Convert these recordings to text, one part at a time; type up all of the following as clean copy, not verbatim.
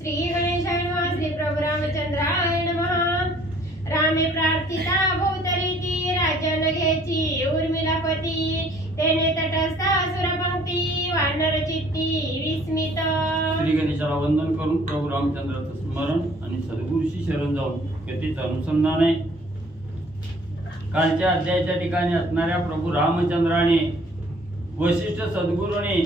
श्री गणेशाय नमः। श्री प्रभु रामचंद्राय नमः। रामे प्रार्थिता भूतरीती राज्यान घ्यायची उर्मिलापती तेने तटस्थ सुरपंक्ती वानर चित्ती विस्मित। श्री गणेशाला वंदन करून प्रभू रामचंद्राचं स्मरण आणि सद्गुरूशी शरण जाऊन कथेचं अनुसंधान आहे। कालच्या अध्यायाच्या ठिकाणी असणाऱ्या प्रभू रामचंद्राने वशिष्ठ सद्गुरूने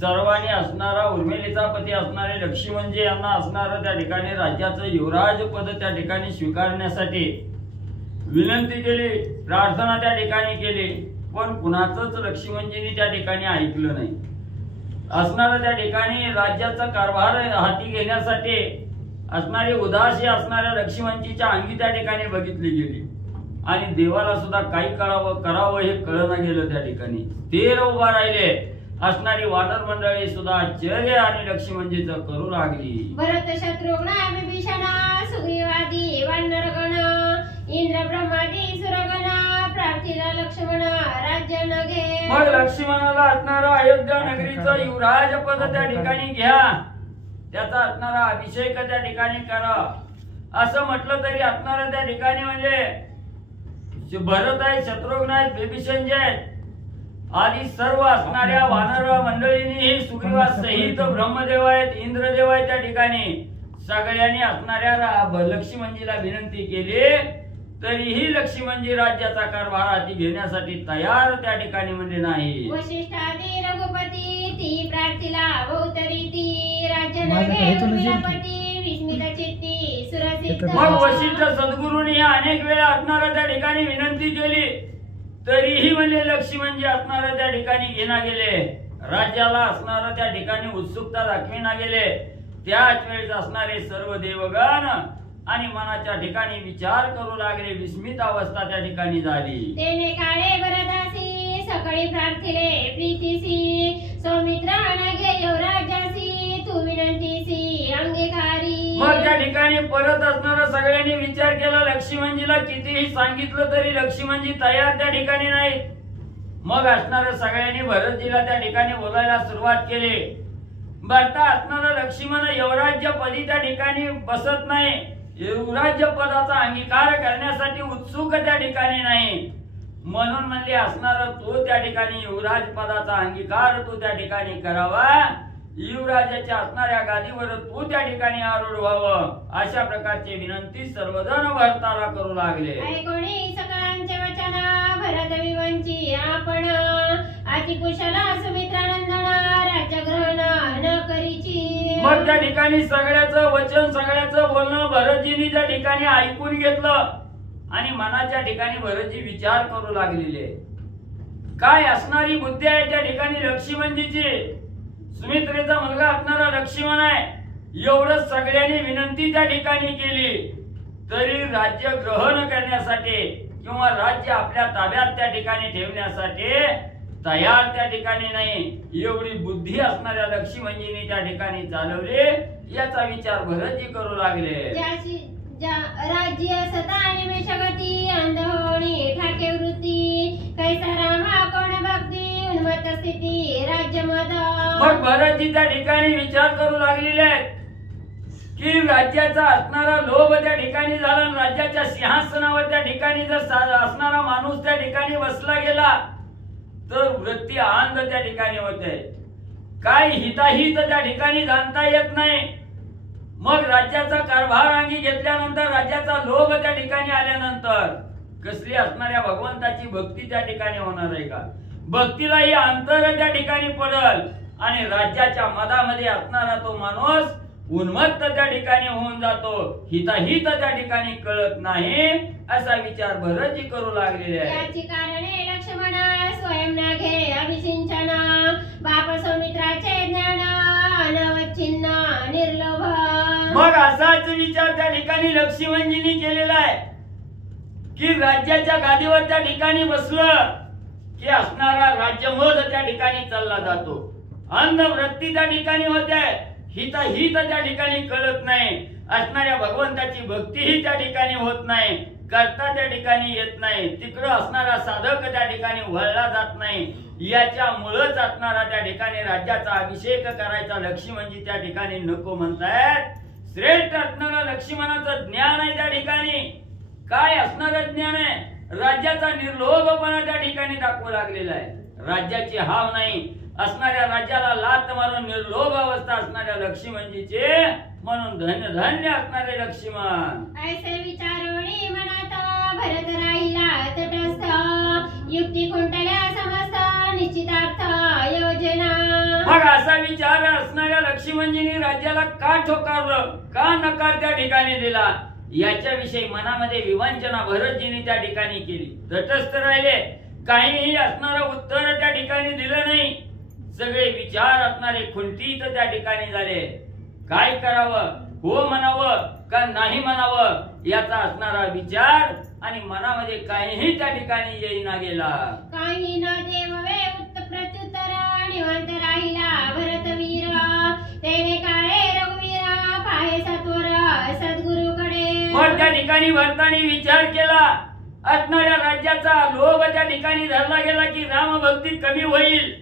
सर्वांनी असणारा उर्मिलेचा पती असणारे लक्ष्मणजी यांना असणारं त्या ठिकाणी राज्याचं युवराज पद त्या ठिकाणी स्वीकारण्यासाठी विनंती केली, प्रार्थना त्या ठिकाणी केली, पण कुणाचंच लक्ष्मणजींनी त्या ठिकाणी ऐकलं नाही। असणारं त्या ठिकाणी राज्याचा कारभार हाती घेण्यासाठी असणारी उदासी असणाऱ्या लक्ष्मणजीच्या अंगी त्या ठिकाणी बघितली गेली आणि देवाला सुद्धा काही करावं हे कळना गेलं। त्या ठिकाणी स्थिर उभा राहिले असणारी वानर मंडळी सुद्धा आश्चर्य आणि लक्ष्मणजीचं करू लागली। भरत शत्रुघ्न विभीषण सुग्रीवादी वानरगण इंद्र ब्रह्मादी सुरगण प्रार्थिला लक्ष्मण राज्य न घे। मग लक्ष्मणाला असणारा अयोध्या नगरीचं युवराज पद त्या ठिकाणी घ्या, त्याचा असणारा अभिषेक त्या ठिकाणी करा असं म्हटलं तरी असणारा त्या ठिकाणी म्हणजे भरत आहे, शत्रुघ्न आहेत, विभीषण जे आहेत आदी सर्व असणाऱ्या वानर मंडळींनी सुग्रीवा सहित ब्रह्मदेव आहेत, इंद्रदेव आहेत, त्या ठिकाणी सगळ्यांनी असणाऱ्या लक्ष्मणजीला विनंती केली तरीही लक्ष्मणजी राज्याचा कारभार हाती घेण्यासाठी तयार त्या ठिकाणी म्हणजे नाही। वशिष्ठादी रघुपती ती प्रार्थिला बहुतरीती राज्य नगे उर्मिलापती विस्मित चित्ती सुरसिद्ध। मग वशिष्ठ सद्गुरूंनी अनेक वेळा असणारा त्या ठिकाणी विनंती केली तरीही म्हणजे लक्ष्मणजी असणारा त्या ठिकाणी घेणा गेले, राज्याला असणारा त्या ठिकाणी उत्सुकता दाखविना गेले। त्याच वेळेस असणारे सर्व देवगण आणि मनाच्या ठिकाणी विचार करू लागले, विस्मित अवस्था त्या ठिकाणी झाली। तेने काळे भरदासी सकाळी प्रार्थिले प्रीतीसी सौमित्र अनगे युवराजासी तू विनंतीसी अंगीकारी। मग त्या ठिकाणी परत असणारा सगळ्यांनी विचार केला, लक्ष्मणजीला कितीही सांगितलं तरी लक्ष्मणजी तयार त्या ठिकाणी नाही। मग असणाऱ्या सगळ्यांनी भरतजीला त्या ठिकाणी बोलायला सुरुवात केली। बरता असणारा लक्ष्मण युवराज्य पदी त्या ठिकाणी बसत नाही, युवराज्य पदाचा अंगीकार करण्यासाठी उत्सुक त्या ठिकाणी नाही, म्हणून म्हणजे असणार तो त्या ठिकाणी युवराज पदाचा अंगीकार तो त्या ठिकाणी करावा, युवराजाच्या असणाऱ्या गादीवर तू त्या ठिकाणी आरूढ व्हावं अशा प्रकारची विनंती सर्वजण भरताला करू लागले। ऐकोणी सकळांचे वचन भरत विवंची आपण अतिकुशला सुमित्रानंदन राज्य ग्रहण न करीची। मग त्या ठिकाणी सगळ्याचं वचन सगळ्याचं बोलणं भरतजींनी त्या ठिकाणी ऐकून घेतलं आणि मनाच्या ठिकाणी भरतजी विचार करू लागलेले, काय असणारी बुद्धी आहे त्या ठिकाणी लक्ष्मणजीची। सुमित्रेचा मुलगा असणारा लक्ष्मण आहे, एवढं सगळ्यांनी विनंती त्या ठिकाणी केली तरी राज्य ग्रहण करण्यासाठी किंवा राज्य आपल्या ताब्यात त्या ठिकाणी ठेवण्यासाठी तयार त्या ठिकाणी नाही। एवढी बुद्धी असणाऱ्या लक्ष्मणजींनी त्या ठिकाणी चालवले याचा विचार भरतजी करू लागले। राज्य सता निमेषगती अंधहोणी ठाके वृत्ती कैसा रामा कोण भक्ती उन्मत्त स्थिती राज्य मद। मग भरतजी त्या ठिकाणी विचार करू लागलेले आहेत की राज्याचा असणारा लोभ त्या ठिकाणी झाला, राज्याच्या सिंहासनावर त्या ठिकाणी जर असणारा माणूस त्या ठिकाणी बसला गेला तर वृत्ती आनंद त्या ठिकाणी होते, काय हिताहित त्या ठिकाणी जाणता येत नाही। मग राज्याचा कारभार अंगी घेतल्यानंतर राज्याचा लोभ त्या ठिकाणी आल्यानंतर कसली असणाऱ्या भगवंताची भक्ती त्या ठिकाणी होणार आहे का? भक्तीलाही अंतर त्या ठिकाणी पडल आणि राज्याच्या मदामध्ये असणारा तो माणूस उन्मत्त त्या ठिकाणी होऊन जातो, हिताहित त्या ठिकाणी कळत नाही असा विचार भरतजी करू लागलेले आहे। याची कारणे लक्ष्मण स्वयं न घे अभिसिंचन बाप सौमित्राचे ज्ञान अनवच्छिन्न निर्लोभ। मग असाच विचार त्या ठिकाणी लक्ष्मणजींनी केलेला आहे की राज्याच्या गादीवर त्या ठिकाणी बसलं की असणारा राज्यमोह त्या ठिकाणी चालला जातो, अंधवृत्ती त्या ठिकाणी होते, हिताहित त्या ठिकाणी कळत नाही, असणाऱ्या भगवंताची भक्तीही त्या ठिकाणी होत नाही, करता त्या ठिकाणी येत नाही, तिकडं असणारा साधक त्या ठिकाणी वळला जात नाही, याच्यामुळेच असणारा त्या ठिकाणी राज्याचा अभिषेक करायचा लक्ष्मणजी त्या ठिकाणी नको म्हणतायत. श्रेष्ठ असणारा लक्ष्मणाचं ज्ञान आहे त्या ठिकाणी. काय असणारं ज्ञान आहे? राज्याचा निर्लोभपणा त्या ठिकाणी दाखवू लागलेला आहे. राज्याची हाव नाही असणाऱ्या राज्याला लात मारून निर्लोभ अवस्था असणाऱ्या लक्ष्मणजीचे म्हणून धन्य धन्य असणारे लक्ष्मण. ऐसे विचारोणी मनात भरत राहिला तटस्थ, युक्ती खुंटल्या समस्त निश्चितार्थ योजना. मग असा विचार असणाऱ्या लक्ष्मणजींनी राज्याला का ठोकारलं, का नकार त्या ठिकाणी दिला, याच्याविषयी मनामध्ये विवंचना भरतजींनी त्या ठिकाणी केली. तटस्थ राहिले, काहीही असणारं उत्तर त्या ठिकाणी दिलं नाही. सगळे विचार असणारे खुंटीत त्या ठिकाणी झाले. काय करावं, हो म्हणावं का नाही म्हणावं याचा असणारा विचार आणि मनामध्ये काहीही त्या ठिकाणी येईना गेला. काही न देववे प्रत्युत्तर निवांत राहिला भरतवीर. तेने काळे रघुवीर पाहे सत्वर सद्गुरूकडे. मग त्या ठिकाणी भरतानी विचार केला. असणाऱ्या राज्याचा लोभ त्या ठिकाणी धरला गेला की रामभक्ती कमी होईल,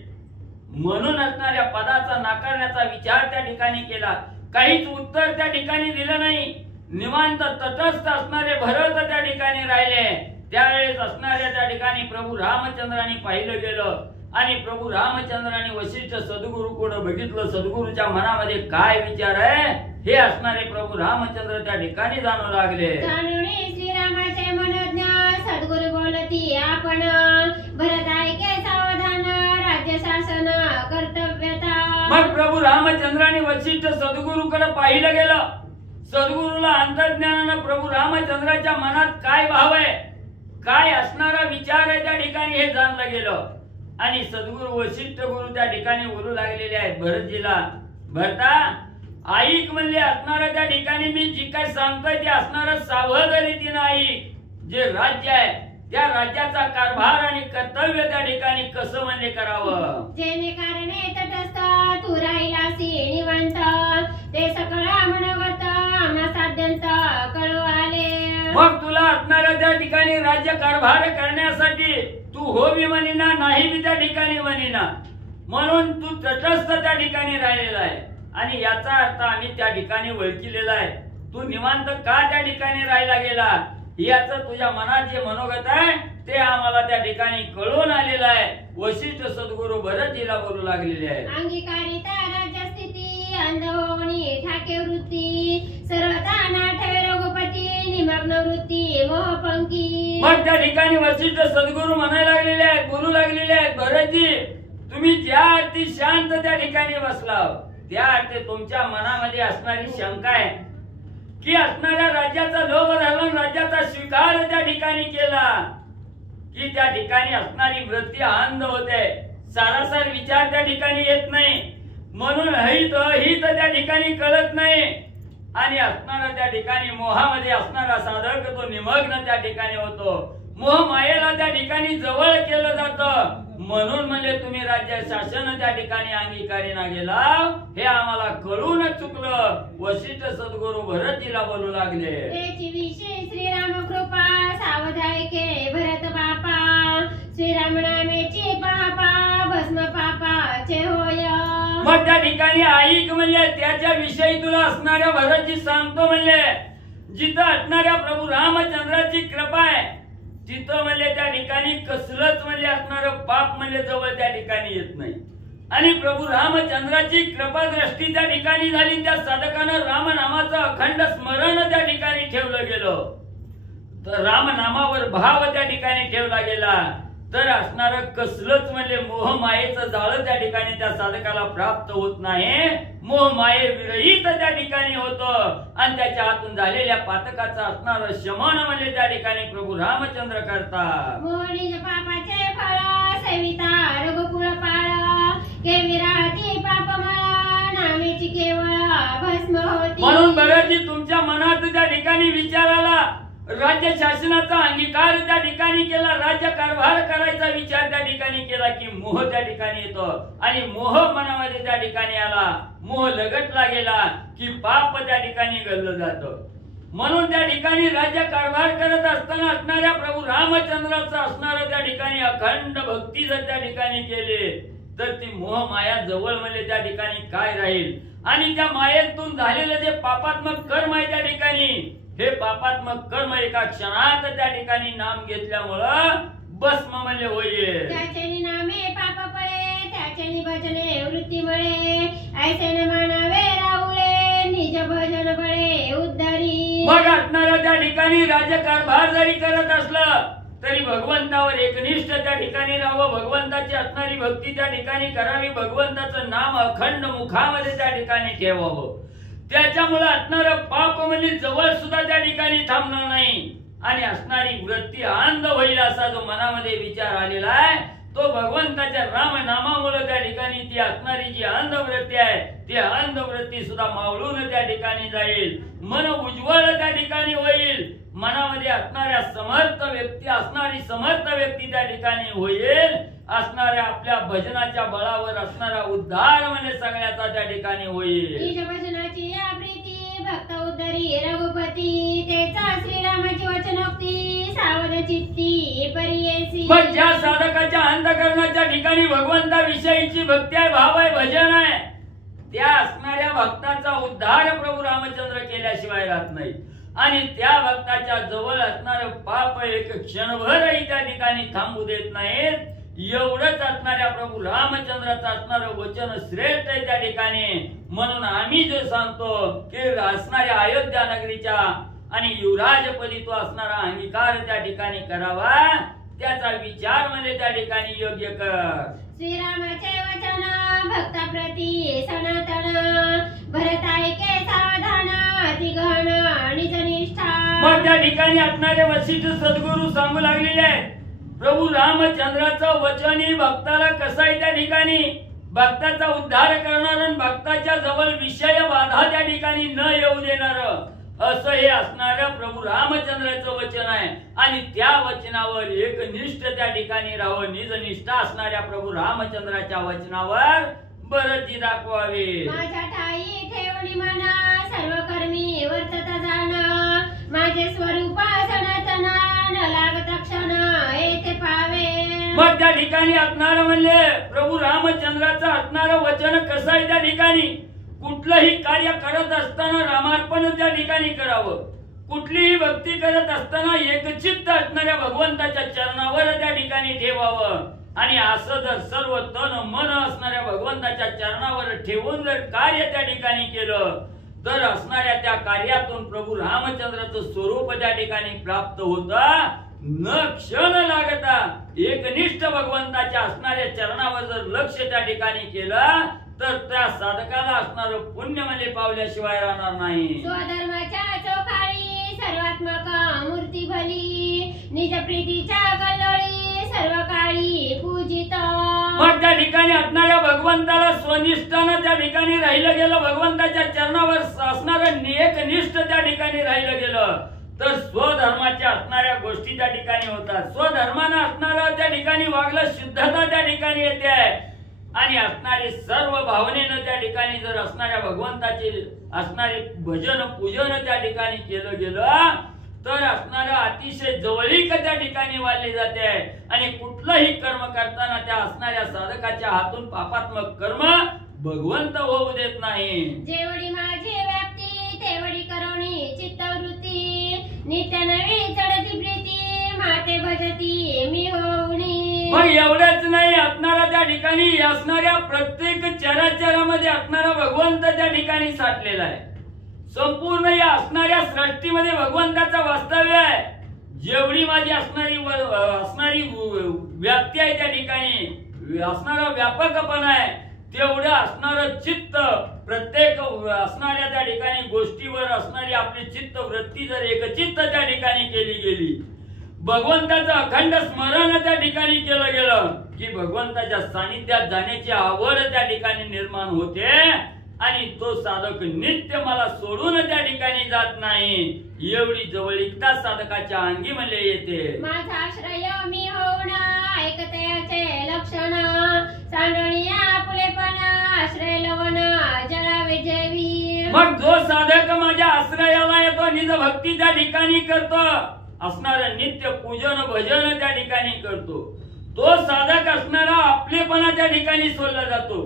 म्हणून असणाऱ्या पदाचा नाकारण्याचा विचार त्या ठिकाणी केला. काहीच उत्तर त्या ठिकाणी दिलं नाही. निवांत तटस्थ असणारे भरत त्या ठिकाणी राहिले. त्यावेळेस असणाऱ्या त्या ठिकाणी प्रभू रामचंद्रांनी पाहिलं गेलं आणि प्रभू रामचंद्रांनी वशिष्ठ सद्गुरूकडे बघितलं. सद्गुरूच्या मनामध्ये काय विचार आहे हे असणारे प्रभू रामचंद्र त्या ठिकाणी जाणू लागले. जाणूनी श्रीरामाचे मनोज्ञ सद्गुरु बोलती आपण. भरत ऐके सावधान राज्य शासन कर्तव्यता. मग प्रभू रामचंद्रांनी वशिष्ठ सद्गुरूकडे पाहिलं गेलं. सद्गुरूला अंतर्ज्ञानानं प्रभू रामचंद्राच्या मनात काय भाव आहे, काय असणारा विचार आहे त्या ठिकाणी हे जाणलं गेलं. आणि सद्गुरू वशिष्ठ गुरु त्या ठिकाणी बोलू लागलेले आहेत भरतजीला. भरता ऐक म्हणले, असणारा त्या ठिकाणी मी जी काय सांगतोय ते असणारा सावध रीतीनं ऐक. जे राज्य आहे त्या राज्याचा कारभार आणि कर्तव्य त्या ठिकाणी कसं म्हणजे करावं. जेणे कारणे तटस्थ तू राहिलासी निवांत. ते सकळ मनोगत आम्हा साध्यंत कळू आले. मग तुला असणाऱ्या त्या ठिकाणी राज्य कारभार करण्यासाठी तू हो बी म्हणीना नाही बी त्या ठिकाणी म्हणीना, म्हणून तू तटस्थ त्या ठिकाणी राहिलेला आहे. आणि याचा अर्थ आम्ही त्या ठिकाणी ओळखलेला आहे. तू निवांत का त्या ठिकाणी राहिला गेला याचं तुझ्या मनात जे मनोगत आहे ते आम्हाला त्या ठिकाणी कळून आलेलं आहे. वशिष्ठ सद्गुरू भरतजीला बोलू लागलेले आहे. अंगीकारिता राज्य स्थिती अंध होणी ठाके वृत्ती. सर्वता नाठे रघुपती निमग्न वृत्ती मोहपंकी. मग त्या ठिकाणी वशिष्ठ सद्गुरू म्हणायला लागलेले आहेत, बोलू लागलेले आहेत, भरतजी तुम्ही ज्या अर्थी शांत त्या ठिकाणी बसला त्या अर्थी तुमच्या मनामध्ये असणारी शंका आहे की असणाऱ्या राज्याचा लोभ धरून राज्याचा स्वीकार त्या ठिकाणी केला की त्या ठिकाणी असणारी वृत्ती अंध होते. सारासार विचार त्या ठिकाणी येत नाही, म्हणून हित अहित त्या ठिकाणी कळत नाही. आणि असणारा त्या ठिकाणी मोहामध्ये असणारा साधक तो निमग्न त्या ठिकाणी होतो. मोह मायेला त्या ठिकाणी जवळ केलं जातं, म्हणून म्हणजे तुम्ही राज्य शासन त्या ठिकाणी अंगीकारीना गेला हे आम्हाला कळून चुकलं. वशिष्ठ सद्गुरू भरतजीला बोलू लागले. त्याची विशेष श्रीराम कृपा सावध ऐके भरत बापा. श्रीराम नामेची पापा भस्म पापाचे होय. मग त्या ठिकाणी ऐक म्हणले, त्याच्या विषयी तुला असणाऱ्या भरतजी सांगतो म्हणले. जिथं असणाऱ्या प्रभू रामचंद्राची कृपा आहे तिथं म्हणजे त्या ठिकाणी कसलंच म्हणजे असणारं पाप म्हणजे जवळ त्या ठिकाणी येत नाही. आणि प्रभू रामचंद्राची कृपा दृष्टी त्या ठिकाणी झाली. त्या साधकानं रामनामाचं अखंड स्मरण त्या ठिकाणी ठेवलं गेलं, तर रामनामावर भाव त्या ठिकाणी ठेवला गेला तर असणारं कसलंच म्हणजे मोह मायेचं जाळं त्या ठिकाणी त्या साधकाला प्राप्त होत नाही. मोह माये विरहित त्या ठिकाणी होतं आणि त्याच्या हातून झालेल्या पातकाचं असणारं शमन म्हणजे त्या ठिकाणी प्रभू रामचंद्र करतात. मोहनीज पापाचे फळ सेविता रघुकुळ पाळ. केविराती पापमळा नामेची केवळ भस्म होती. म्हणून भरतजी तुमच्या मनात त्या ठिकाणी विचार आला, राज्य शासनाचा अंगीकार त्या ठिकाणी केला, राज्य कारभार करायचा विचार त्या ठिकाणी केला की मोह त्या ठिकाणी येतो. आणि मोह मनामध्ये त्या ठिकाणी आला, मोह लगटला गेला की पाप त्या ठिकाणी गल्लं जातं. म्हणून त्या ठिकाणी राज्य कारभार करत असताना असणाऱ्या प्रभू रामचंद्राचं असणारं त्या ठिकाणी अखंड भक्ती जर त्या ठिकाणी केले तर ती मोह माया जवळ म्हणजे त्या ठिकाणी काय राहील आणि त्या मायेतून झालेलं जे पापात्मक कर्म आहे त्या ठिकाणी हे पापात्मक कर्म एका क्षणात त्या ठिकाणी नाम घेतल्यामुळं भस्म म्हणजे होईल. त्याचे नामे पाप पळे त्याचे भजने वृत्ती मळे ऐसे न मानावे राहुळे निज भजन बळे उद्धरी. मग असणारा त्या ठिकाणी राज्यकारभार जरी करत असलं तरी भगवंतावर एकनिष्ठ त्या ठिकाणी राहावं, भगवंताची असणारी भक्ती त्या ठिकाणी करावी, भगवंताचं नाम अखंड मुखामध्ये त्या ठिकाणी ठेवावं. त्याच्यामुळे असणारं पाप म्हणजे जवळ सुद्धा त्या ठिकाणी थांबणार नाही आणि असणारी वृत्ती आनंद होईल असा जो मनामध्ये विचार आलेला आहे तो भगवंताच्या राम नामामुळे त्या ठिकाणी ती असणारी जी आनंद वृत्ती आहे ती आनंद वृत्ती सुद्धा मावळून त्या ठिकाणी जाईल. मन उज्ज्वल त्या ठिकाणी होईल, मनामध्ये असणाऱ्या समर्थ व्यक्ती त्या ठिकाणी होईल. असणाऱ्या आपल्या भजनाच्या बळावर असणारा उद्धार म्हणजे सगळ्याचा त्या ठिकाणी होईल. निज भजनाची या प्रीती भक्त उद्धरी रघुपती तेचा श्रीरामाची वचनोक्ती सावध चित्ती परियेसी. मग ज्या साधकाच्या अंतःकरणाच्या ठिकाणी भगवंताविषयीची भक्ती आहे, भाव आहे, भजन आहे त्या असणाऱ्या भक्ताचा उद्धार प्रभू रामचंद्र केल्याशिवाय राहत नाही आणि त्या भक्ताच्या जवळ असणारं पाप एक क्षणभरही त्या ठिकाणी थांबू देत नाहीत. एवढंच असणाऱ्या प्रभू रामचंद्राचं असणारं वचन श्रेष्ठ आहे त्या ठिकाणी. म्हणून आम्ही जे सांगतो की असणाऱ्या अयोध्या नगरीच्या आणि युवराजपदी तो असणारा अंगीकार त्या ठिकाणी करावा, त्याचा विचार म्हणजे त्या ठिकाणी योग्य कर. श्रीरामाचे वचन भक्ता प्रती सनातन भरत ऐके सावधान अति गहन निज निष्ठा. मग त्या ठिकाणी असणारे वशिष्ठ सद्गुरू सांगू लागलेले आहेत प्रभू रामचंद्राचं वचन ही भक्ताला कसं आहे त्या ठिकाणी भक्ताचा उद्धार करणार आणि भक्ताच्या जवळ विषय बाधा त्या ठिकाणी न येऊ देणार असं हे असणाऱ्या प्रभू रामचंद्राचं वचन आहे आणि त्या वचनावर एकनिष्ठ त्या ठिकाणी राहावं. निज निष्ठा असणाऱ्या प्रभू रामचंद्राच्या वचनावर बरती दाखवावे. माझ्या ठाई ठेवणी मना सर्व कर्मी वर्तता जाण माझे स्वरूप सनातन न लागत क्षण येथे पावे. मग त्या ठिकाणी असणारं म्हणले प्रभू रामचंद्राचं असणारं वचन कसं आहे त्या ठिकाणी कुठलंही कार्य करत असताना रामार्पण त्या ठिकाणी करावं. कुठलीही भक्ती करत असताना एकचित्त असणाऱ्या भगवंताच्या चरणावर त्या ठिकाणी ठेवावं आणि असं जर सर्व तन मन असणाऱ्या भगवंताच्या चरणावर ठेवून जर कार्य त्या ठिकाणी केलं तर असणाऱ्या त्या कार्यातून प्रभू रामचंद्राचं स्वरूप त्या ठिकाणी प्राप्त होतं. न क्षण लागता एकनिष्ठ भगवंताच्या असणाऱ्या चरणावर जर लक्ष त्या ठिकाणी केलं तर त्या साधकाला असणारं पुण्य म्हणजे पावल्याशिवाय राहणार नाही. स्वधर्माच्या चौकाळी सर्वात्मक मूर्ती भली निज प्रीतीच्या कल्लोळी सर्व काळी पूजित. मग त्या ठिकाणी असणाऱ्या भगवंताला स्वनिष्ठानं त्या ठिकाणी राहिलं गेलं, भगवंताच्या चरणावर असणारं एकनिष्ठ त्या ठिकाणी राहिलं गेलं तर स्वधर्माच्या असणाऱ्या गोष्टी त्या ठिकाणी होतात. स्वधर्मानं असणारं त्या ठिकाणी वागलं शुद्धता त्या ठिकाणी येते आणि असणारे सर्व भावनेनं त्या ठिकाणी जर असणाऱ्या भगवंताचे असणारे भजन पूजन त्या ठिकाणी केलं गेलं तर असणारं अतिशय जवळीक त्या ठिकाणी वाढली जाते आणि कुठलंही कर्म करताना त्या असणाऱ्या साधकाच्या हातून पापात्मक कर्म भगवंत होऊ देत नाही. जेवढी माझी व्याप्ती तेवढी करोणी चित्तवृत्ती नित्य नवी चढती प्रीती माते भजती मी होऊनी. मग एवढंच नाही असणारा त्या ठिकाणी असणाऱ्या प्रत्येक चराचरामध्ये असणारा भगवंत त्या ठिकाणी साठलेला आहे. संपूर्ण या असणाऱ्या सृष्टीमध्ये भगवंताचं वास्तव्य आहे. जेवढी माझी असणारी व्याप्ती आहे त्या ठिकाणी असणारा व्यापकपणा आहे तेवढं असणारं चित्त प्रत्येक असणाऱ्या त्या ठिकाणी गोष्टीवर असणारी आपली चित्त वृत्ती जर एकचित्त त्या ठिकाणी केली गेली, भगवंताचं अखंड स्मरण त्या ठिकाणी केलं गेलं की भगवंताच्या सानिध्यात जाण्याची आवड त्या ठिकाणी निर्माण होते आणि तो साधक नित्य मला सोडून त्या ठिकाणी जात नाही. एवढी जवळीकता साधकाच्या अंगी मध्ये येते. माझा आश्रय मी होऊन ऐकतयाचे लक्षण सांडणिया फुलेपण आश्रय लवण जळावे जेवी मग जो साधक माझ्या आश्रयाला येतो निज भक्ती त्या ठिकाणी करतो असणारा नित्य पूजन भजन त्या ठिकाणी करतो तो साधक असणारा आपलेपणा त्या ठिकाणी सोडला जातो.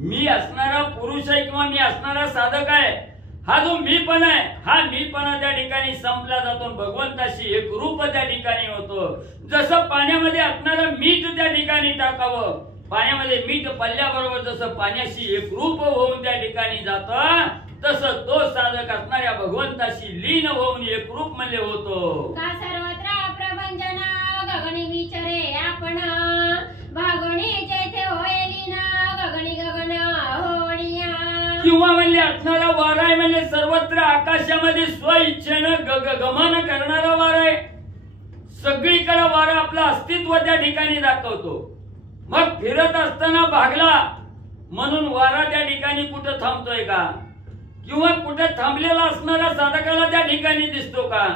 मी असणारा पुरुष आहे किंवा मी असणारा साधक आहे हा जो मीपणा आहे हा मीपणा त्या ठिकाणी संपला जातो. भगवंताशी एक रूप त्या ठिकाणी होतो. जसं पाण्यामध्ये असणारं मीठ त्या ठिकाणी टाकावं पाण्यामध्ये मीठ पडल्याबरोबर जसं पाण्याशी एक रूप होऊन त्या ठिकाणी जातं तसं तो साधक असणाऱ्या भगवंताशी लीन होऊन एक रूप मध्ये होतो. का सर्वत्र प्रभंजन गगनी विचारे आपण भागणी जेथे होय लीन गगनी गगन होणिया. किंवा म्हणजे असणारा वारा आहे म्हणजे सर्वत्र आकाशामध्ये स्वइच्छेनं गमन करणारा वारा आहे. सगळीकडे वारा आपलं अस्तित्व त्या ठिकाणी दाखवतो. मग फिरत असताना भागला म्हणून वारा त्या ठिकाणी कुठं थांबतोय का किंवा कुठे थांबलेला असणारा साधकाला त्या ठिकाणी दिसतो का.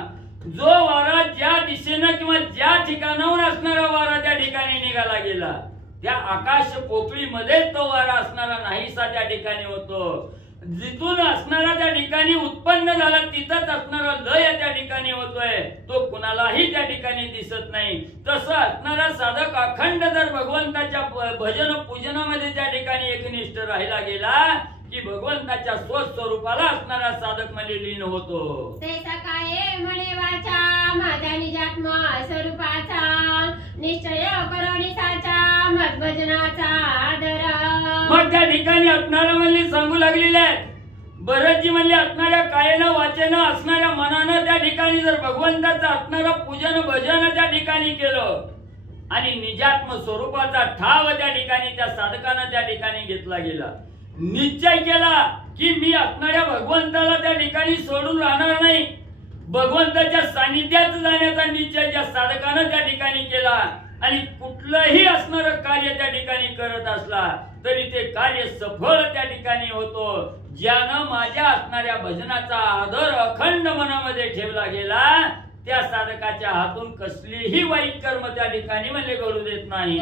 जो वारा ज्या दिशेनं किंवा ज्या ठिकाणाहून असणारा वारा त्या ठिकाणी निघाला गेला त्या आकाश पोकळीमध्ये तो वारा असणारा नाहीसा त्या ठिकाणी होतो. जिथून असणारा त्या ठिकाणी उत्पन्न झाला तिथंच असणारा लय त्या ठिकाणी होतोय तो कुणालाही त्या ठिकाणी दिसत नाही. तसं असणारा साधक अखंड जर भगवंताच्या भजन पूजनामध्ये त्या ठिकाणी एकनिष्ठ राहिला गेला की भगवंताच्या स्वस्वरूपाला असणारा साधक मध्ये लीन होतो. ते सकाळे म्हणे वाचा माझ्या निजात्मा स्वरूपाचा निश्चय करुणीसाचा मद्भजनाचा आदर. मग त्या ठिकाणी असणारा म्हणजे सांगू लागलेले आहेत बरंच म्हणजे असणाऱ्या कायेनं वाचेनं असणाऱ्या मनानं त्या ठिकाणी जर भगवंताचं असणारं पूजन भजन त्या ठिकाणी केलं आणि निजात्म स्वरूपाचा ठाव त्या ठिकाणी त्या साधकानं त्या ठिकाणी घेतला गेला. निश्चय केला की मी असणाऱ्या भगवंताला त्या ठिकाणी सोडून राहणार नाही. भगवंताच्या सानिध्यात जाण्याचा निश्चय ज्या साधकानं त्या ठिकाणी केला आणि कुठलंही असणारं कार्य त्या ठिकाणी करत असला तरी ते कार्य सफळ त्या ठिकाणी होतो. ज्यानं माझ्या असणाऱ्या भजनाचा आदर अखंड मनामध्ये ठेवला गेला त्या साधकाच्या हातून कसलीही वाईट कर्म त्या ठिकाणी म्हणजे घडू देत नाही.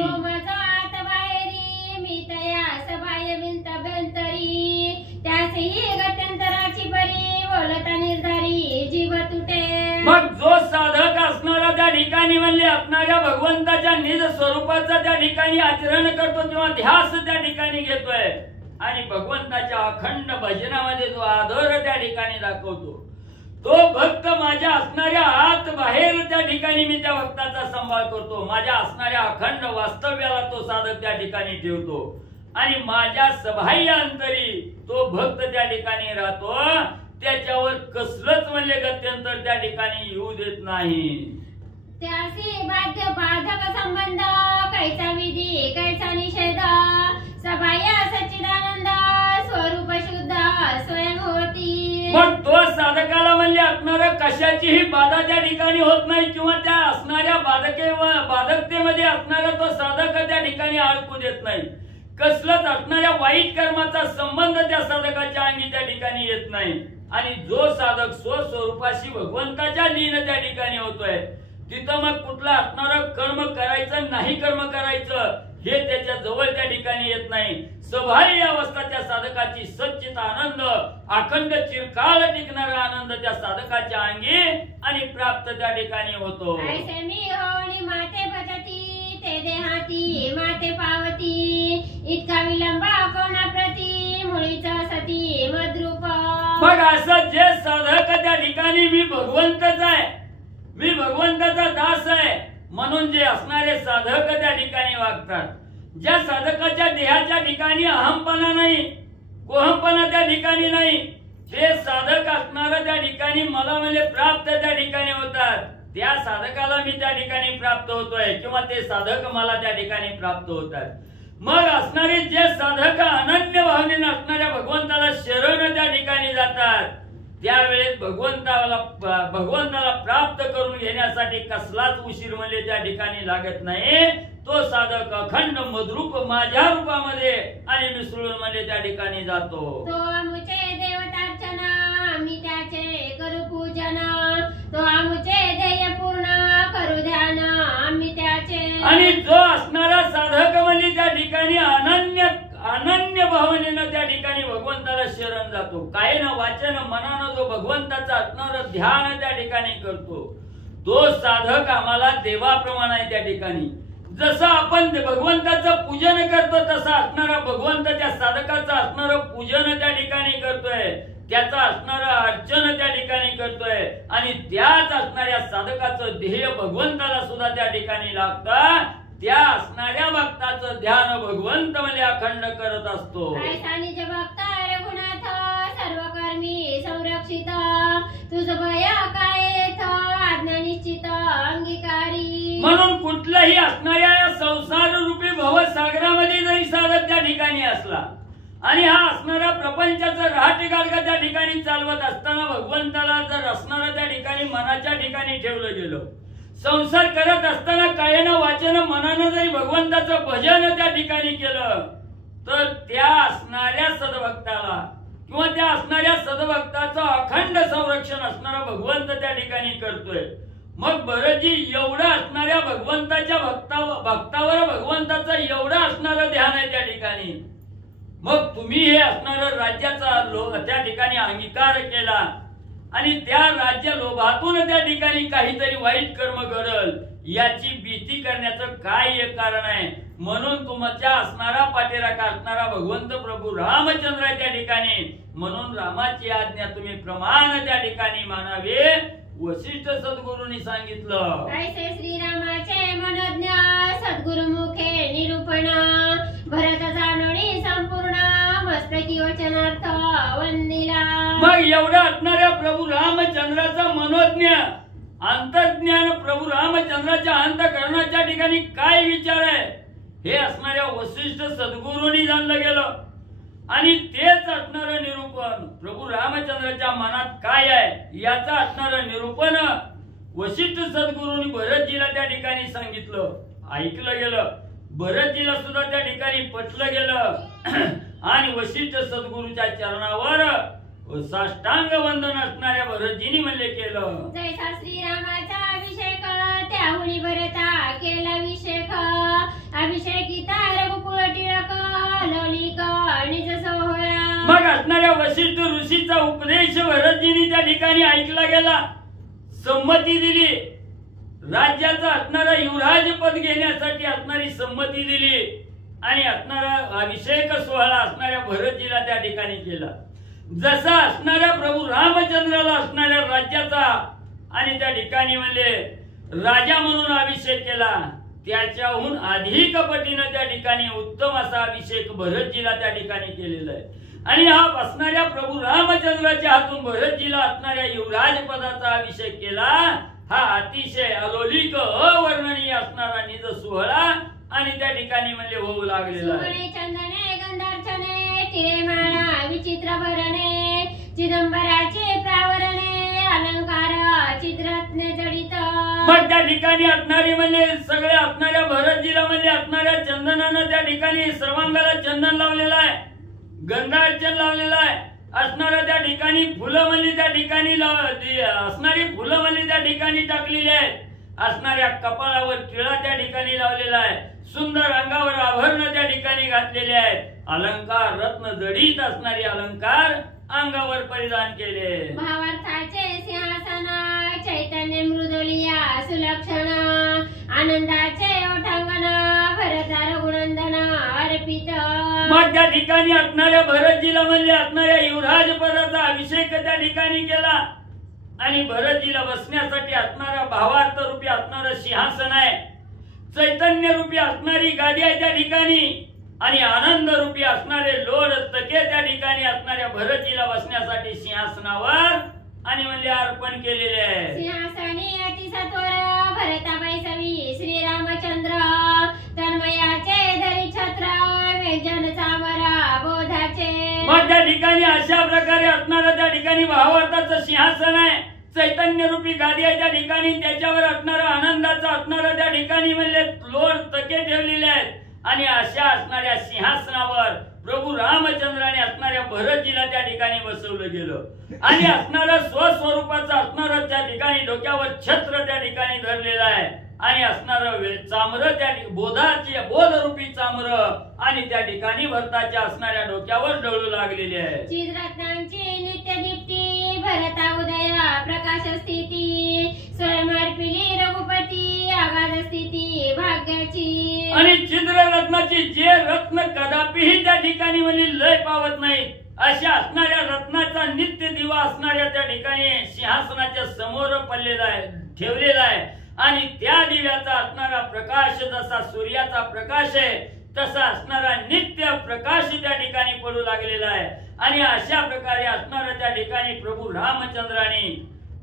मी तयास बाह्य बिंतरी त्यासही गत्यंतराची बरी बोलता निर्धारी जीव तुटे. मग जो साधक असणारा त्या ठिकाणी म्हणजे असणाऱ्या भगवंताच्या निज स्वरूपाचा त्या ठिकाणी आचरण करतो किंवा ध्यास त्या ठिकाणी घेतोय आणि भगवंताच्या अखंड भजनामध्ये जो आदर त्या ठिकाणी दाखवतो तो भक्त माझ्या असणाऱ्या आत बाहेर त्या ठिकाणी मी त्या भक्ताचा सांभाळ करतो. माझ्या असणाऱ्या अखंड वास्तव्याला तो साधक त्या ठिकाणी ठेवतो आणि माझ्या सबाह्य अंतरी तो भक्त त्या ठिकाणी राहतो. त्याच्यावर कसलंच म्हणजे गत्यंतर त्या ठिकाणी येऊ देत नाही. त्यासी बाध्य बाधक संबंध कैसा विधी कैसा निषेध सबाह्य सच्चिदानंद स्वरूप शुद्ध स्वयं होती. मग तो साधकाला म्हणजे असणारा कशाचीही बाधा त्या ठिकाणी होत नाही किंवा त्या असणाऱ्या बाधकतेमध्ये असणारा तो साधक त्या ठिकाणी अडकू देत नाही. कसलंच असणाऱ्या वाईट कर्माचा संबंध त्या साधकाच्या अंगी त्या ठिकाणी येत नाही. आणि जो साधक स्वस्वरूपाशी भगवंताच्या लीन त्या ठिकाणी होतोय तिथं मग कुठला असणारं कर्म करायचं नाही कर्म करायचं हे त्याच्या जवळ त्या ठिकाणी येत नाही. सबाह्य अवस्था त्या साधकाची सच्चित आनंद अखंड चिरकाल टिकणारा आनंद त्या साधकाच्या अंगी आणि प्राप्त त्या ठिकाणी होतो. ऐसे मी होणी माते भजती ते देहाती माते पावती इतका विलंब कोणा प्रती मुळीच सती मद्रूप. मग असं जे साधक त्या ठिकाणी मी भगवंतच आहे मी भगवंताचा दास आहे म्हणून जे असणारे साधक त्या ठिकाणी वागतात ज्या साधकाच्या देहाच्या ठिकाणी अहमपणा नाही कोहमपणा त्या ठिकाणी नाही ते साधक असणारा त्या ठिकाणी मला म्हणजे प्राप्त त्या ठिकाणी होतात. त्या साधकाला मी त्या ठिकाणी प्राप्त होतोय किंवा ते साधक मला त्या ठिकाणी प्राप्त होतात. मग असणारे जे साधक अनन्य भावनेने असणाऱ्या भगवंताला शरण त्या ठिकाणी जातात त्यावेळेस भगवंताला प्राप्त करून घेण्यासाठी कसलाच उशीर म्हणजे त्या ठिकाणी लागत नाही. तो साधक अखंड मद्रूप माझ्या रूपामध्ये आणि मिसळून मध्ये त्या ठिकाणी जातो. तो आमुचे देवतार्चना मी त्याचे करू पूजन तो आमुचे ध्येय पूर्ण करू ध्यान आम्ही त्याचे. आणि जो असणारा साधक म्हणजे त्या ठिकाणी अनन्य भावनेनं त्या ठिकाणी भगवंताला शरण जातो, कायेनं वाचेनं मनानं जो भगवंताचं असणारं ध्यान त्या ठिकाणी करतो, तो साधक आम्हाला देवाप्रमाणे आहे. त्या ठिकाणी जसं आपण भगवंताचं पूजन करतो तसं असणारा भगवंत त्या साधकाचं असणारं पूजन त्या ठिकाणी करतोय, त्याचं असणारं अर्चन त्या ठिकाणी करतोय आणि त्याच असणाऱ्या साधकाचं ध्येय भगवंताला सुद्धा त्या ठिकाणी लागतं. त्या असणाऱ्या भक्ताचं ध्यान भगवंत म्हणजे अखंड करत असतो. भक्त रघुनाथ सर्व कर्मी संरक्षित तुझ भय काय आज्ञा निश्चित अंगीकारी. म्हणून कुठल्याही असणाऱ्या या संसार रूपी भवसागरामध्ये जरी साधक त्या ठिकाणी असला आणि हा असणारा प्रपंचाचा रहाटे गाडगा त्या ठिकाणी चालवत असताना भगवंताला जर असणारा त्या ठिकाणी मनाच्या ठिकाणी ठेवलं गेलं, संसार करत असताना कायेनं वाचेनं मनानं जरी भगवंताचं भजन त्या ठिकाणी केलं, तर त्या असणाऱ्या सद्भक्ताला किंवा त्या असणाऱ्या सद्भक्ताचं अखंड संरक्षण असणारा भगवंत त्या ठिकाणी करतोय. मग भरतजी एवढं असणाऱ्या भगवंताच्या भक्तावर भगवंताचं एवढं असणारं ध्यान आहे त्या ठिकाणी. मग तुम्ही हे असणारं राज्याचा त्या ठिकाणी अंगीकार केला आणि त्या राज्य लोभातून त्या ठिकाणी काहीतरी वाईट कर्म घडल याची भीती करण्याचं काय एक कारण आहे. म्हणून तुमच्या असणारा पाठीराखा असणारा भगवंत प्रभू रामचंद्र आहे त्या ठिकाणी. म्हणून रामाची आज्ञा तुम्ही प्रमाण त्या ठिकाणी मानावे वशिष्ठ सद्गुरूंनी सांगितलं. ऐसे श्रीरामाचे मनोज्ञ सद्गुरु मुखे निरूपण भरत जाणोनी संपूर्ण मस्तकी वचनार्थ वंदिला. मग एवढं असणाऱ्या प्रभू रामचंद्राचं मनोज्ञ अंतर्ज्ञान प्रभू रामचंद्राच्या अंतःकरणाच्या ठिकाणी काय विचार आहे हे असणाऱ्या वशिष्ठ सद्गुरूंनी जाणलं गेलं आणि तेच असणारं निरूपण प्रभू रामचंद्राच्या मनात काय आहे याचं असणारं निरूपण वशिष्ठ सद्गुरूंनी भरतजीला त्या ठिकाणी सांगितलं, ऐकलं गेलं. भरतजीला सुद्धा त्या ठिकाणी पटलं गेलं आणि वशिष्ठ सद्गुरूच्या चरणावर साष्टांग वंदन असणाऱ्या भरतजींनी म्हणले केलं. जैसा श्रीरामाचा अभिषेक त्याहुनी भरता केला अभिषेक अभिषेकिता रघुकुळ टिळक लौलिक निज सोहळा. मग असणाऱ्या वशिष्ठ ऋषीचा उपदेश भरतजींनी त्या ठिकाणी ऐकला गेला, संमती दिली, राज्याचं असणारं युवराज पद घेण्यासाठी असणारी संमती दिली आणि असणारा अभिषेक सोहळा असणाऱ्या भरतजीला त्या ठिकाणी केला. जसा असणाऱ्या प्रभू रामचंद्राला असणाऱ्या राज्याचा आणि त्या ठिकाणी म्हणजे राजा म्हणून अभिषेक केला, त्याच्याहून अधिक पटीनं त्या ठिकाणी उत्तम असा अभिषेक भरतजीला त्या ठिकाणी केलेला आहे. आणि हा असणाऱ्या प्रभू रामचंद्राच्या हातून भरतजीला असणाऱ्या युवराज पदाचा अभिषेक केला. हा अतिशय अलौकिक अवर्णनीय असणारा निज सोहळा आणि त्या ठिकाणी म्हणजे होऊ लागलेला आहे. चंदने गंधार्चने टिळे माळा विचित्र भरणे चिदंबराचे प्रावरणे अलंकार चित्ररत्ने जडित. मग त्या ठिकाणी असणारी म्हणजे सगळे असणाऱ्या भरतजीला म्हणजे असणाऱ्या चंदनानं त्या ठिकाणी सर्वांगाला चंदन लावलेलं आहे, गंधार्चन लावलेलं आहे, असणाऱ्या त्या ठिकाणी फुलं म्हणजे त्या ठिकाणी असणारी फुलं म्हणजे त्या ठिकाणी टाकलेली आहेत, असणाऱ्या कपाळावर टिळा त्या ठिकाणी लावलेला आहे, सुंदर अंगावर आभरण त्या ठिकाणी घातलेले आहेत, अलंकार रत्न जडित असणारे अलंकार अंगावर परिधान केले. भावार्थाचे सिंहासन चैतन्य मृदुलिया सुलक्षण आनंदाचे ओठांगण भरत रघुनंदन अर्पित. मग त्या ठिकाणी असणाऱ्या भरतजीला म्हणजे असणाऱ्या युवराज पदाचा अभिषेक त्या ठिकाणी केला आणि भरतजीला बसण्यासाठी असणारा भावार्थ रूपी असणारं सिंहासन आहे, चैतन्य रूपी असणारी गादी आहे त्या ठिकाणी आणि आनंद रूपी असणारे लोड तके त्या ठिकाणी असणाऱ्या भरतजीला बसण्यासाठी सिंहासनावर आणि म्हणजे अर्पण केलेले आहे. सिंहासनी अतिसत्वर भरताबाई सवी श्रीरामचंद्र तन्मयाचे धरी छत्र मेघजन चामरा बोधाचे. मग त्या ठिकाणी अशा प्रकारे असणारं त्या ठिकाणी भावार्थाचं सिंहासन आहे, चैतन्य रूपी गादी आहे त्या ठिकाणी, त्याच्यावर असणारं आनंदाचं असणारं त्या ठिकाणी म्हणजे लोड तके ठेवलेले आहेत आणि अशा असणाऱ्या सिंहासनावर प्रभू रामचंद्राने असणाऱ्या भरतजीला त्या ठिकाणी बसवलं गेलं आणि असणारं स्वस्वरूपाचं असणारं त्या ठिकाणी डोक्यावर छत्र त्या ठिकाणी धरलेलं आहे आणि असणारं चामरं त्या बोधाचे बोधरूपी चामरं आणि त्या ठिकाणी भरताच्या असणाऱ्या डोक्यावर डळू लागलेले आहे. चित्ररत्नांची नित्य दीप्ती भरता उदया प्रकाश स्थिती स्वयंर्पिली रघुपती आगाध स्थिती भाग्याची. आणि चित्ररत्नाची जे रत्न कदापिही त्या ठिकाणी म्हणजे लय पावत नाही अशा असणाऱ्या रत्नाचा नित्य दिवा असणाऱ्या त्या ठिकाणी सिंहासनाच्या समोर पडलेला आहे ठेवलेला आहे. आणि त्या दिव्याचा असणारा प्रकाश जसा सूर्याचा प्रकाश आहे तसा असणारा नित्य प्रकाश त्या ठिकाणी पडू लागलेला आहे. आणि अशा प्रकारे असणाऱ्या त्या ठिकाणी प्रभू रामचंद्राने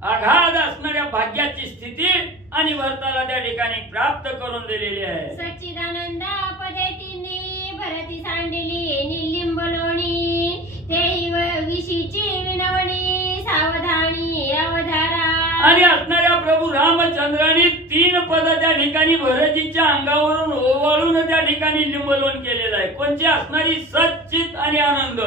आघाद असणाऱ्या भाग्याची स्थिती आणि भरताला त्या ठिकाणी प्राप्त करून दिलेली आहे. सच्चिदानंद पदे तिन्ही भरती सांडिली निलिंब लोणी तेही विशीची विनवणी सावधानी अवधारा. आणि असणाऱ्या प्रभू रामचंद्राने 3 पद त्या ठिकाणी भरतीच्या अंगावरून ओवाळून त्या ठिकाणी लिंबलोन केलेलं आहे. कोणची असणारी सच्चित आणि आनंद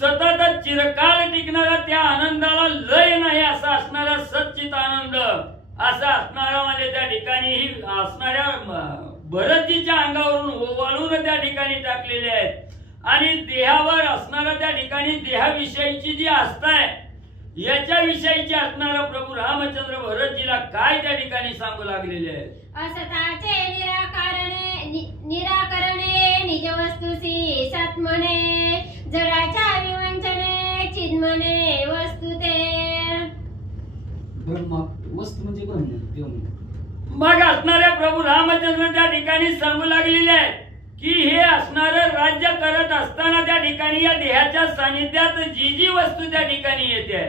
सतत चिरकाल टिकणारा त्या आनंदाला लय नाही असा असणारा सच्चित आनंद असा असणारा म्हणजे त्या ठिकाणी ही असणाऱ्या भरतीच्या अंगावरून ओवाळून त्या ठिकाणी टाकलेले आहेत. आणि देहावर असणारा त्या ठिकाणी देहाविषयीची जी आस्था आहे याच्याविषयीची असणारा प्रभू रामचंद्र भरतजीला काय त्या ठिकाणी सांगू लागलेले आहे. असताचे निराकरणे निज वस्तुसी सत्मने जडाच्या विवंचने चिन्मने वस्तु ते. वस्तू म्हणजे ब्रह्म. मग असणाऱ्या प्रभू रामचंद्र त्या ठिकाणी सांगू लागलेले आहे की हे असणारं राज्य करत असताना त्या ठिकाणी या देहाच्या सानिध्यात जी जी वस्तू त्या ठिकाणी येते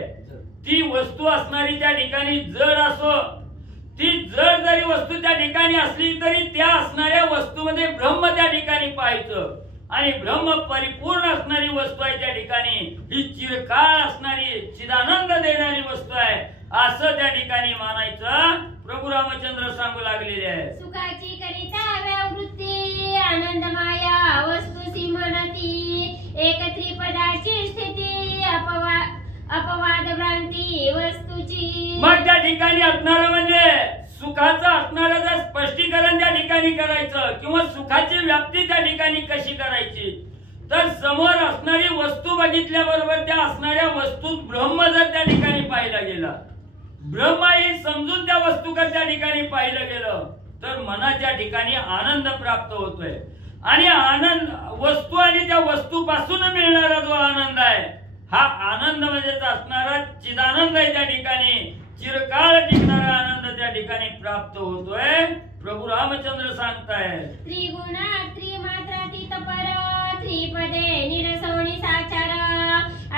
ती वस्तू असणारी त्या ठिकाणी जड असो ती जड जरी वस्तू त्या ठिकाणी असली तरी त्या असणाऱ्या वस्तूमध्ये ब्रह्म त्या ठिकाणी पाहायचं. आणि ब्रह्म परिपूर्ण असणारी वस्तू आहे त्या ठिकाणी ही चिरकाळ असणारी चिदानंद देणारी वस्तू आहे असं त्या ठिकाणी मानायचं प्रभू रामचंद्र सांगू लागलेले आहे. सुखाची करिता व्यावृत्ती आनंद माया वस्तू सिमनती एक त्रिपदाची स्थिती अपवाद भ्रांती वस्तूची. मग त्या ठिकाणी असणारं म्हणजे सुखाचं असणारं जर स्पष्टीकरण त्या ठिकाणी करायचं किंवा सुखाची व्याप्ती त्या ठिकाणी कशी करायची तर समोर असणारी वस्तू बघितल्याबरोबर त्या असणाऱ्या वस्तूत ब्रह्म जर त्या ठिकाणी पाहिला गेला ब्रह्म हे समजून त्या वस्तूकडे त्या ठिकाणी पाहिलं गेलं तर मनाच्या ठिकाणी आनंद प्राप्त होतोय. आणि आनंद वस्तू आणि त्या वस्तूपासून मिळणारा जो आनंद आहे हा आनंद म्हणजेच असणारा चिदानंद आहे त्या ठिकाणी चिरकाळ टिकणारा आनंद त्या ठिकाणी प्राप्त होतोय. प्रभू रामचंद्र सांगतायत त्रिगुणा त्रिमात्रातीत पर त्रिपदे निरसवणी साचार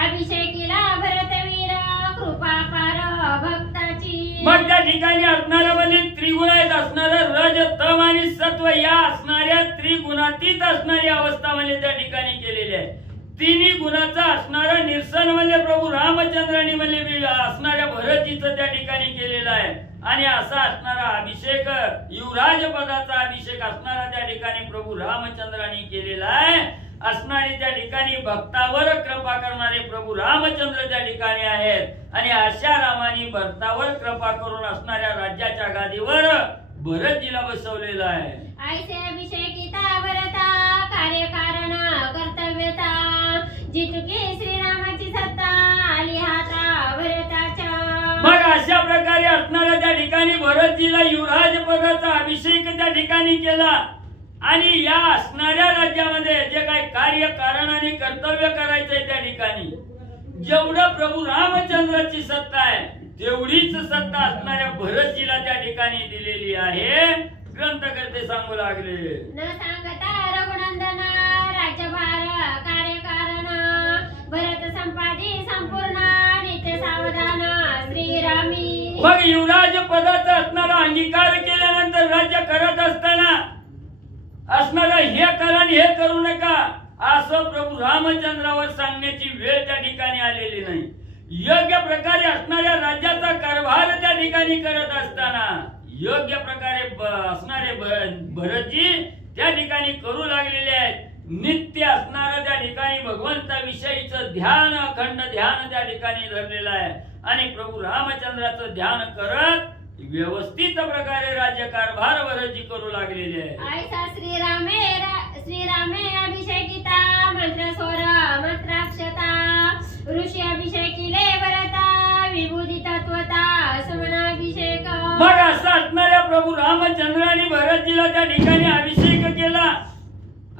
अभिषेकीला भरतवीर कृपा पार भक्ताची. मग त्या ठिकाणी असणारं म्हणजे त्रिगुण आहेत असणारं रज तम आणि सत्व या असणाऱ्या त्रिगुणातीत असणारी अवस्था म्हणजे त्या ठिकाणी केलेली आहे. तिन्ही गुणाचा असणारं निरसन म्हणजे प्रभू रामचंद्रांनी म्हणजे असणाऱ्या भरतीचं त्या ठिकाणी केलेलं आहे. आणि असा असणारा अभिषेक युवराज पदाचा अभिषेक असणारा त्या ठिकाणी प्रभू रामचंद्रांनी केलेला आहे. असणारी त्या ठिकाणी भक्तावर कृपा करणारे प्रभू रामचंद्र त्या ठिकाणी आहेत. आणि अशा रामाने भरतावर कृपा करून असणाऱ्या राज्याच्या गादीवर भरतजीला बसवलेलं आहे. ऐसे अभिषेकिता भरता कार्यकारण कर्तव्यता जितुकी श्रीरामाची सत्ता आली हाता भरताच्या. मग अशा प्रकारे असणाऱ्या त्या ठिकाणी भरतजीला युवराज पदाचा अभिषेक त्या ठिकाणी केला. आणि या असणाऱ्या राज्यामध्ये जे काही कार्य कारण आणि कर्तव्य करायचंय त्या ठिकाणी जेवढं प्रभू रामचंद्राची सत्ता आहे तेवढीच सत्ता असणाऱ्या भरतजीला त्या ठिकाणी दिलेली आहे. ग्रंथकर्ते सांगू लागले न सांगता रघुनंदन राज्यभार कार्यकारण भरत संपादी संपूर्ण नित्य सावधान श्रीरामी. मग युवराज पदाचा असणारा अंगीकार केल्यानंतर राज्य करत असताना असणारा हे करा हे करू नका असं प्रभू रामचंद्रावर सांगण्याची वेळ त्या ठिकाणी आलेली नाही. योग्य प्रकारे असणाऱ्या राज्याचा कारभार त्या ठिकाणी करत असताना योग्य प्रकारे असणारे भरतजी त्या ठिकाणी करू लागलेले आहेत. नित्य असणारं त्या ठिकाणी भगवंताविषयीचं ध्यान अखंड ध्यान त्या ठिकाणी धरलेलं आहे. आणि प्रभू रामचंद्राचं ध्यान करत व्यवस्थित प्रकारे राज्यकारभार भरतजी करू लागलेले आहे. ऐसा श्रीरामे अभिषेकिता मंत्र स्वर मंत्राक्षता ऋषी अभिषेकिले भरता विभूती तत्वता समनाभिषेक. मग असं असणाऱ्या प्रभू रामचंद्राने भरतजीला त्या ठिकाणी अभिषेक केला.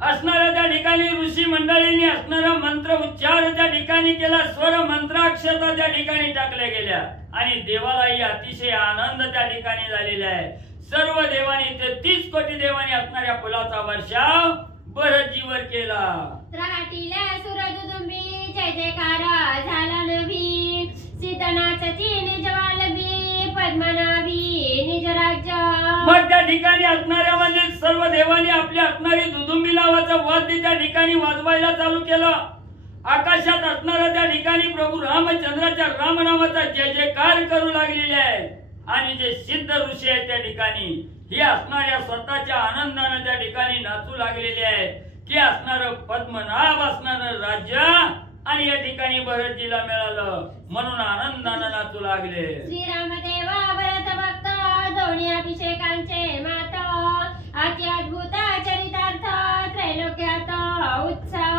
असणाऱ्या त्या ठिकाणी ऋषी मंडळींनी असणारा मंत्र उच्चार त्या ठिकाणी केला. स्वर मंत्राक्षता त्या ठिकाणी टाकल्या गेल्या आणि देवालाही अतिशय आनंद त्या ठिकाणी झालेला आहे. सर्व देवांनी 33 कोटी देवांनी असणाऱ्या फुलाचा वर्षाव भरतजीवर केला. त्राटीला सुरदुदुंबी जय जयकार झाला नभी सीतनाचती निजवालभी पद्मनाभी निज राज्य. मग त्या ठिकाणी असणाऱ्या म्हणजे सर्व देवांनी आपल्या असणारी दुदुंबी नावाचं वाद्य त्या ठिकाणी वाजवायला चालू केलं. आकाशात असणाऱ्या त्या ठिकाणी प्रभू रामचंद्राच्या रामनामाचा जय जयकार करू लागलेले आहेत. आणि जे सिद्ध ऋषी आहेत त्या ठिकाणी ही असणाऱ्या स्वतःच्या आनंदाने त्या ठिकाणी नाचू लागलेले आहेत की असणारं पद्मनाभ असणारं राज्य आणि या ठिकाणी भरतजीला मिळालं म्हणून आनंदाने नाचू लागले. श्रीरामदेवा भरत भक्त दोन्ही अभिषेकांचे मात अति अद्भुत चरितार्थ त्रैलोक्यात उत्सव.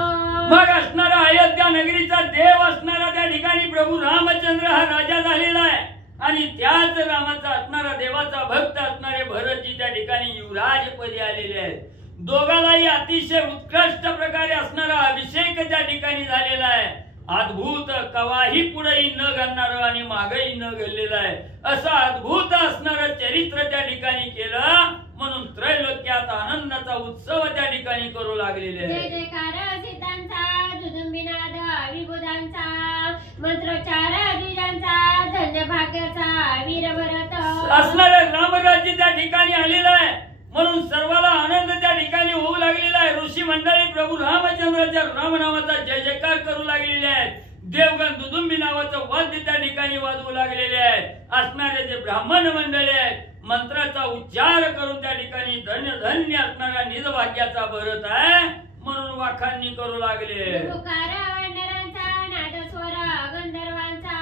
मग असणारा अयोध्या नगरीचा देव असणारा त्या ठिकाणी प्रभू रामचंद्र हा राजा झालेला आहे आणि त्याच रामाचा असणारा देवाचा भक्त असणारे भरतजी त्या ठिकाणी युवराज पदी आलेले आहेत. दोघांनाही अतिशय उत्कृष्ट प्रकारे असणारा अभिषेक त्या ठिकाणी झालेला आहे. अद्भुत कवाही पुढेही न घालणारं आणि मागेही न घडलेलं आहे असं अद्भुत असणारं चरित्र त्या ठिकाणी केलं म्हणून त्रैलोक्यात आनंदाचा उत्सव त्या ठिकाणी करू लागलेले जय आहे. जयकार सीतांचा दुदुंबिनाद विभुदांचा मंत्रोच्चार द्विजांचा धन्य भाग्याचा वीर भरत. असणाऱ्या रामराज्य त्या ठिकाणी आलेलं आहे म्हणून सर्वाला आनंद त्या ठिकाणी होऊ लागलेला आहे. ऋषी मंडळी प्रभू रामचंद्राच्या रामनामाचा जय जयकार करू लागलेले आहेत. देवगण दुदुंबी नावाचं वाद्य त्या ठिकाणी वाजवू लागलेले आहेत. असणारे जे ब्राह्मण मंडळी आहेत मंत्राचा उच्चार करून त्या ठिकाणी धन्य धन्य असणारा निजभाग्याचा भरत आहे म्हणून वाखाणणी करू लागले. नादस्वर गंधर्वांचा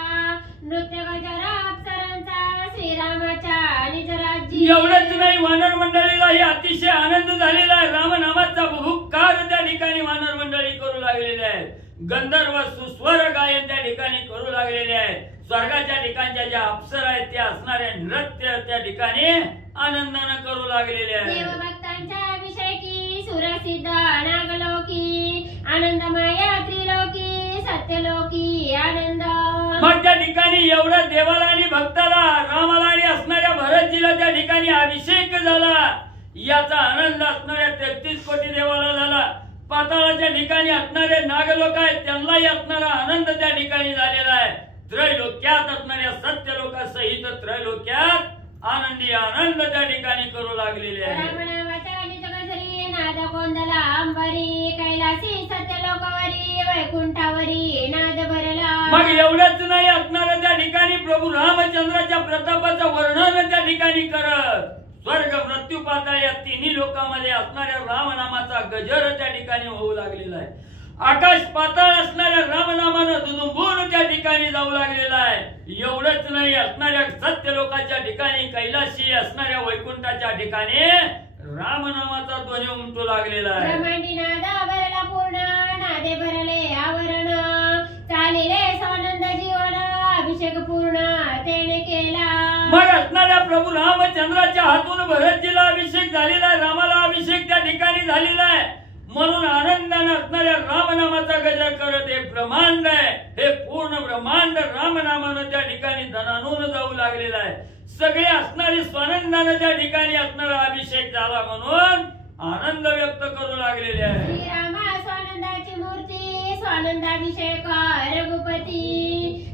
नृत्य गजर अप्सरांचा श्रीरामाच्या निज राज्य. एवढंच नाही वानर मंडळीलाही अतिशय आनंद झालेला आहे. रामनामाचा बहुकार त्या ठिकाणी वानर मंडळी करू लागलेले आहेत. गंधर्व सुस्वर गायन त्या ठिकाणी करू लागलेले आहेत. स्वर्गाच्या ठिकाणच्या ज्या अप्सरा आहेत त्या असणाऱ्या नृत्य त्या ठिकाणी आनंदाने करू लागलेले आहेत. देवभक्तांच्या अभिषेकी सुरसिद्ध नागलोकी आनंदमय त्रिलोकी सत्यलोकी आनंद. मग त्या ठिकाणी एवढं देवाला आणि भक्ताला रामाला आणि असणाऱ्या भरतजीला त्या ठिकाणी अभिषेक झाला याचा आनंद असणाऱ्या 33 कोटी देवाला झाला. पाताळाच्या ठिकाणी असणारे नागलोक आहेत त्यांनाही असणारा आनंद त्या ठिकाणी झालेला आहे. त्रैलोक्यात असणाऱ्या सत्यलोकासहित त्रैलोक्यात आनंदी आनंद त्या ठिकाणी करू लागलेले आहे. रामनामाच्या निजगजरी नाद कोंदला अंबरी कैलासी सत्यलोकावरी वैकुंठावरी नाद भरला. मग एवढंच नाही असणारं त्या ठिकाणी प्रभू रामचंद्राच्या प्रतापाचं वर्णन त्या ठिकाणी करत स्वर्ग मृत्यू पाताळ या तिन्ही लोकांमध्ये असणाऱ्या रामनामाचा गजर त्या ठिकाणी होऊ लागलेला आहे. आकाश पाताळ असणाऱ्या रामनामानं दुदुंबून त्या ठिकाणी जाऊ लागलेला आहे. एवढंच नाही असणाऱ्या सत्य लोकांच्या ठिकाणी कैलाशी असणाऱ्या वैकुंठाच्या ठिकाणी रामनामाचा ध्वनी उमटू लागलेला आहे. ब्रह्मांडी नाद भरला पूर्ण नादे भरले आवरण चालिले स्वानंद जीवन अभिषेक पूर्ण तेने केला. मग असणाऱ्या प्रभू रामचंद्राच्या हातून भरतजीला अभिषेक झालेला आहे. रामाला अभिषेक त्या ठिकाणी झालेला आहे म्हणून आनंदाने असणाऱ्या रामनामाचा गजर करत हे ब्रह्मांड आहे हे पूर्ण ब्रह्मांड रामनामानं त्या ठिकाणी धनानून जाऊ लागलेला आहे. सगळे असणारे स्वानंदाने त्या ठिकाणी असणारा अभिषेक झाला म्हणून आनंद व्यक्त करू लागलेले आहे. श्रीरामा स्वानंदाची मूर्ती स्वानंदाभिषेक रघुपती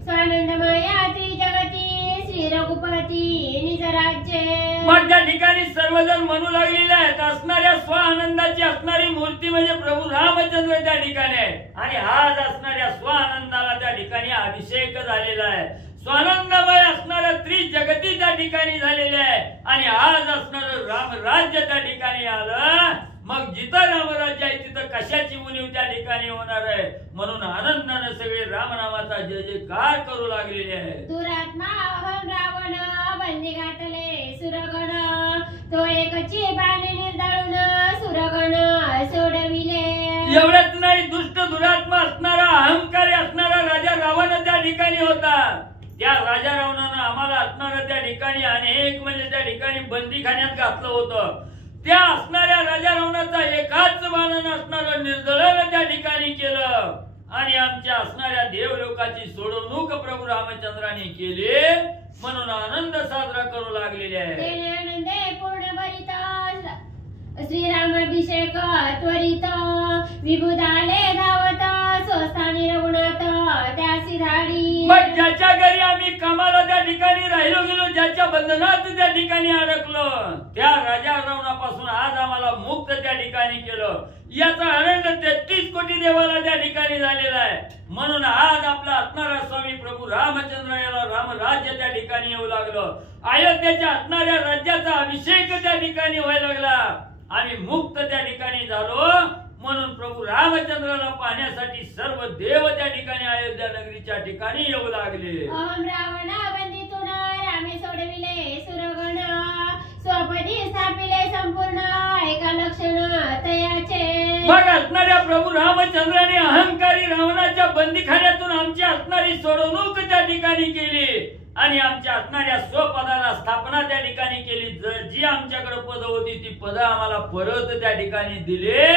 स्वानंदमया त्रिजगती श्री रघुपती निज राज्य. मग त्या ठिकाणी सर्वजण म्हणू लागलेले आहेत असणाऱ्या स्वानंदाची असणारी मूर्ती म्हणजे प्रभू रामचंद्र त्या ठिकाणी आहे आणि आज असणाऱ्या स्वानंदाला त्या ठिकाणी अभिषेक झालेला आहे. स्वानंदमय असणारा त्रिजगती त्या ठिकाणी झालेले आहे आणि आज असणारं रामराज्य त्या ठिकाणी आलं. मग जिथं रामराज्य आहे तिथं कशाची उणीव त्या ठिकाणी होणार आहे म्हणून आनंदाने सगळे रामनामाचा जय जयकार करू लागलेले आहे. दुरात्मा अहम रावण बंदी घातले सुरगण तो एकची बाणे निर्दाळून सुरगण सोडविले. एवढंच नाही, दुष्ट दुरात्मा असणारा अहंकारी असणारा राजा रावण त्या ठिकाणी होता. त्या राजा रावणानं आम्हाला असणारा त्या ठिकाणी अनेक म्हणजे त्या ठिकाणी बंदीखान्यात घातलं होतं. त्या असणाऱ्या राजा रावणाचा एकाच बाणानं असणारं निर्दळन त्या ठिकाणी केलं आणि आमच्या असणाऱ्या देवलोकाची सोडवणूक प्रभू रामचंद्राने केली म्हणून आनंद साजरा करू लागलेले आहे. केले आनंदे पूर्ण भरित श्रीरामाभिषेक त्वरित विभुदाले धावत स्वस्थानी रघुनाथ त्यासी धाडी. मग ज्याच्या घरी आम्ही कामाला त्या ठिकाणी राहिलो गेलो, ज्याच्या बंधनात त्या ठिकाणी अडकलो, त्या राजा रावणापासून आज आम्हाला मुक्त त्या ठिकाणी केलं. याचा आनंद 33 कोटी देवाला त्या ठिकाणी झालेला आहे. म्हणून आज आपला असणारा स्वामी प्रभू रामचंद्र याला रामराज्य त्या ठिकाणी येऊ लागलं. अयोध्येच्या असणाऱ्या राज्याचा अभिषेक त्या ठिकाणी व्हायला लागला. आम्ही मुक्त त्या ठिकाणी झालो म्हणून प्रभू रामचंद्राला पाहण्यासाठी सर्व देव त्या ठिकाणी अयोध्या नगरीच्या ठिकाणी येऊ लागले. अहम रावणा बंदितून रामे सोडविले सुरगण स्वपदी स्थापिले संपूर्ण एका लक्षण तयाचे. मग असणाऱ्या प्रभू रामचंद्राने अहंकारी रावणाच्या बंदीखान्यातून आमची असणारी सोडवणूक त्या ठिकाणी केली आणि आमच्या असणाऱ्या स्वपदाला स्थापना त्या ठिकाणी केली. जी आमच्याकडे पद होती ती पद आम्हाला परत त्या ठिकाणी दिले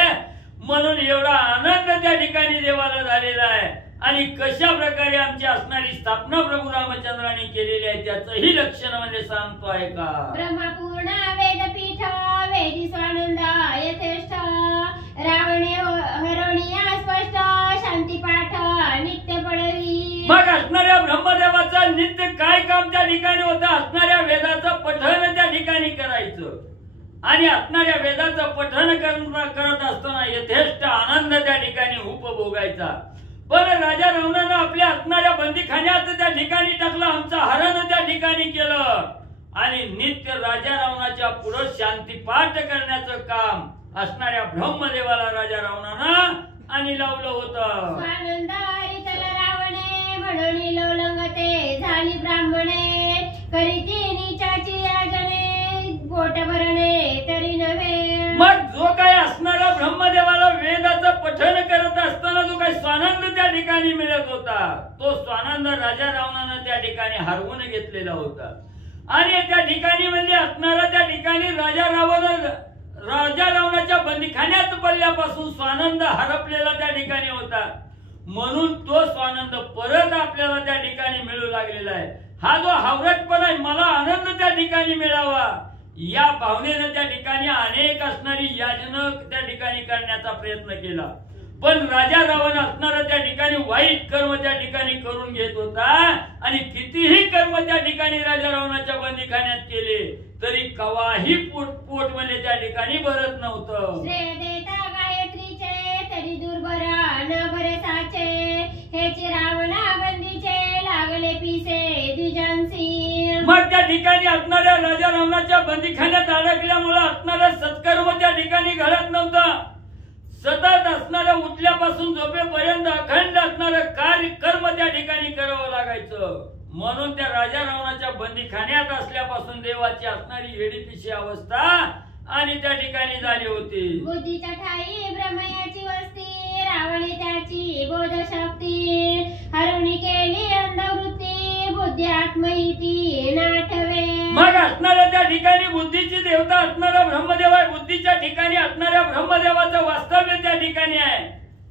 म्हणून एवढा आनंद त्या ठिकाणी देवाला झालेला आहे. आणि कशा प्रकारे आमची असणारी स्थापना प्रभू रामचंद्राने केलेली आहे त्याचंही लक्षण म्हणजे सांगतो आहे का. ब्रह्मपूर्ण वेदपीठ वेदी स्वानंद यथेष्ट रावणे हरणीया स्पष्ट शांती पाठ नित्य पडवी. मग असणाऱ्या ब्रह्मदेवाचा नित्य काय काम त्या ठिकाणी होतं. असणाऱ्या वेदाचं पठण त्या ठिकाणी करायचं आणि असणाऱ्या वेदाचं पठण करत असताना यथेष्ट आनंद त्या ठिकाणी उपभोगायचा. पण राजा रावणानं आपल्या असणाऱ्या बंदीखान्यात त्या ठिकाणी टाकलं, आमचं हरण त्या ठिकाणी केलं आणि नित्य राजा रावणाच्या पुढे शांतीपाठ करण्याचं काम असणाऱ्या ब्रह्मदेवाला राजा रावणानं आणि लावलं होतं. स्वानंद हरितल रावणे म्हणून लोलंगते झाली ब्राह्मणे करीती नीचाची याजने पोट भरणे तरी नव्हे. मग जो काय असणारा ब्रह्मदेवाला वेदाचं पठण करत असताना जो काही स्वानंद त्या ठिकाणी मिळत होता तो स्वानंद राजा रावणानं त्या ठिकाणी हरवून घेतलेला होता. आणि त्या ठिकाणी म्हणजे असणारा त्या ठिकाणी राजा रावणाच्या बंदीखान्यात पडल्यापासून स्वानंद हरपलेला त्या ठिकाणी होता म्हणून तो स्वानंद परत आपल्याला त्या ठिकाणी मिळू लागलेला आहे. हा जो हावरटपणा आहे मला आनंद त्या ठिकाणी मिळावा या भावनेनं त्या ठिकाणी अनेक असणारी याचना त्या ठिकाणी करण्याचा प्रयत्न केला. पण राजा रावण असणारा त्या ठिकाणी वाईट कर्म त्या ठिकाणी करून घेत होता आणि कितीही कर्म त्या ठिकाणी राजा रावणाच्या बंदीखान्यात केले तरी कवाही पोट म्हणजे त्या ठिकाणी भरत नव्हतं. श्रेय देता गायत्रीचे तरी दुर्भरा न भरसाचे हेचे रावणा बंदीचे लागले पिसे द्विजांसी. मग त्या ठिकाणी असणाऱ्या राजा रावणाच्या बंदीखान्यात अडकल्यामुळे असणारा सत्कर्म त्या ठिकाणी घडत नव्हता. सतत असणाऱ्या उठल्यापासून झोपेपर्यंत अखंड असणारं कार्य कर्म त्या ठिकाणी करावं लागायचं. म्हणून त्या राजा रावणाच्या बंदीखान्यात असल्यापासून देवाची असणारी येडीपिशी अवस्था आणि त्या ठिकाणी झाली होती. बुद्धीच्या ठाई ब्रह्मयाची वस्ती रावणे त्याची बोध शक्ती हरुणी केली अंधवृत्ती बुद्धी आत्महिती नाठवे. मग असणाऱ्या त्या ठिकाणी बुद्धीची देवता असणारा ब्रह्मदेव आहे. बुद्धीच्या ठिकाणी असणाऱ्या ब्रह्मदेवाचं वास्तव्य त्या ठिकाणी आहे.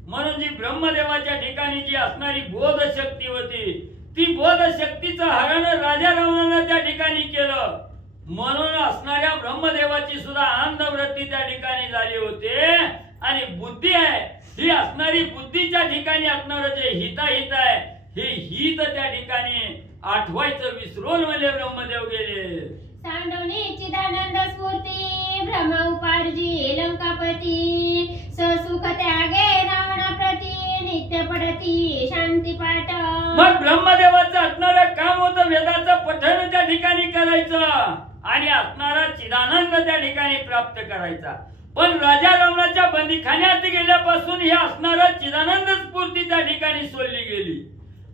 म्हणून जी ब्रह्मदेवाच्या ठिकाणी जी असणारी बोध शक्ती होती ती बोध शक्तीचं हरण राजा रावणानं त्या ठिकाणी केलं. म्हणून असणाऱ्या ब्रह्मदेवाची सुद्धा अंधवृत्ती त्या ठिकाणी झाली होते आणि बुद्धी आहे ही असणारी बुद्धीच्या ठिकाणी असणारं जे हिताहित आहे हे हित त्या ठिकाणी आठवायचं विसरून म्हणजे ब्रह्मदेव गेले. सांडवणे चिदानंद स्फूर्ती भ्रम उपार्जी लंकापती ससुख त्यागे रावणा प्रती नित्य पडती शांती पाठ. मग ब्रह्मदेवाचं असणारं काम होतं वेदाचं पठण त्या ठिकाणी करायचं आणि असणारा चिदानंद त्या ठिकाणी प्राप्त करायचा. पण राजा रावणाच्या बंदीखान्यात गेल्यापासून हे असणारा चिदानंद स्फूर्ती त्या ठिकाणी सोडली गेली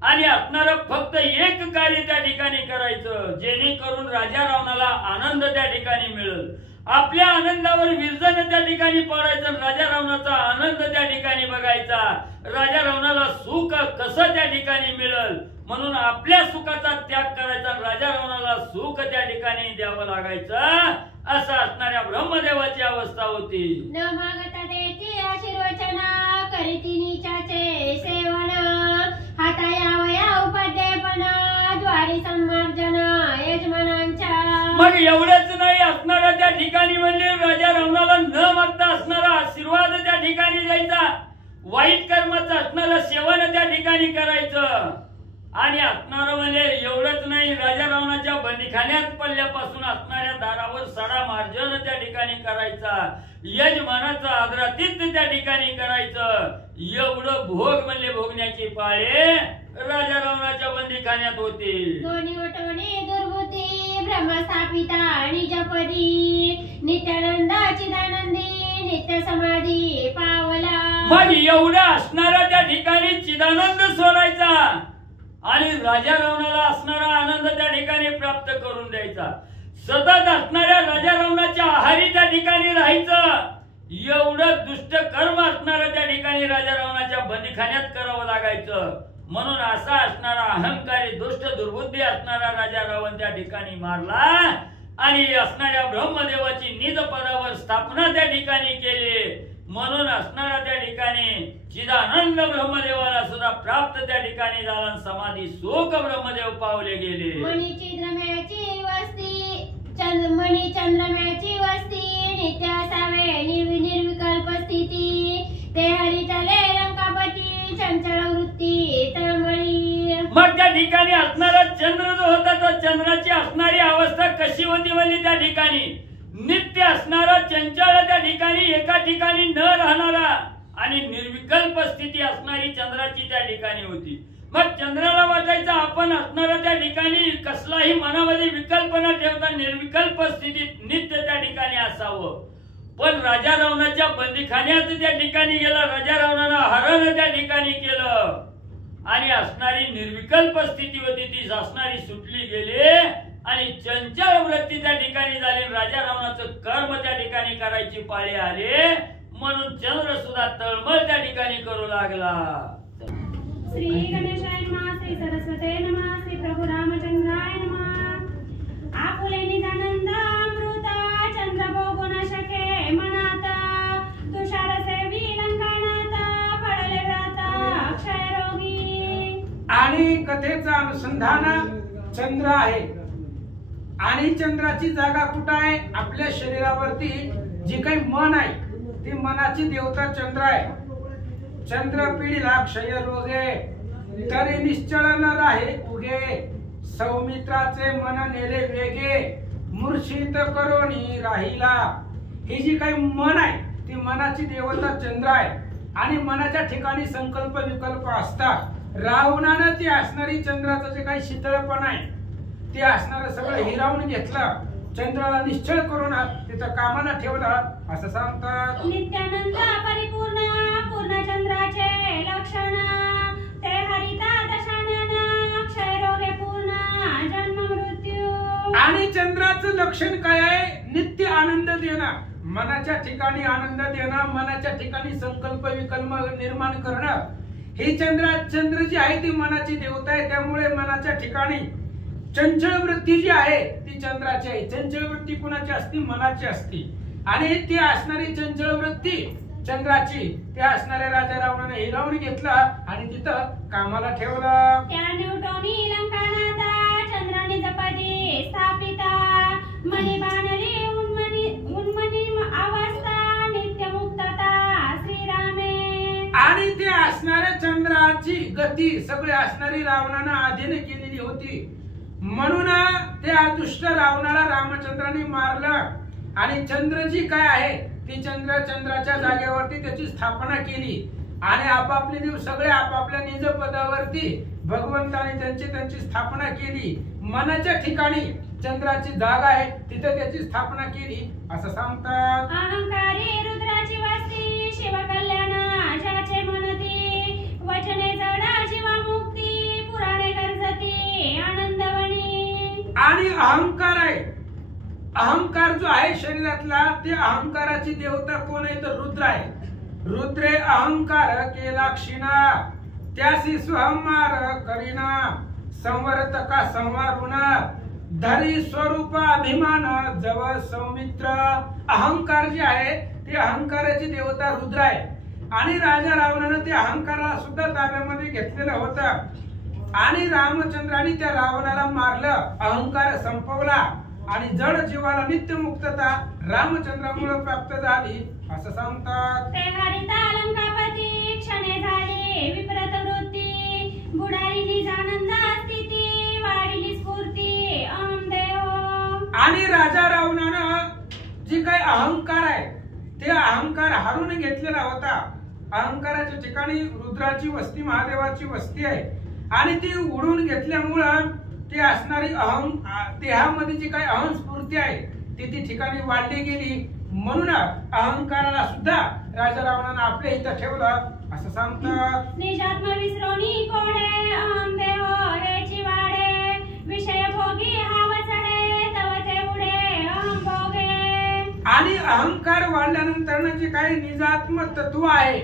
आणि असणारं फक्त एक कार्य त्या ठिकाणी करायचं, जेणेकरून राजा रावणाला आनंद त्या ठिकाणी मिळेल. आपल्या आनंदावर विरजन त्या ठिकाणी पडायचं, राजा रावणाचा आनंद त्या ठिकाणी बघायचा. राजा रावणाला सुख कसं त्या ठिकाणी मिळेल म्हणून आपल्या सुखाचा त्याग करायचा, राजा रावणाला सुख त्या ठिकाणी द्यावं लागायचं. असं असणाऱ्या ब्रह्मदेवाची अवस्था होती. न मागता देती आशीर्वचन करीती नीचाचे सेवन हाता यावया उपाध्येपण द्वारी सन्मार्जन यजमानांच्या. मग एवढंच नाही, असणारा त्या ठिकाणी म्हणजे राजा रावणाला न मागता असणारा आशीर्वाद त्या ठिकाणी द्यायचा, वाईट कर्माचं असणारं सेवन त्या ठिकाणी करायचं. आणि असणारं म्हणजे एवढंच नाही, राजा रावणाच्या बंदीखान्यात पडल्यापासून असणाऱ्या दारावर सडा मार्जन त्या ठिकाणी करायचा, यजमानाचं आदरातिथ्य त्या ठिकाणी करायचं. एवढं भोग म्हणजे भोगण्याची पाळे राजा रावणाच्या बंदीखान्यात होते. दोन्ही वटवणे दुर्बुद्धी ब्रह्मस्थापिता निजपदी नित्यानंद चिदानंदी नित्य समाधी पावला. मग एवढं असणारा त्या ठिकाणी चिदानंद सोडायचा आणि राजा रावणाला असणारा आनंद त्या ठिकाणी प्राप्त करून द्यायचा. सतत असणाऱ्या राजा रावणाच्या आहारी त्या ठिकाणी राहायचं. एवढं दुष्ट कर्म असणारं त्या ठिकाणी राजा रावणाच्या बंदीखान्यात करावं लागायचं. म्हणून असा असणारा अहंकारी दुष्ट दुर्बुद्धी असणारा राजा रावण त्या ठिकाणी मारला आणि असणाऱ्या ब्रह्मदेवाची निज पदावर स्थापना त्या ठिकाणी केली. म्हणून असणारा त्या ठिकाणी चिदानंद ब्रह्मदेवाला सुद्धा प्राप्त त्या ठिकाणी झाला, समाधी सुख ब्रह्मदेव पावले गेले. मणी चंद्रम्याची वस्ती मणी चंद्रम्याची वस्ती नित्य असावे निर्विकल्प स्थिती ते हरितले लंकापती चंचल वृत्ती तळमळी. मग त्या ठिकाणी असणारा चंद्र जो होता तो चंद्राची असणारी अवस्था कशी होती म्हणजे त्या ठिकाणी नित्य असणारा चंचल त्या ठिकाणी एका ठिकाणी न राहणारा आणि निर्विकल्प स्थिती असणारी चंद्राची त्या ठिकाणी होती. मग चंद्राला वाटायचं आपण असणारा त्या ठिकाणी कसलाही मनामध्ये विकल्पना ठेवता निर्विकल्प स्थितीत नित्य त्या ठिकाणी असावं. पण राजा रावणाच्या बंदीखान्यात त्या ठिकाणी गेला, राजा रावणाला हरण त्या ठिकाणी केलं आणि असणारी निर्विकल्प स्थिती होती ती असणारी सुटली गेली आणि चंचल वृत्ती त्या ठिकाणी झाली. राजा रावणाचं कर्म त्या ठिकाणी करायची पाळी आली म्हणून चंद्र सुद्धा तळमळ त्या ठिकाणी करू लागला. श्री गणेशाय नमः श्री सरस्वते नमः श्री प्रभु रामचंद्राय नमः. आपुले निदानंद अमृत चंद्र भोगू न शके मनात तुषार सेवी लंकानात पडले व्रत अक्षय रोगी. आणि कथेचं अनुसंधान चंद्र आहे आणि चंद्राची जागा कुठं आहे? आपल्या शरीरावरती जी काही मन आहे ती मनाची देवता चंद्र आहे. चंद्र पिढीला क्षय रोगे तरी निश्चळ न राहे उगे सौमित्राचे मन नेले वेगे मूर्छित करोनी राहिला. ही जी काही मन आहे ती मनाची देवता चंद्र आहे आणि मनाच्या ठिकाणी संकल्प विकल्प असतात. रावणानं ती असणारी चंद्राचं जे काही शीतळपण आहे ते असणारं सगळं हिरावून घेतलं, चंद्राला निश्चळ करून तिथं कामाला ठेवलं असं सांगतात. नित्यानंद परिपूर्ण पूर्ण चंद्राचे लक्षण ते हरिता दशानन क्षय रोगे पूर्ण जन्म मृत्यू. आणि चंद्राचं लक्षण काय आहे? नित्य आनंद देणं, मनाच्या ठिकाणी आनंद देणं, मनाच्या ठिकाणी संकल्प विकल्प निर्माण करणं. ही चंद्र जी आहे ती मनाची देवता आहे. त्यामुळे मनाच्या ठिकाणी चंचल वृत्ती जी आहे ती चंद्राची आहे. चंचल वृत्ती कुणाची असती? मनाची असती. आणि ती असणारी चंचल वृत्ती चंद्राची ते असणाऱ्या राजा रावणाने हिरावून घेतला आणि तिथं कामाला ठेवलं. त्या न्यूटोनी लंकानाता चंद्राने जपदी स्थापिता मनी बाणरी उन्मनी अवस्था नित्य मुक्तता श्रीरामे. आणि ते असणाऱ्या चंद्राची गती सगळी असणारी रावणानं अधीन केलेली होती. म्हणून त्या दुष्ट रावणाला रामचंद्राने मारलं आणि चंद्र जी काय आहे ती चंद्राच्या जागेवरती त्याची स्थापना केली आणि आपापले सगळे आपापल्या निज पदावरती भगवंताने त्यांची स्थापना केली. मनाच्या ठिकाणी चंद्राची जागा आहे तिथे त्याची स्थापना केली असं सांगतात. अहंकारी रुद्राची वस्ती शिव कल्याण ज्याचे मनती वचने जडा जीवा मुक्ती आणि अहंकार आहे. अहंकार जो आहे शरीरातला, ते अहंकाराची देवता कोण आहे तर रुद्र आहे. रुद्रे अहंकार केला क्षीणा, त्यासी स्वहंमार करीना, संवर्तका संवारुण, धरी स्वरूप अभिमान जवळ सौमित्र. अहंकार जे आहे ते अहंकाराची देवता रुद्र आहे. आणि राजा रावणानं ते अहंकाराला सुद्धा ताब्यामध्ये घेतलेलं होतं. आणि रामचंद्राने त्या रावणाला मारलं, अहंकार संपवला आणि जड जीवाला नित्य मुक्तता रामचंद्रामुळे प्राप्त झाली असं सांगतात. ते हरिता अलंकापती क्षणे झाले विप्रत वृत्ती, बुडाली निजानंद स्थिती, वाढिली स्फूर्ती अहं देव. आणि राजा रावणानं जी काही अहंकार आहे ते अहंकार हारून घेतलेला होता. अहंकाराच्या ठिकाणी रुद्राची वस्ती, महादेवाची वस्ती आहे. आणि ती उडून घेतल्यामुळं ती असणारी देहामध्ये जी काही अहंस्फूर्ती आहे ती ठिकाणी वाढली गेली. म्हणून अहंकाराला सुद्धा राजा रावणानं आपल्या इथं ठेवलं असं सांगतात. निजात्म विसरोनी कोडे अहं देव हेची वाडे, विषय भोगी हाव चढे तव ते उडे अहं भोगे. आणि अहंकार वाढल्यानंतर जे काही निजात्म तत्व आहे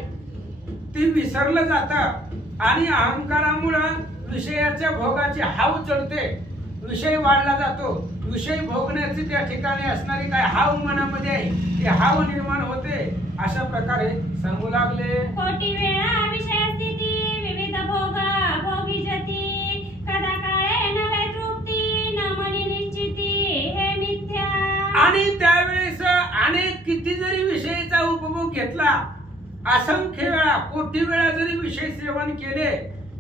ते विसरलं जातं. आणि अहंकारामुळं विषयाच्या भोगाची हाव चढते, विषय वाढला जातो. विषय भोगण्याची त्या ठिकाणी असणारी काय हाव मनामध्ये आहे ती हाव निर्माण होते अशा प्रकारे सांगू लागले. कोटी वेळा विषय स्थिती, विविध भोग भोगी जती, कदा काळे नवे तृप्ती, न मनी निश्चिती हे मिथ्या. आणि त्यावेळेस अनेक किती जरी विषयाचा उपभोग घेतला, असंख्य वेळा कोटी वेळा जरी विषय सेवन केले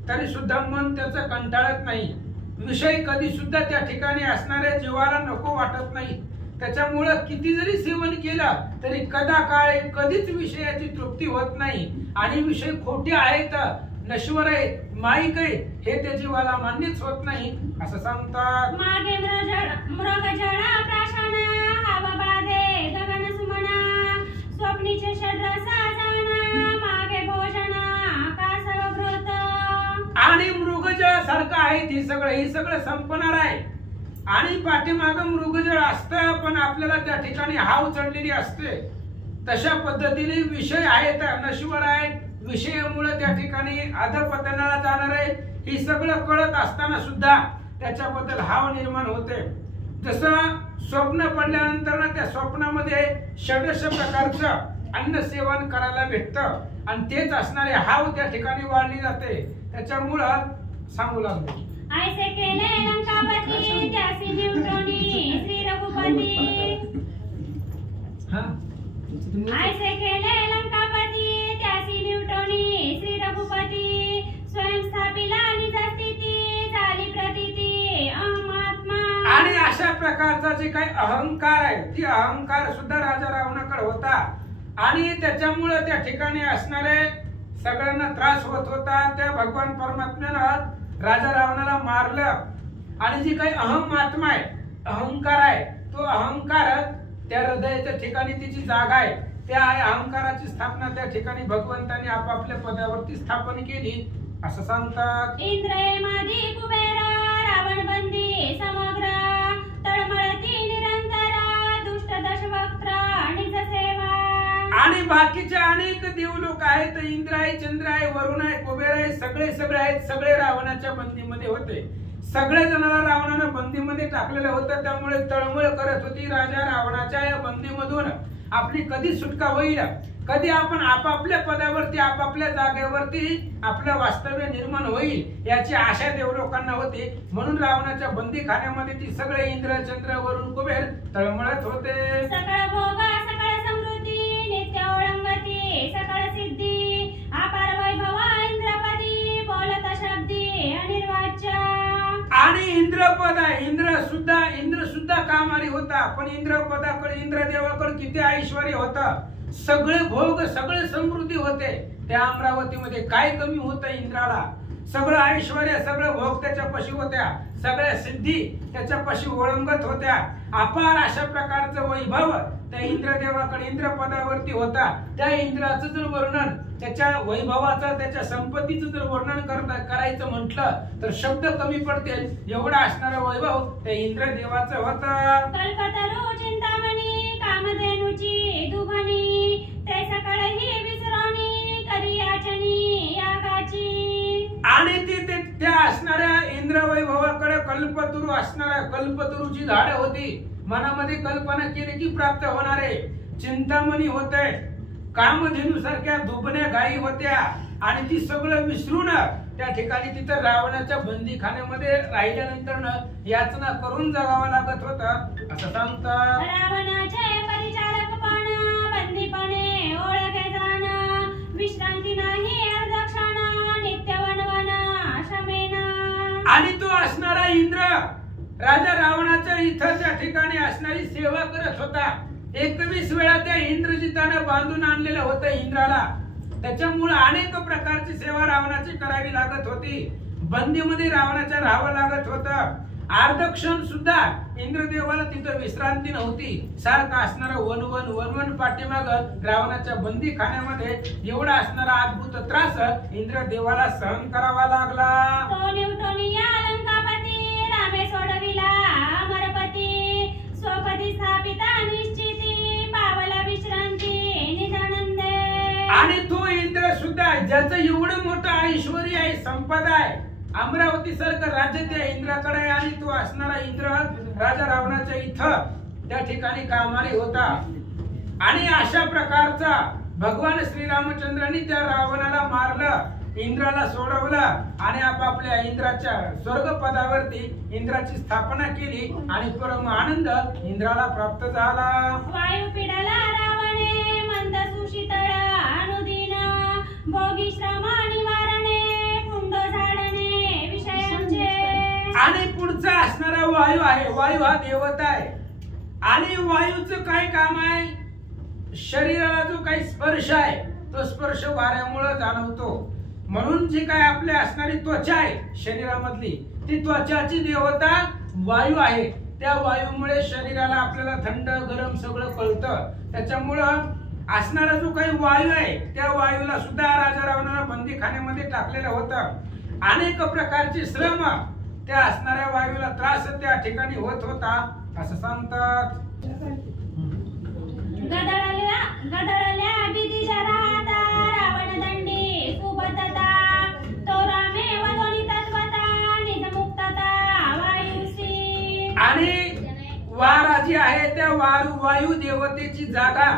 तरी सुद्धा मन त्याचं कंटाळत नाही. विषय कधी सुद्धा त्या ठिकाणी असणाऱ्या जीवाला नको वाटत नाही. त्याच्यामुळं किती जरी सेवन केलं तरी कदा काळे कधीच विषयाची तृप्ती होत नाही. आणि विषय खोटे आहेत, नश्वर आहेत, माईक आहेत हे त्या जीवाला मान्यच होत नाही असं सांगतात. मागे मृगजळा प्राशना, हाव बाधे गगन सुमना, स्वप्नीचे षड्रस जाणा, मागे भोजना कासव भृत. आणि मृगजळ सारखं आहे ही सगळं संपणार आहे. आणि पाठीमागं मृगजळ असतं पण आपल्याला त्या ठिकाणी हाव चढलेली असते. तशा पद्धतीने विषय आहेत, नश्वर आहेत, विषयामुळे त्या ठिकाणी अधपतनाला जाणार आहे. ही सगळं कळत असताना सुद्धा त्याच्याबद्दल हाव निर्माण होते. जसं स्वप्न पडल्यानंतर त्या स्वप्नामध्ये षड्दश प्रकारचं अन्न सेवन करायला भेटतं आणि तेच असणारे हाव त्या ठिकाणी वाढली जाते. त्याच्यामुळं सांगू लागलो. ऐसे केले लंकापती, त्यासी निवटोनी श्री रघुपती. ऐसे केले लंकापती, त्यासी निवटोनी श्री रघुपती, स्वयं स्थापिला निज स्थिती, झाली प्रतीती अहमात्मा. आणि अशा प्रकारचा जे काही अहंकार आहे ती अहंकार सुद्धा राजा रावणाकडे होता. आणि त्याच्यामुळे त्या ठिकाणी असणारे सगळ्यांना त्रास होत होता. त्या भगवान परमात्म्यानं राजा रावणाला मारलं. आणि जी काही अहमात्मा आहे, अहंकार आहे, तो अहंकार त्या हृदयाच्या ठिकाणी तिची जागा आहे. त्या अहंकाराची स्थापना त्या ठिकाणी भगवंतांनी आपापल्या पदावरती स्थापन केली असं सांगतात. इंद्र मादी कुबेर रावण बंदी समग्र, तळमळती निरंतर दुष्ट दशवक्त्र निज सेवा. आणि बाकीचे अनेक देवलोक आहेत, इंद्र आहे, चंद्र आहे, वरुण आहे, कुबेर आहे, सगळे आहेत, सगळे रावणाच्या बंदीमध्ये होते. सगळे जणांना रावणानं बंदीमध्ये टाकलेलं होतं. त्यामुळे तळमळ करत होती राजा रावणाच्या या बंदीमधून आपली कधी सुटका होईल, कधी आपण आपापल्या पदावरती आपापल्या जागेवरती आपलं वास्तव्य निर्माण होईल याची आशा देवलोकांना होती. म्हणून रावणाच्या बंदीखान्यामध्ये ती सगळे इंद्र, चंद्र, वरुण, कुबेर तळमळत होते. सकळ भोग सकळ समृद्धी नित्य ओळंगती, सकळ सिद्धी अपार वैभव इंद्रपदी, बोलत शब्दी अनिर्वाच्य. आणि इंद्रपद आहे, इंद्र सुद्धा कामारी होता. पण इंद्रपदाकडे, इंद्रदेवाकडे किती ऐश्वर्य होतं, सगळे भोग, सगळे समृद्धी होते. त्या अमरावतीमध्ये काय कमी होतं इंद्राला? सगळं ऐश्वर्य, सगळं भोग त्याच्यापाशी होत्या, सगळ्या सिद्धी त्याच्यापाशी ओळंगत होत्या. अपार अशा प्रकारचं वैभव त्या इंद्रदेवाकडे, इंद्रपदावरती होता. त्या इंद्राचं जर वर्णन त्याच्या वैभवाचं त्याच्या संपत्तीचं जर वर्णन करायचं म्हटलं तर शब्द कमी पडतील एवढा असणारा वैभव त्या इंद्रदेवाचं होतं. कल्पतरू चिंतामणी कामधेनुची दुभणी ते सकळही विसरणी करी याचनी यागाची. आणि त्या असणाऱ्या इंद्र वैभवाकडे कल्पतरू असणाऱ्या कल्पतरूची झाडं होती. मनामध्ये कल्पना केली की प्राप्त होणारे चिंतामणी होते, कामधेनू सारख्या दुबण्या गायी होत्या आणि ती सगळं विसरून त्या ठिकाणी तिथं रावणाच्या बंदीखान्यामध्ये राहिल्यानंतर याचना करून जगावं लागत होतं असं सांगतात. रावणाचे परिचारकपण बंदीपणे ओळखे जाण विश्रांती नाही अर्धक्षण नित्य वनवन श्रमेन. आणि तो असणारा इंद्र राजा रावणाच्या इथं त्या ठिकाणी असणारी सेवा करत होता. 21 वेळा त्या इंद्रजिताने बांधून आणलेलं होतं इंद्राला. त्याच्यामुळे अनेक प्रकारची सेवा रावणाची करावी लागत होती. बंदीमध्ये रावणाच्या राहावं लागत होतं. अर्धक्षण सुद्धा इंद्रदेवाला तिथं विश्रांती नव्हती. सारखं असणारा वनवन पाठीमाग रावणाच्या बंदीखान्यामध्ये एवढा असणारा अद्भुत त्रास इंद्रदेवाला सहन करावा लागला. तो न्यूटोनिया अलंकापती रामे सोडविला अमरपती स्वपदी स्थापिता निश्चिती पावला विश्रांती निदानंदे. आणि तो इंद्र सुद्धा ज्याचं एवढं मोठं ऐश्वर्य आहे संपदा आहे अमरावती सारखं राज्य त्या इंद्राकडे आहे आणि तो असणारा इंद्र राजा रावणाच्या इथं त्या ठिकाणी कामारी होता. आणि अशा प्रकारचा भगवान श्रीरामचंद्रांनी त्या रावणाला मारलं, इंद्राला सोडवलं आणि आपापल्या इंद्राच्या स्वर्ग पदावरती इंद्राची स्थापना केली आणि परम आनंद इंद्राला प्राप्त झाला. वायू पिडला रावणे मंद सुशीतळ अनुदिन भोगी श्रम निवारणे कुंड झाडणे विषयांचे. आणि पुढचा असणारा वायू आहे. वायू हा देवता आहे आणि वायूचं काय काम आहे, शरीराला जो काही स्पर्श आहे तो स्पर्श वाऱ्यामुळे जाणवतो. म्हणून जी काय आपल्या असणारी त्वचा आहे शरीरामधली ती त्वचाची देवता वायू आहे. त्या वायूमुळे शरीराला आपल्याला थंड गरम सगळं कळतं. त्याच्यामुळं असणारा जो काही वायू आहे त्या वायूला सुद्धा राजा रावणाला बंदीखान्यामध्ये टाकलेलं होतं. अनेक प्रकारचे श्रम त्या असणाऱ्या वायूला त्रास त्या ठिकाणी होत होता असं सांगतात. गदळल्या भीतीच्या राहता रावण दंडी सुबद्धता तो रामे वदोनी तत्वता निजमुक्तता वायुसी. आणि वारा जी आहे त्या वायू देवतेची जागा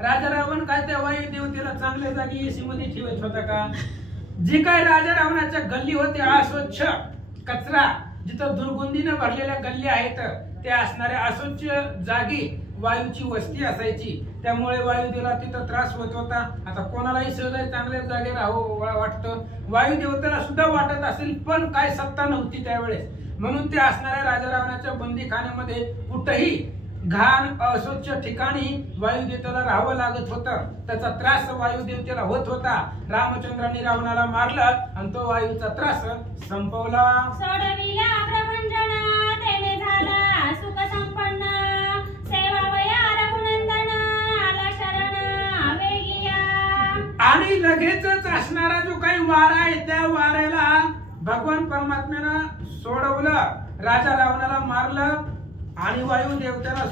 राजा रावण काय त्या वायू देवतेला चांगल्या जागी एसी मध्ये ठेवत होता का? जी काय राजा रावणाच्या गल्ली होत्या अस्वच्छ कचरा जिथं दुर्गंधीने भरलेल्या गल्ली आहेत त्या असणाऱ्या अस्वच्छ जागी वायूची वस्ती असायची. त्यामुळे वायुदेवाला तिथं त्रास होत होता. आता कोणालाही सहज चांगल्या जागे राहावं वाटतं, वायू देवतेला सुद्धा वाटत असेल पण काय सत्ता नव्हती त्यावेळेस. म्हणून ते असणाऱ्या राजा रावणाच्या बंदीखान्यामध्ये कुठेही घाण अस्वच्छ ठिकाणी वायुदेवतेला राहावं लागत होतं. त्याचा त्रास वायुदेवतेला होत होता. रामचंद्रांनी रावणाला मारलं आणि तो वायूचा त्रास संपवला. सोडविला प्रभंजन तेने झाला सुख संपन्न सेवावया रघुनंदन आला शरण वेगिया. आणि लगेचच असणारा जो काही वारा आहे त्या वाऱ्याला भगवान परमात्म्यानं सोडवलं. राजा रावणाला मारलं आणि वायू देवतेला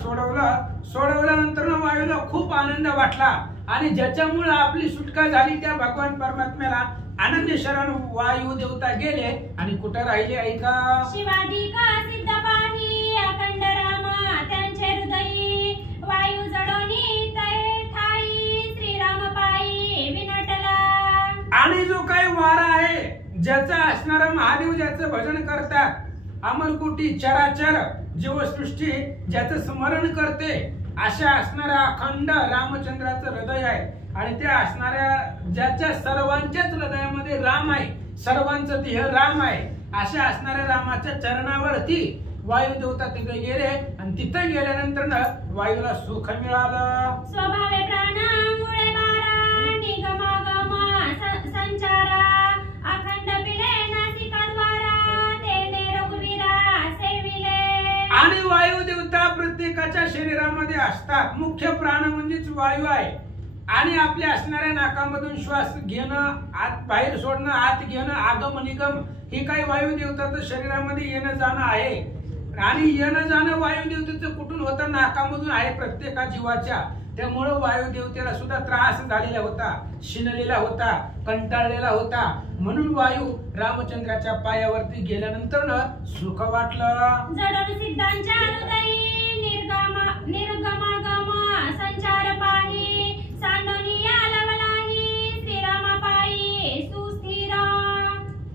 सोडवल्यानंतर वायूला खूप आनंद वाटला आणि ज्याच्यामुळे आपली सुटका झाली त्या भगवान परमात्म्याला आनंद शरण वायू देवता गेले आणि कुठे राहिले ऐका. शिवाधिका सिद्ध पाही अखंड राम त्यांचे हृदयी वायू जडोनी तै ठाई श्रीराम पायी विनटला. आणि जो काही वारा आहे ज्याचा असणारा महादेव ज्याचं भजन करतात अमरकोटी चराचर जीवसृष्टी ज्याचं स्मरण करते अशा असणाऱ्या अखंड रामचंद्राचं हृदय आहे. आणि त्या असणाऱ्या ज्याच्या सर्वांच्याच हृदयामध्ये राम आहे, सर्वांचं देह राम आहे, अशा असणाऱ्या रामाच्या चरणावरती वायू देवता तिथे गेले आणि तिथे गेल्यानंतर वायूला सुख मिळालं. स्वभावे प्राणामुळे बारा निगमागम संचारा अखंड पिले नासिका द्वारा तेने रघुवीरा सेविले. आणि वायू देवता प्रत्येकाच्या शरीरामध्ये असतात. मुख्य प्राण म्हणजेच वायू आहे आणि आपल्या असणाऱ्या नाकामधून श्वास घेणं, आत बाहेर सोडणं, आत घेणं, आगम निगम ही काही वायुदेवताचं शरीरामध्ये येणं जाणं आहे. आणि येणं जाणं वायुदेवतेचं कुठून होतं? नाकामधून आहे प्रत्येका जीवाच्या. त्यामुळे वायुदेवतेला सुद्धा त्रास झालेला होता, शिनलेला होता, कंटाळलेला होता. म्हणून वायू रामचंद्राच्या पायावरती गेल्यानंतर सुख वाटलं. जडण सिद्धांच्या हृदयी निर्गमागमा संचार पाही सांडनिया लवलाही श्रीरामा पायी सुस्थिरा.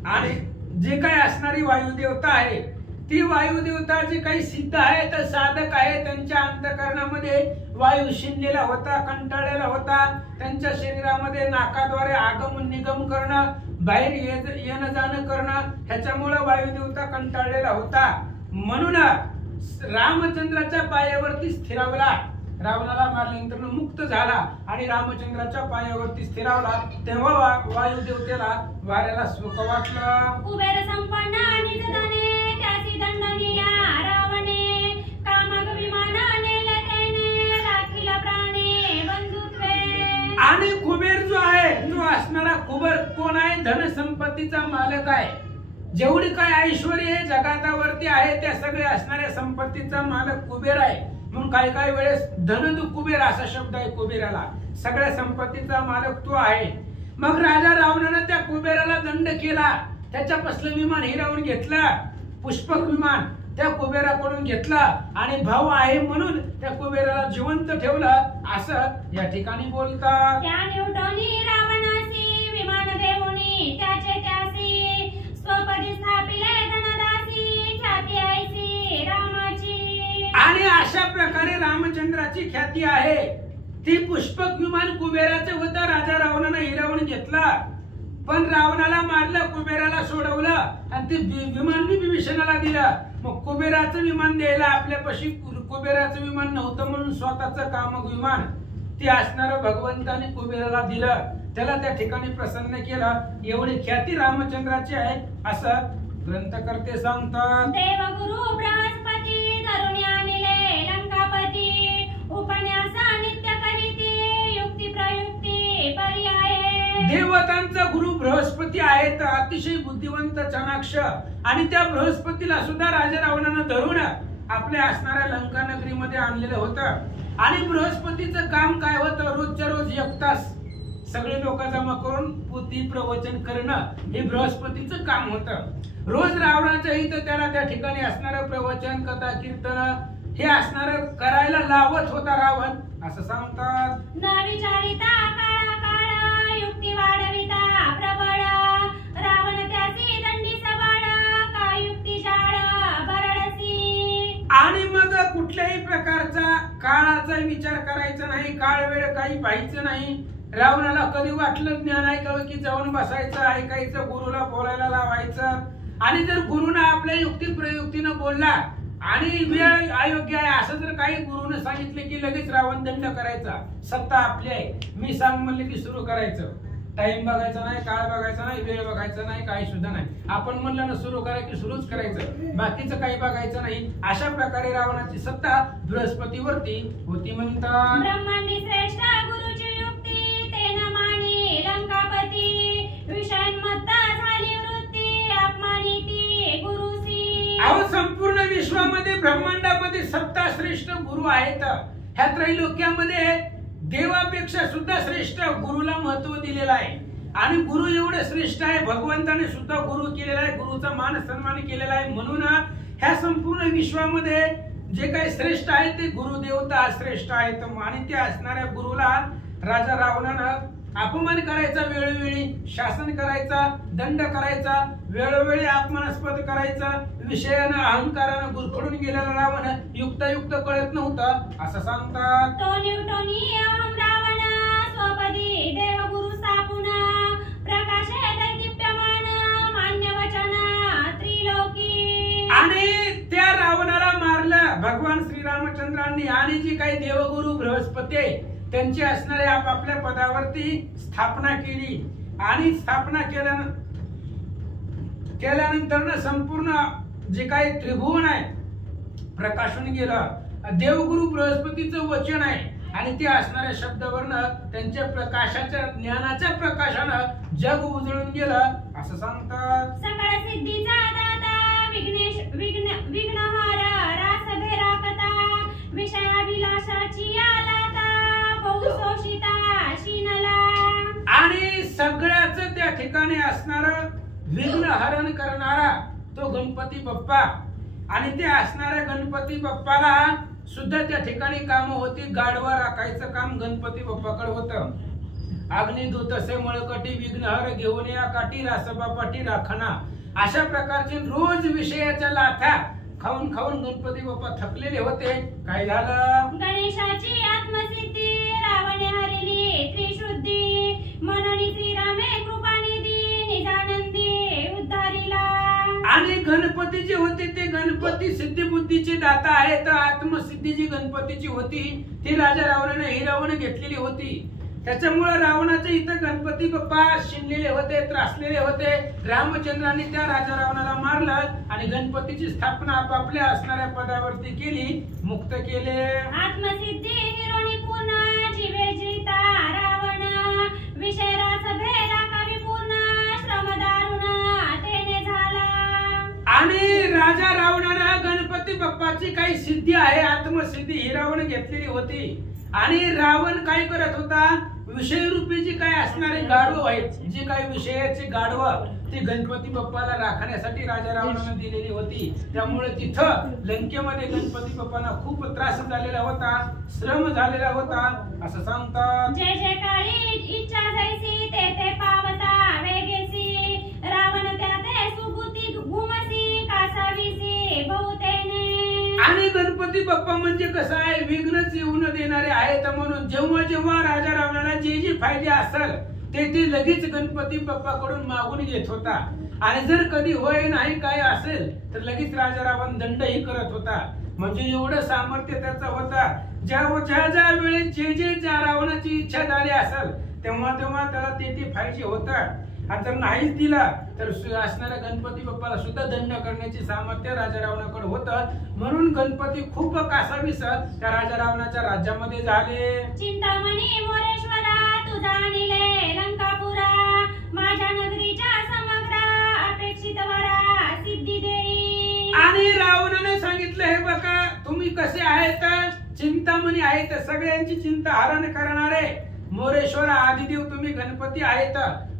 आणि जे काही असणारी वायुदेवता आहे ती वायुदेवता जे काही सिद्ध आहे तर साधक आहे, त्यांच्या अंतःकरणामध्ये वायू शिनलेला होता, कंटाळलेला होता. त्यांच्या शरीरामध्ये नाकाद्वारे आगम निगम करणं, बाहेर येणं जाणं करणं, ह्याच्यामुळे वायुदेवता कंटाळलेला होता. म्हणून रामचंद्राच्या पायावरती स्थिरावला. रावणाला मारल्यानंतर मुक्त झाला आणि रामचंद्राच्या पायावरती स्थिरावला. तेव्हा वायुदेवतेला वाऱ्याला सुख वाटलं. कुबेर संपन्न निज धने त्यासी दंडनिया रावणे कामग विमान नेले तेने राखिला प्राणे बंधुत्वे. आणि कुबेर जो आहे, जो असणारा कुबेर कोण आहे? धनसंपत्तीचा मालक आहे. जेवढी काय ऐश्वर्य हे जगातावरती आहे त्या सगळ्या असणाऱ्या संपत्तीचा मालक कुबेर आहे. म्हणून काही वेळेस धनदु कुबेर असा शब्द आहे कुबेराला. सगळ्या संपत्तीचा मालक तो आहे. मग राजा रावणानं त्या कुबेराला दंड केला. त्याच्यापासलं विमान हिरावून घेतलं, पुष्पक विमान त्या कुबेराकडून घेतलं आणि भाऊ आहे म्हणून त्या कुबेराला जिवंत ठेवलं, असं या ठिकाणी बोलतात. त्या निवटोनी रावणासी विमान देऊनी त्याचे त्यासी स्वपदी स्थापिले धनदासी ख्याती ऐसी रामाची. आणि अशा प्रकारे रामचंद्राची ख्याती आहे. ती पुष्पक विमान कुबेराचं होतं. राजा रावणानं हिरावून घेतला, पण रावणाला मारलं, कुबेराला सोडवलं आणि ते विमान विभीषणाला दिलं. मग कुबेराचं विमान द्यायला आपल्यापाशी कुबेराचं विमान नव्हतं म्हणून स्वतःचं कामक विमान ते असणारं भगवंताने कुबेराला दिलं. त्याला त्या ठिकाणी प्रसन्न केलं. एवढी ख्याती रामचंद्राची आहे असं ग्रंथकर्ते सांगतात. देवगुरु बृहस्पती धरुणी आणिले लंकापती उपन्यास नित्य करीती युक्ती प्रयुक्ती पर्याये. देवतांचा गुरु बृहस्पती आहे, तर अतिशय बुद्धिवंत चाणाक्ष. आणि त्या बृहस्पतीला सुद्धा राजा रावणानं धरून आपल्या असणाऱ्या लंका नगरीमध्ये आणलेलं होतं. आणि बृहस्पतीचं काम काय होतं? रोजच्या रोज 1 तास सगळे लोक जमा करून पुती प्रवचन करणं हे बृहस्पतीचं काम होतं. रोज रावणाच्या इथं त्याला त्या ठिकाणी असणारं प्रवचन, कथा, कीर्तन हे असणारं करायला लावत होता रावण, असं सांगतात. न विचारिता काळा काळ युक्ती वाढविता प्रबळ रावण त्यासी दंडी सबळ का युक्ती जाळ बरडसी. आणि मग कुठल्याही प्रकारचा काळाचा विचार करायचा नाही, काळ वेळ काही पाहायचं नाही. रावणाला कधी वाटलं ज्ञान ऐकावं की जाऊन बसायचं, ऐकायचं, गुरुला बोलायला लावायचं. आणि जर गुरुनं आपल्या युक्ती प्रयुक्तीनं बोलला आणि वेळ अयोग्य आहे असं जर काही गुरुनं सांगितले की लगेच रावण दंड करायचा. सत्ता आपली आहे, मी सांग म्हणले की सुरू करायचं. टाइम बघायचा नाही, काळ बघायचा नाही, वेळ बघायचा नाही, काही सुद्धा नाही. आपण म्हणलं ना सुरू करा की सुरूच करायचं, बाकीचं काही बघायचं नाही. अशा प्रकारे रावणाची सत्ता बृहस्पतीवरती होती म्हणतात. ब्रह्मांडी श्रेष्ठ गुरुची युक्ती तेन मानी लंकापती विषयांमत्त झाली वृत्ती अपमानिती गुरुसी. अहो संपूर्ण विश्वामध्ये ब्रह्मांडामध्ये सत्ता श्रेष्ठ गुरु आहेत. ह्या त्रैलोक्यामध्ये देवापेक्षा सुद्धा श्रेष्ठ गुरुला महत्व दिलेलं आहे. आणि गुरु एवढे श्रेष्ठ आहे, भगवंताने सुद्धा गुरु केलेला आहे, गुरुचा मान सन्मान केलेला आहे. म्हणून ह्या संपूर्ण विश्वामध्ये जे काही श्रेष्ठ आहे ते गुरुदेवता श्रेष्ठ आहेत. आणि ते असणाऱ्या गुरुला राजा रावणानं अपमान करायचा, वेळोवेळी शासन करायचा, दंड करायचा, वेळोवेळी आत्मनास्पद करायचा. विषयानं अहंकारानं गुरफडून गेलेला रावण युक्तायुक्त कळत नव्हता असं सांगतात. तो निवटोनी अहम रावण स्वपदी देवगुरु स्थापून प्रकाशे दैदिप्यमान मान्य वचन त्रिलोकी. आणि त्या रावणाला मारलं भगवान श्रीरामचंद्रांनी. आणि जी काही देवगुरु बृहस्पती त्यांची असणाऱ्या आपापल्या पदावरती स्थापना केली. आणि स्थापना केल्यानंतर संपूर्ण जे काही त्रिभुवन आहे प्रकाशून गेलं. देवगुरु बृहस्पतीचं वचन आहे आणि ते असणाऱ्या शब्दावरनं त्यांच्या प्रकाशाच्या ज्ञानाच्या प्रकाशानं जग उजळून गेलं असं सांगतात. सकळ सिद्धीचा दाता विघ्नहार रास भेराकता विषयाभिलाषाची आलाता बहुशोषिता शीनला. आणि सगळ्याच त्या ठिकाणी असणार विघ्न हरण करणारा तो गणपती बाप्पा. आणि ते असणाऱ्या गणपती बाप्पाला सुद्धा त्या ठिकाणी काम होती. गाढवा राखायचं काम गणपती बाप्पाकडे होतं. अग्निदूत असे मळकटी विघ्नहर घेऊन या काठी रासबापाटी राखणा. अशा प्रकारचे रोज विषयाच्या लाथा खाऊन खाऊन गणपती बाप्पा थकलेले होते. काय झालं? गणेशाची आत्मसिद्धी रावणे हरिली त्रिशुद्धी म्हणून श्रीरामे कृपानिधी निजानंदी उद्धारिला. आणि गणपती जे होते ते गणपती सिद्धी बुद्धीचे दाता आहे. तर आत्मसिद्धी जी गणपतीची होती ती राजा रावणाने हिरावण घेतलेली होती. त्याच्यामुळे रावणाचे इथं गणपती बाप्पा शिनलेले होते, त्रासलेले होते. रामचंद्रांनी त्या राजा रावणाला मारलं आणि गणपतीची स्थापना आपापल्या असणाऱ्या पदावरती केली, मुक्त केले. आत्मसिद्धी हिरोणी पूर्ण जीवे जिता रावण विषय रास भेदा कवी पूर्ण श्रम दारुण तेने झाला. आणि राजा रावणानं गणपती बाप्पाची काही सिद्धी आहे, आत्मसिद्धी हिरावण घेतलेली होती. आणि रावण काय करत होता? विषयरूपी जी काय असणारे गाढव आहेत, जी काही विषयाची गाढव ती गणपती बाप्पाला राखण्यासाठी राजा रावणाने दिलेली होती. त्यामुळे तिथं लंकेमध्ये गणपती बाप्पांना खूप त्रास झालेला होता, श्रम झालेला होता असं सांगतात. जे जे काळी इच्छा जैसी ते ते पावता वेगेसी रावण त्या ते सुबुती घुमसी कासावीसी बहुतेने. आणि गणपती बाप्पा म्हणजे कसं आहे? विघ्नच येऊ न देणारे आहेत. म्हणून जेव्हा जेव्हा राजा रावणाला जे जे फायदे असेल ते लगेच गणपती बाप्पाकडून मागून घेत होता. आणि जर कधी होय नाही काय असेल तर लगेच राजा रावण दंडही करत होता. म्हणजे एवढं सामर्थ्य त्याचं होता. ज्या वेळेस जे ज्या रावणाची इच्छा झाली असेल तेव्हा तेव्हा त्याला ते पाहिजे होतं. आणि जर नाहीच दिला तर असणाऱ्या गणपती बाप्पाला सुद्धा दंड करण्याचे सामर्थ्य राजा रावणाकडे होतं. म्हणून गणपती खूप कासावीस त्या राजा रावणाच्या राज्यामध्ये झाले. चिंतामणी मोरेश्वरा तुझा निले लंकापुरा माझ्या नगरीच्या समग्र अपेक्षित वरा सिद्धी देई. आणि रावणाने सांगितलं हे बघा तुम्ही कसे आहेत? चिंतामणी आहेत, सगळ्यांची चिंता हरण करणारे मोरेश्वर आदिदेव तुम्ही गणपती आहेत.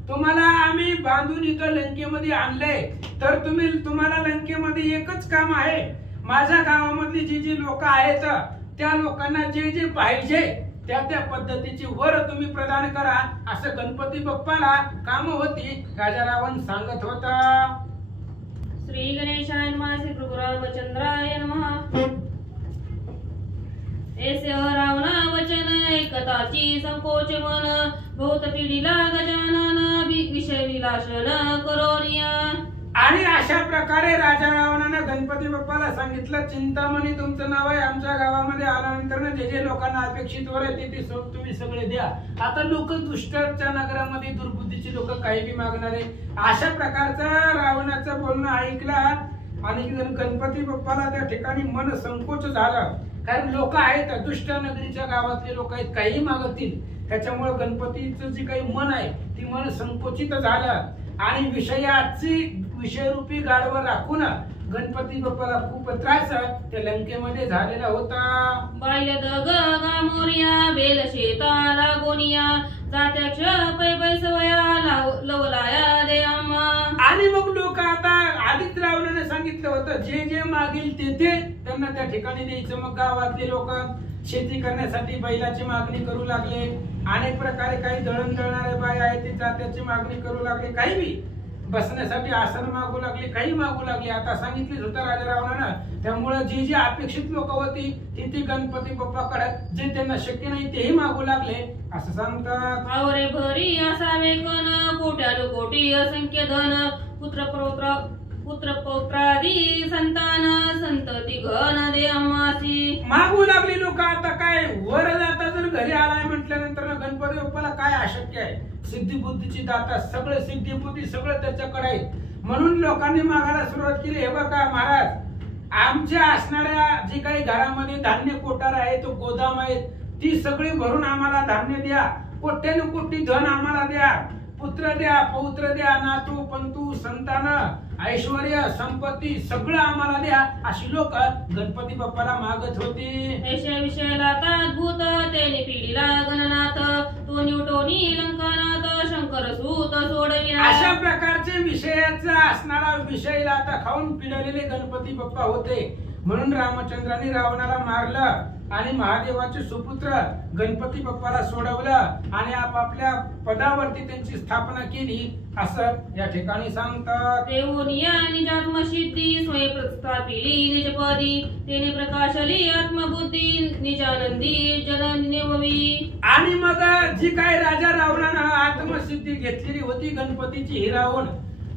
तुम्हाला आम्ही बांधून इथं लंकेमध्ये आणलंय. तर तुम्हाला लंकेमध्ये एकच काम आहे, माझ्या गावामधली जी लोक आहेत त्या लोकांना जे पाहिजे त्या पद्धतीची वर तुम्ही प्रदान करा असं गणपती बाप्पाला काम होती. राजा रावण सांगत होता. श्री गणेशाय नमः. श्री प्रभु रामचंद्राय नमः. ऐसे रावणा वचन ऐकताची संकोच मन बहुत पिढीला गजानन विषय विलासन करोनिया. आणि अशा प्रकारे राजा रावणानं गणपती बाप्पाला सांगितलं चिंतामणी तुमचं नाव आहे, आमच्या गावामध्ये आल्यानंतर जे लोकांना अपेक्षित वर आहे ते तुम्ही सगळे द्या. आता लोक दुष्टाच्या नगरामध्ये दुर्बुद्धीची लोक काही बी मागणारे. अशा प्रकारचं रावणाचं बोलणं ऐकलं आणि गणपती बाप्पाला त्या ठिकाणी मन संकोच झालं. कारण लोक आहेत दुष्ट नगरीच्या गावातले लोक आहेत, काही मागतील. त्याच्यामुळे गणपतीचं जे काही मन आहे ती मन संकोचित झालं. आणि विषयरूपी गाढव राखून गणपती बाप्पाला खूप त्रास त्या लंकेमध्ये झालेला होता. बाह्य दग गामोरिया बेल शेता लागोनिया जात्याक्ष पै बैसवया लवलाया दे आम्हा. आणि मग लोक आता आदित्य रावणाने सांगितलं होतं जे मागील ते त्यांना त्या ठिकाणी द्यायचं. मग गावातले लोक शेती करण्यासाठी बैलाची मागणी करू लागले. अनेक प्रकारे काही दळण दळणारे बाय आहेत ते जात्याची मागणी करू लागले. काही बी बसण्यासाठी आसन मागू लागले, काही मागू लागले. आता सांगितलेच होतं राजा रावणानं. त्यामुळे जी अपेक्षित लोक होती ती गणपती बाप्पाकडे जे त्यांना शक्य नाही तेही मागू लागले असं सांगतात. आवरे भरी असावे कण कोट्यानु कोटी असंख्य धन पुत्र पौत्रादी संतान संतती घन दे आम्हासी. मागू लागली लोक. आता काय वर जाता जर घरी आलाय म्हटल्यानंतर गणपती बाप्पाला काय अशक्य आहे? सिद्धी बुद्धीची दाता सगळे सिद्धी बुद्धी सगळं त्याच्याकडे आहे. म्हणून लोकांनी मागायला सुरुवात केली. हे बघा महाराज, आमच्या असणाऱ्या जे काही घरामध्ये धान्य कोठार आहे तो गोदाम आहे ती सगळी भरून आम्हाला धान्य द्या, कोट्यानुकोटी धन आम्हाला द्या, पुत्र द्या, पौत्र द्या, नातू पंतू संतान ऐश्वर्य संपत्ती सगळं आम्हाला द्या, अशी लोक गणपती बाप्पाला मागत होती. ऐशा विषयाला ताद्भूत तेने पिढीला गणनाथ, तो न्यूटोनी लंकानाथ शंकर सूत सोडविला. अशा प्रकारचे विषयाचा असणारा विषयाला आता खाऊन पिळलेले गणपती बाप्पा होते. म्हणून रामचंद्रांनी रावणाला मारलं आणि महादेवाचे सुपुत्र गणपती बाप्पाला सोडवलं आणि आपापल्या पदावरती त्यांची स्थापना केली असं या ठिकाणी सांगतात. देवोनिया निजात्मसिद्धी स्वयं प्रस्थापिली निजपदी, तेने प्रकाशली आत्मबुद्धी निजानंदी जननिववी. आणि मग जी काय राजा रावणानं आत्मसिद्धी घेतलेली होती गणपतीची हिरावून,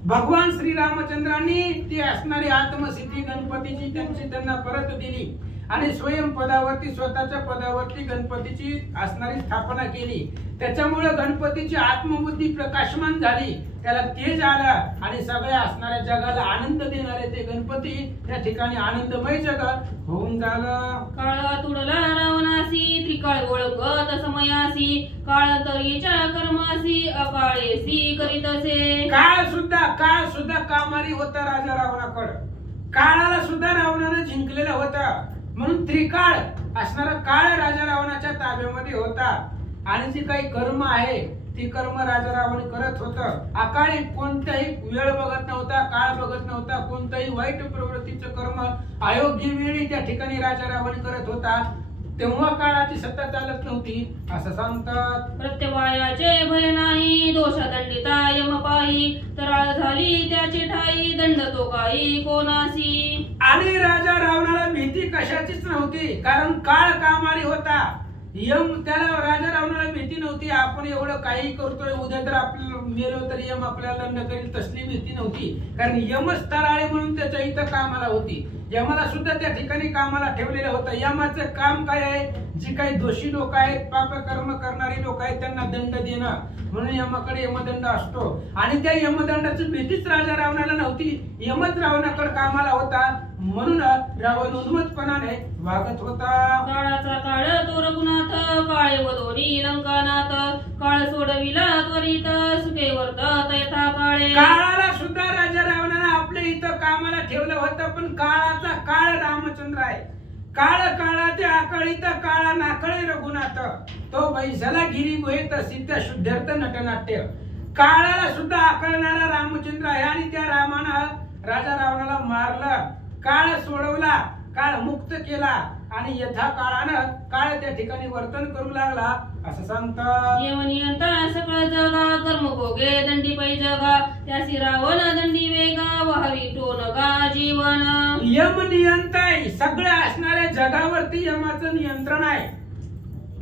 भगवान श्री रामचंद्रांनी ती असणारी आत्मसिद्धी गणपतीची त्यांना परत दिली आणि स्वयं पदावरती स्वतःच्या पदावरती गणपतीची असणारी स्थापना केली. त्याच्यामुळे गणपतीची आत्मबुद्धी प्रकाशमान झाली, त्याला तेज आलं आणि सगळ्या असणाऱ्या जगाला आनंद देणारे ते गणपती त्या ठिकाणी आनंदमय जग होऊन झालं. काळा तुडला रावणासी त्रिकाळ ओळखत समयासी, काळांतरीच्या कर्मासी अकाळेसी करीतसे. काळ सुद्धा कामारी होता राजा रावणाकडं. काळाला सुद्धा रावणानं जिंकलेला होता, म्हणून त्रिकाळ असणारा काळ राजा रावणाच्या ताब्यामध्ये होता. आणि जी काही कर्म आहे ती कर्म राजा रावण करत होतं. अकाळी कोणताही वेळ बघत नव्हता, काळ बघत नव्हता, कोणताही वाईट प्रवृत्तीचं कर्म अयोग्य वेळी त्या ठिकाणी राजा रावण करत होता. तेव्हा काळाची सत्ता चालत नव्हती असं सांगतात. प्रत्यवायाचे भय नाही, दोषदंडिता यमपायी, तराळ झाली त्याची ठाई, दंड तो काही कोणासी. आणि राजा रावणाला भीती कशाचीच नव्हती, कारण काळ कामारी होता. यम त्याला राजा रावणाला भीती नव्हती, आपण एवढं काही करतोय, उद्या तर आपल्याला मेलो तर यम आपल्याला दंड करेल, तसली भीती नव्हती. कारण यमच तराळे म्हणून त्याच्या इथं कामाला होती. यमाला सुद्धा त्या ठिकाणी कामाला ठेवलेलं होतं. यमाचं काम काय आहे, जी काही दोषी लोक आहेत, पाप कर्म करणारी लोक आहेत, त्यांना दंड देणं. म्हणून यमाकडे यमदंड असतो आणि त्या यमदंडाची भीतीच राजा रावणाला नव्हती. यमच रावणाकडे कामाला होता, म्हणून रावण उन्मत्तपणाने वागत होता. काळाचा काळ तो रघुनाथ, काळे वदोनी लंकानाथ, काळ सोडविला त्वरित सुखे वर्तत यथा काळे. काळाला सुद्धा राजा रावणानं आपल्या इथं कामाला ठेवलं होतं, पण काळाचा काळ रामचंद्र आहे. काळ काळाते आकळीत काळा नाकळे रघुनाथ, तो बैसाला गिरी गुहेत सिद्ध शुद्धार्थ नटनाट्य. काळाला सुद्धा आकळणारा रामचंद्र आहे आणि त्या रामानं राजा रावणाला मारलं, काळ सोडवला, काळ मुक्त केला आणि यथा काळानं काळ त्या ठिकाणी वर्तन करू लागला असं सांगतात. यमनियंता सकळ जगा, कर्मभोगे दंडी पै जगा, त्यासी रावण दंडी वेगा, व्हावी टोनगा जीवन. यम नियंता आहे, सगळं असणाऱ्या जगावरती यमाचं नियंत्रण आहे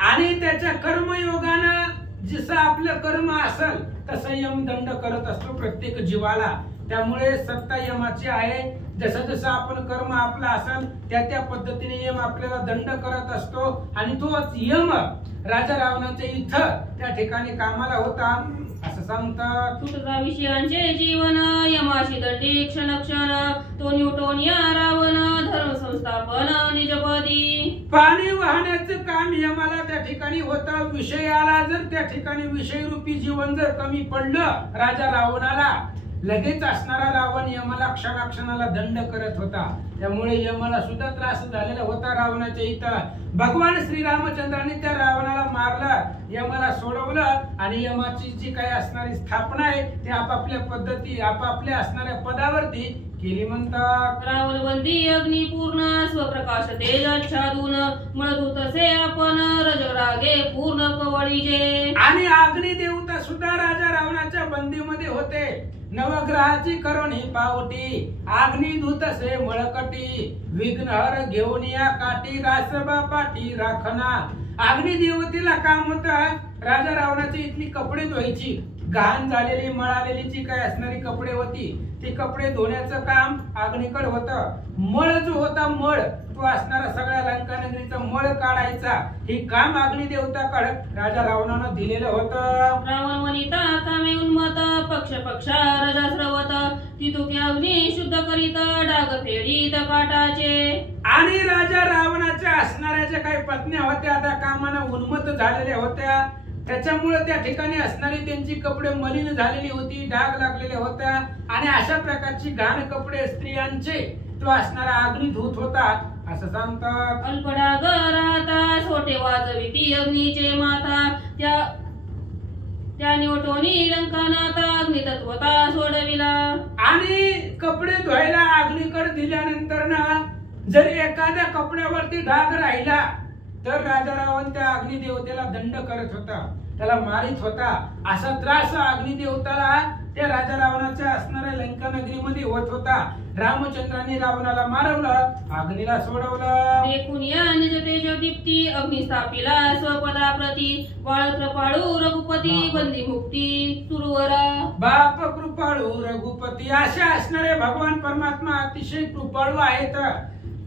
आणि त्याच्या कर्मयोगानं जसं आपलं कर्म असेल तसं यम दंड करत असतो प्रत्येक जीवाला. त्यामुळे सत्ता यमाची आहे. जसं जसं आपण कर्म आपला असेल त्या पद्धतीने यम आपल्याला दंड करत असतो आणि तोच यम राजा रावणाच्या इथं त्या ठिकाणी कामाला होता असं सांगतात. सुटका विषयांचे जीवन, यमाशी दंडी क्षण क्षण, तो न्यूटोनिया रावण, धर्म संस्थापन निजपदी. पाणी वाहण्याचं काम यमाला त्या ठिकाणी होतं. विषयाला जर त्या ठिकाणी विषयरूपी जीवन जर कमी पडलं राजा रावणाला, लगेच असणारा रावण यमाला क्षणाक्षणाला दंड करत होता. त्यामुळे यमाला सुद्धा त्रास झालेला होता रावणाच्या इथं. भगवान श्री रामचंद्रांनी त्या रावणाला मारलं, यमाला सोडवलं आणि यमाची जी काही असणारी स्थापना आहे ती आपापल्या पद्धती आपापल्या असणाऱ्या पदावरती केली म्हणतात. रावण बंदी अग्निपूर्ण, स्वप्रकाश तेजाच्छादून, मळदूत से आपण रजरागे पूर्ण कवळीजे. आणि अग्निदेवता सुद्धा राजा रावणाच्या बंदीमध्ये होते. नवग्रहाची करुणी पावटी, अग्निदूत से मळकटी, विघ्नहर घेऊन या काठी, रासबा पाठी राखना. अग्निदेवतेला काम होतं राजा रावणाची इथली कपडे धुवायची. घाण झालेली मळालेली जी काय असणारी कपडे होती ती कपडे धुण्याचं काम अग्निकड होतं. मळ जो होता मळ तो असणारा सगळ्या लंका नगरीचा मळ काढायचा, हे काम अग्निदेवताकडे राजा रावणानं दिलेलं होतं. रावण वनिता कामे उन्मत, पक्ष पक्षा रजास्रवत, तितुके अग्नी शुद्ध करीत, डाग फेडीत काटाचे. आणि राजा रावणाच्या असणाऱ्या ज्या काही पत्न्या होत्या त्या कामानं उन्मत्त झालेल्या होत्या, त्याच्यामुळे त्या ठिकाणी असणारी त्यांची कपडे मलिन झालेली होती, डाग लागलेल्या होत्या आणि अशा प्रकारची घाण कपडे स्त्रियांचे तो असणारा अग्नी धूत होता असं सांगतात. अल्पडागराता सोटे वाजविती अग्नीचे माथा त्या निवटोनी लंकानाथा अग्नितत्वता सोडविला. आणि कपडे धुवायला अग्नीकडे दिल्यानंतर ना जर एखाद्या कपड्यावरती डाग राहिला तर राजा रावण त्या अग्निदेवतेला दंड करत होता, त्याला मारित होता. असा त्रास अग्निदेवताला त्या राजा रावणाच्या असणाऱ्या लंका नगरीमध्ये होत होता. रामचंद्राने रावणाला मारवलं, अग्नीला सोडवलं. देखून या निज तेज दीप्ती अग्निस्थापिला स्वपदा प्रती बाळ कृपाळू रघुपती बंदी मुक्ती सुरवरा. बाप कृपाळू रघुपती असे असणारे भगवान परमात्मा अतिशय कृपाळू आहेत.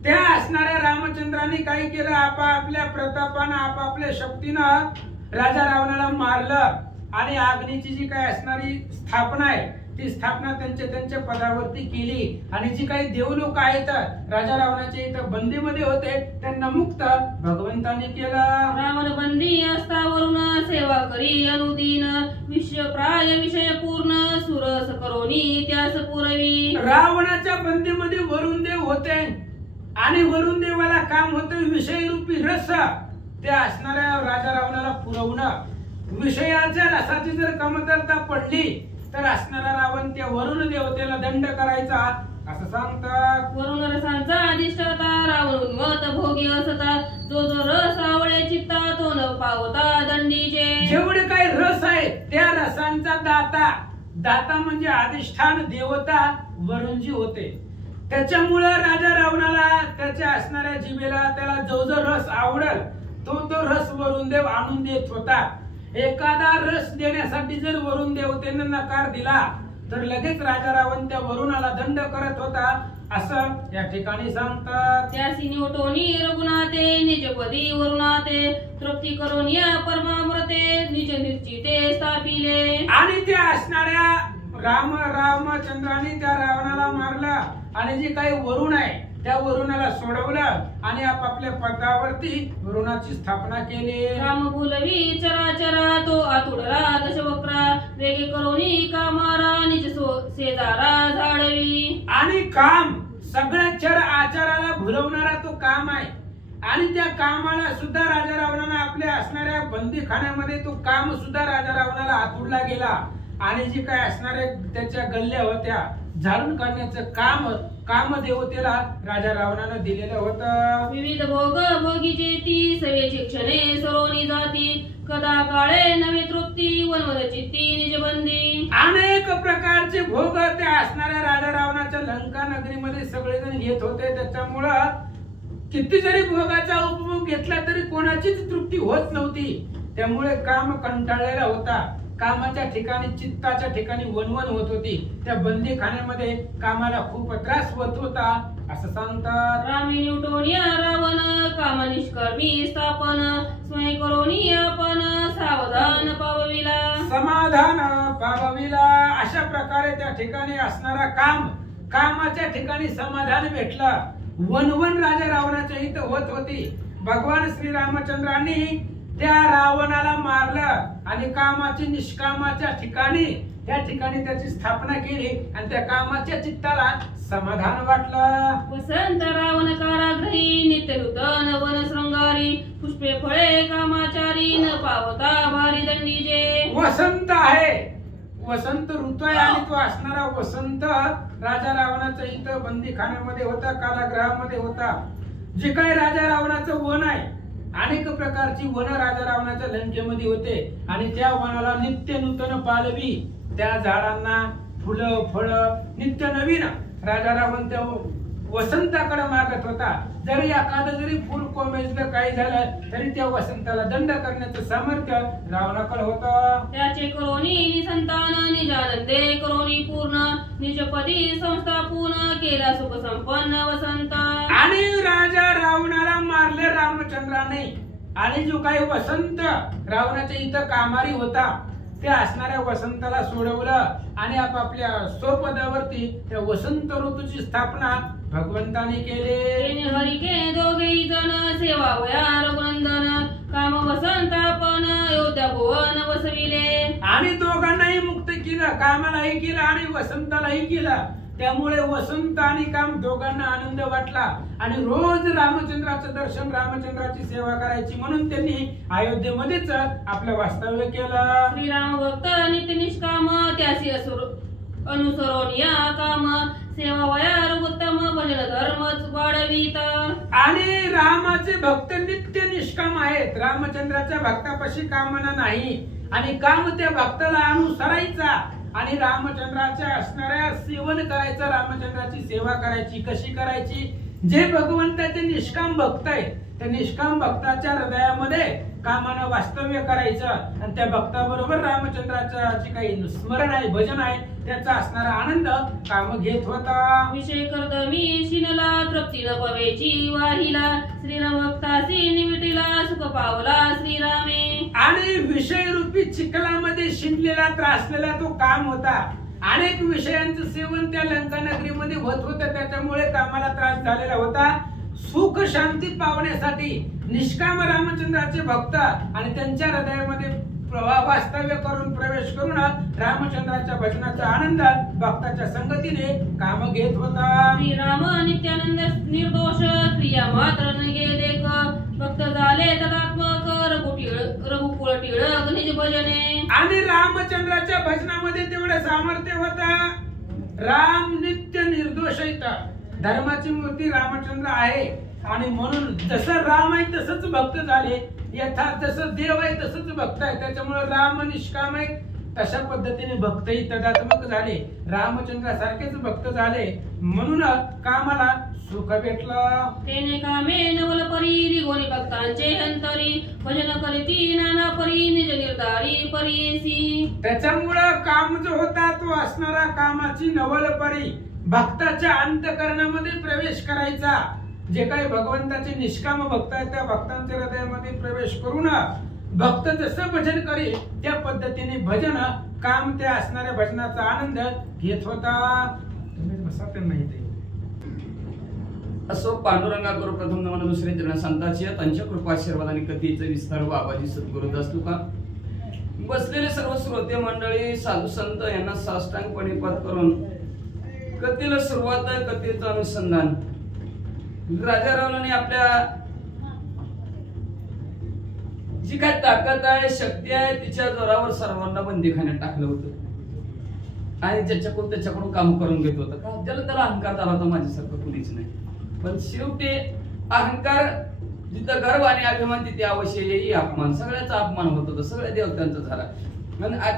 त्या असणाऱ्या रामचंद्राने काय केलं, आपापल्या प्रतापानं आपापल्या शक्तीनं राजा रावणाला मारलं आणि अग्नीची जी काही असणारी स्थापना आहे ती स्थापना त्यांच्या पदावरती केली. आणि जी काही देवलोक आहेत राजा रावणाच्या इथं बंदीमध्ये होते त्यांना मुक्त भगवंताने केलं. रावण बंदी अस्तावरून सेवा करी अनुदीन विश्वप्राय विषय पूर्ण सुरस करोनी त्यास पुरवी. रावणाच्या बंदीमध्ये वरुण देव होते आणि वरुण देवाला काम होतं विषय रूपी रस त्या असणाऱ्या राजा रावणाला पुरवणं. विषयाच्या रसाची जर कमतरता पडली तर असणारा रावण त्या वरुण देवतेला दंड करायचा असं सांगतात. वरुण रसांचा अधिष्ठाता रावण उन्मत भोगी असता जो जो रस आवळे चित्ता तो न पावता दंडीचे. जेवढे काही रस आहेत त्या रसांचा दाता म्हणजे अधिष्ठान देवता वरुणजी होते. त्याच्यामुळं राजा रावणाला त्याच्या असणाऱ्या जिभेला त्याला जो जो रस आवडेल तो रस वरुण देव आणून देत होता. एखादा रस देण्यासाठी जर वरुण देवतेने नकार दिला तर लगेच राजा रावण त्या वरुणाला दंड करत होता असं या ठिकाणी सांगतात. त्यासी निवटोनी रघुनाथे निजपदी वरुणाते तृप्ती करून या परमामृते निज निर्चिते स्थापिले. आणि त्या असणाऱ्या रामचंद्राने त्या रावणाला मारला आणि जे काही वरुण आहे त्या वरुणाला सोडवलं आणि आपापल्या पदावरती वरुणाची स्थापना केली. राम बोलवी चराचरा तो आतुडला दशवक्रा वेगे करोनी कामारा निज शेजारा झाडवी. आणि काम सगळ्या चर आचाराला भुलवणारा तो काम आहे आणि त्या कामाला सुद्धा राजा रावणाला आपल्या असणाऱ्या बंदीखान्यामध्ये तो काम सुद्धा राजा रावणाला आतुडला गेला. आणि जे काय असणारे त्याच्या गल्ल्या होत्या झाडून काढण्याचं काम देवतेला राजा रावणानं दिलेलं होतं. विविध भोग भोगीचे ती सवेचे क्षणे सरोनी जाती कदा काळे नवे तृप्ती वनवन चित्ती निजबंदी. अनेक प्रकारचे भोग त्या असणाऱ्या राजा रावणाच्या लंका नगरीमध्ये सगळेजण घेत होते. त्याच्यामुळं किती जरी भोगाचा उपभोग घेतला तरी कोणाचीच तृप्ती होत नव्हती. त्यामुळे काम कंटाळलेला होता. कामाच्या ठिकाणी चित्ताच्या ठिकाणी वनवन होत होती. त्या बंदीखान्यामध्ये कामाला खूप त्रास होत होता असं सांगतात. रामी निवटोनिया रावण काम निष्कर्मी स्थापन स्वय करोनी आपण सावधान पावविला. समाधान पावविला. अशा प्रकारे त्या ठिकाणी असणारा कामाच्या ठिकाणी समाधान भेटलं. वनवन राजा रावणाच्या इथं होत होती. भगवान श्री रामचंद्रांनी त्या रावणाला मारलं आणि कामाची निष्कामाच्या ठिकाणी त्या ठिकाणी त्याची स्थापना केली आणि त्या कामाच्या चित्ताला समाधान वाटलं. वसंत रावण कारागृही नित्य नूतन वन शृंगारी पुष्पे फळे कामाचारी न पावता भारी दंडीजे. वसंत आहे, वसंत ऋतू आहे आणि तो असणारा वसंत राजा रावणाच्या इथं बंदीखान्यामध्ये होता, कारागृहामध्ये होता. जे काही राजा रावणाचं वन आहे अनेक प्रकारची वन राजा रावणाच्या लंकेमध्ये होते आणि त्या वनाला नित्य नूतन पालवी, त्या झाडांना फुलं फळं नित्य नवीन राजा रावण त्या वसंताकडे मागत होता. जरी एखादं जरी फुल कोमेजलं काही झालं तरी त्या वसंताला दंड करण्याचं सामर्थ्य रावणाकडे होतं. त्याचे करोनी निसंतान निजानंदे करोनी पूर्ण निजपदी संस्थापून केला सुख संपन्न वसंत. आणि राजा रावणाला मारले रामचंद्राने आणि जो काही वसंत रावणाच्या इथं कामारी होता त्या असणाऱ्या वसंताला सोडवलं आणि आपापल्या स्वपदावरती त्या वसंत ऋतूची स्थापना भगवंताने केले. हरिके दोघे जण सेवा वया रघुनंदन काम वसंतापन अयोध्या भुवन बसविले. आणि दोघांनाही मुक्त केलं, कामालाही केलं आणि वसंतालाही केलं. त्यामुळे वसंत आणि काम दोघांना आनंद वाटला आणि रोज रामचंद्राचं दर्शन, रामचंद्राची सेवा करायची म्हणून त्यांनी अयोध्येमध्येच आपलं वास्तव्य केलं. श्रीराम भक्त नित्य निष्काम त्यासी अनुसरून या काम सेवा वया रघुत्तम भजन धर्मच वाढवीत. आणि रामाचे भक्त नित्य निष्काम आहेत. रामचंद्राच्या भक्तापाशी कामना नाही आणि काम त्या भक्ताला अनुसरायचा आणि रामचंद्राच्या असणाऱ्या सेवन करायचं, रामचंद्राची सेवा करायची. कशी करायची? जे भगवंताचे निष्काम भक्त आहेत त्या निष्काम भक्ताच्या हृदयामध्ये कामानं वास्तव्य करायचं आणि त्या भक्ताबरोबर रामचंद्राच्या जे काही स्मरण आहे, भजन आहे, त्याचा असणारा आनंद काम घेत होता. विषय करत मी शिनला तृप्ती न पवेची वाहिला श्रीराम भक्तासी निमिटीला सुख पावला श्रीरामे. आणि विषय रूपी चिखलामध्ये शिंदलेला त्रासलेला तो काम होता. अनेक विषयांचं सेवन त्या लंका नगरीमध्ये होत होतं, त्याच्यामुळे कामाला त्रास झालेला होता. सुख शांती पावण्यासाठी निष्काम रामचंद्राचे भक्त आणि त्यांच्या हृदयामध्ये वास्तव्य करून प्रवेश करून रामचंद्राच्या भजनाचा आनंद भक्ताच्या संगतीने काम घेत होता. श्रीराम नित्यानंद निर्दोष क्रिया मात्र न गेले भक्त झाले तदात्मक रघुकुळ टिळक निज भजने. आणि रामचंद्राच्या भजनामध्ये तेवढं सामर्थ्य होता. राम नित्य निर्दोष येतात. धर्माची मूर्ती रामचंद्र आहे आणि म्हणून जसं राम आहे तसंच भक्त झाले. यथार्थ जसं देव आहे तसंच भक्त आहे. त्याच्यामुळे राम निष्काम आहे, तशा पद्धतीने भक्तही तदात्मक झाले, रामचंद्रासारखेच भक्त झाले. म्हणून कामाला सुख भेटलं. तेने कामे नवल परी निगोनी भक्तांचे अंतरी भजन करीती नाना परी निज निर्धारी परीसी. त्याच्यामुळं काम जो होता तो असणारा कामाची नवल परी भक्ताच्या अंतःकरणामध्ये प्रवेश करायचा. जे काही भगवंताचे निष्काम भक्त आहेत त्या भक्तांच्या हृदयामध्ये प्रवेश करून भक्त जसं भजन करेल त्या पद्धतीने भजन काम त्या असणाऱ्या भजनाचा आनंद घेत होता. असो पांडुरंगा करू प्रथम नमन दुसरे चरण संताची त्यांच्या कृपा आशीर्वाद आणि कथेचे विस्तार बाबाजी सद्गुरुदास तुका. बसलेले सर्व श्रोते मंडळी, साधू संत यांना साष्टांगपणे पात करून कथेला सुरुवात आहे. कथेचं अनुसंधान राजा रावणाने आपल्या जी काय ताकद आहे, शक्ती आहे, तिच्या जोरावर सर्वांना बंदीखान्यात टाकलं होतं आणि त्याच्याकडून काम करून घेत होतं. का ज्याला त्याला अहंकार झाला होता, माझ्यासारखं कुणीच नाही. पण शेवटी अहंकार जिथं गर्व आणि अभिमान तिथे अवश्य येई अपमान, सगळ्याचा अपमान होत होता, सगळ्या देवतांचा झाला.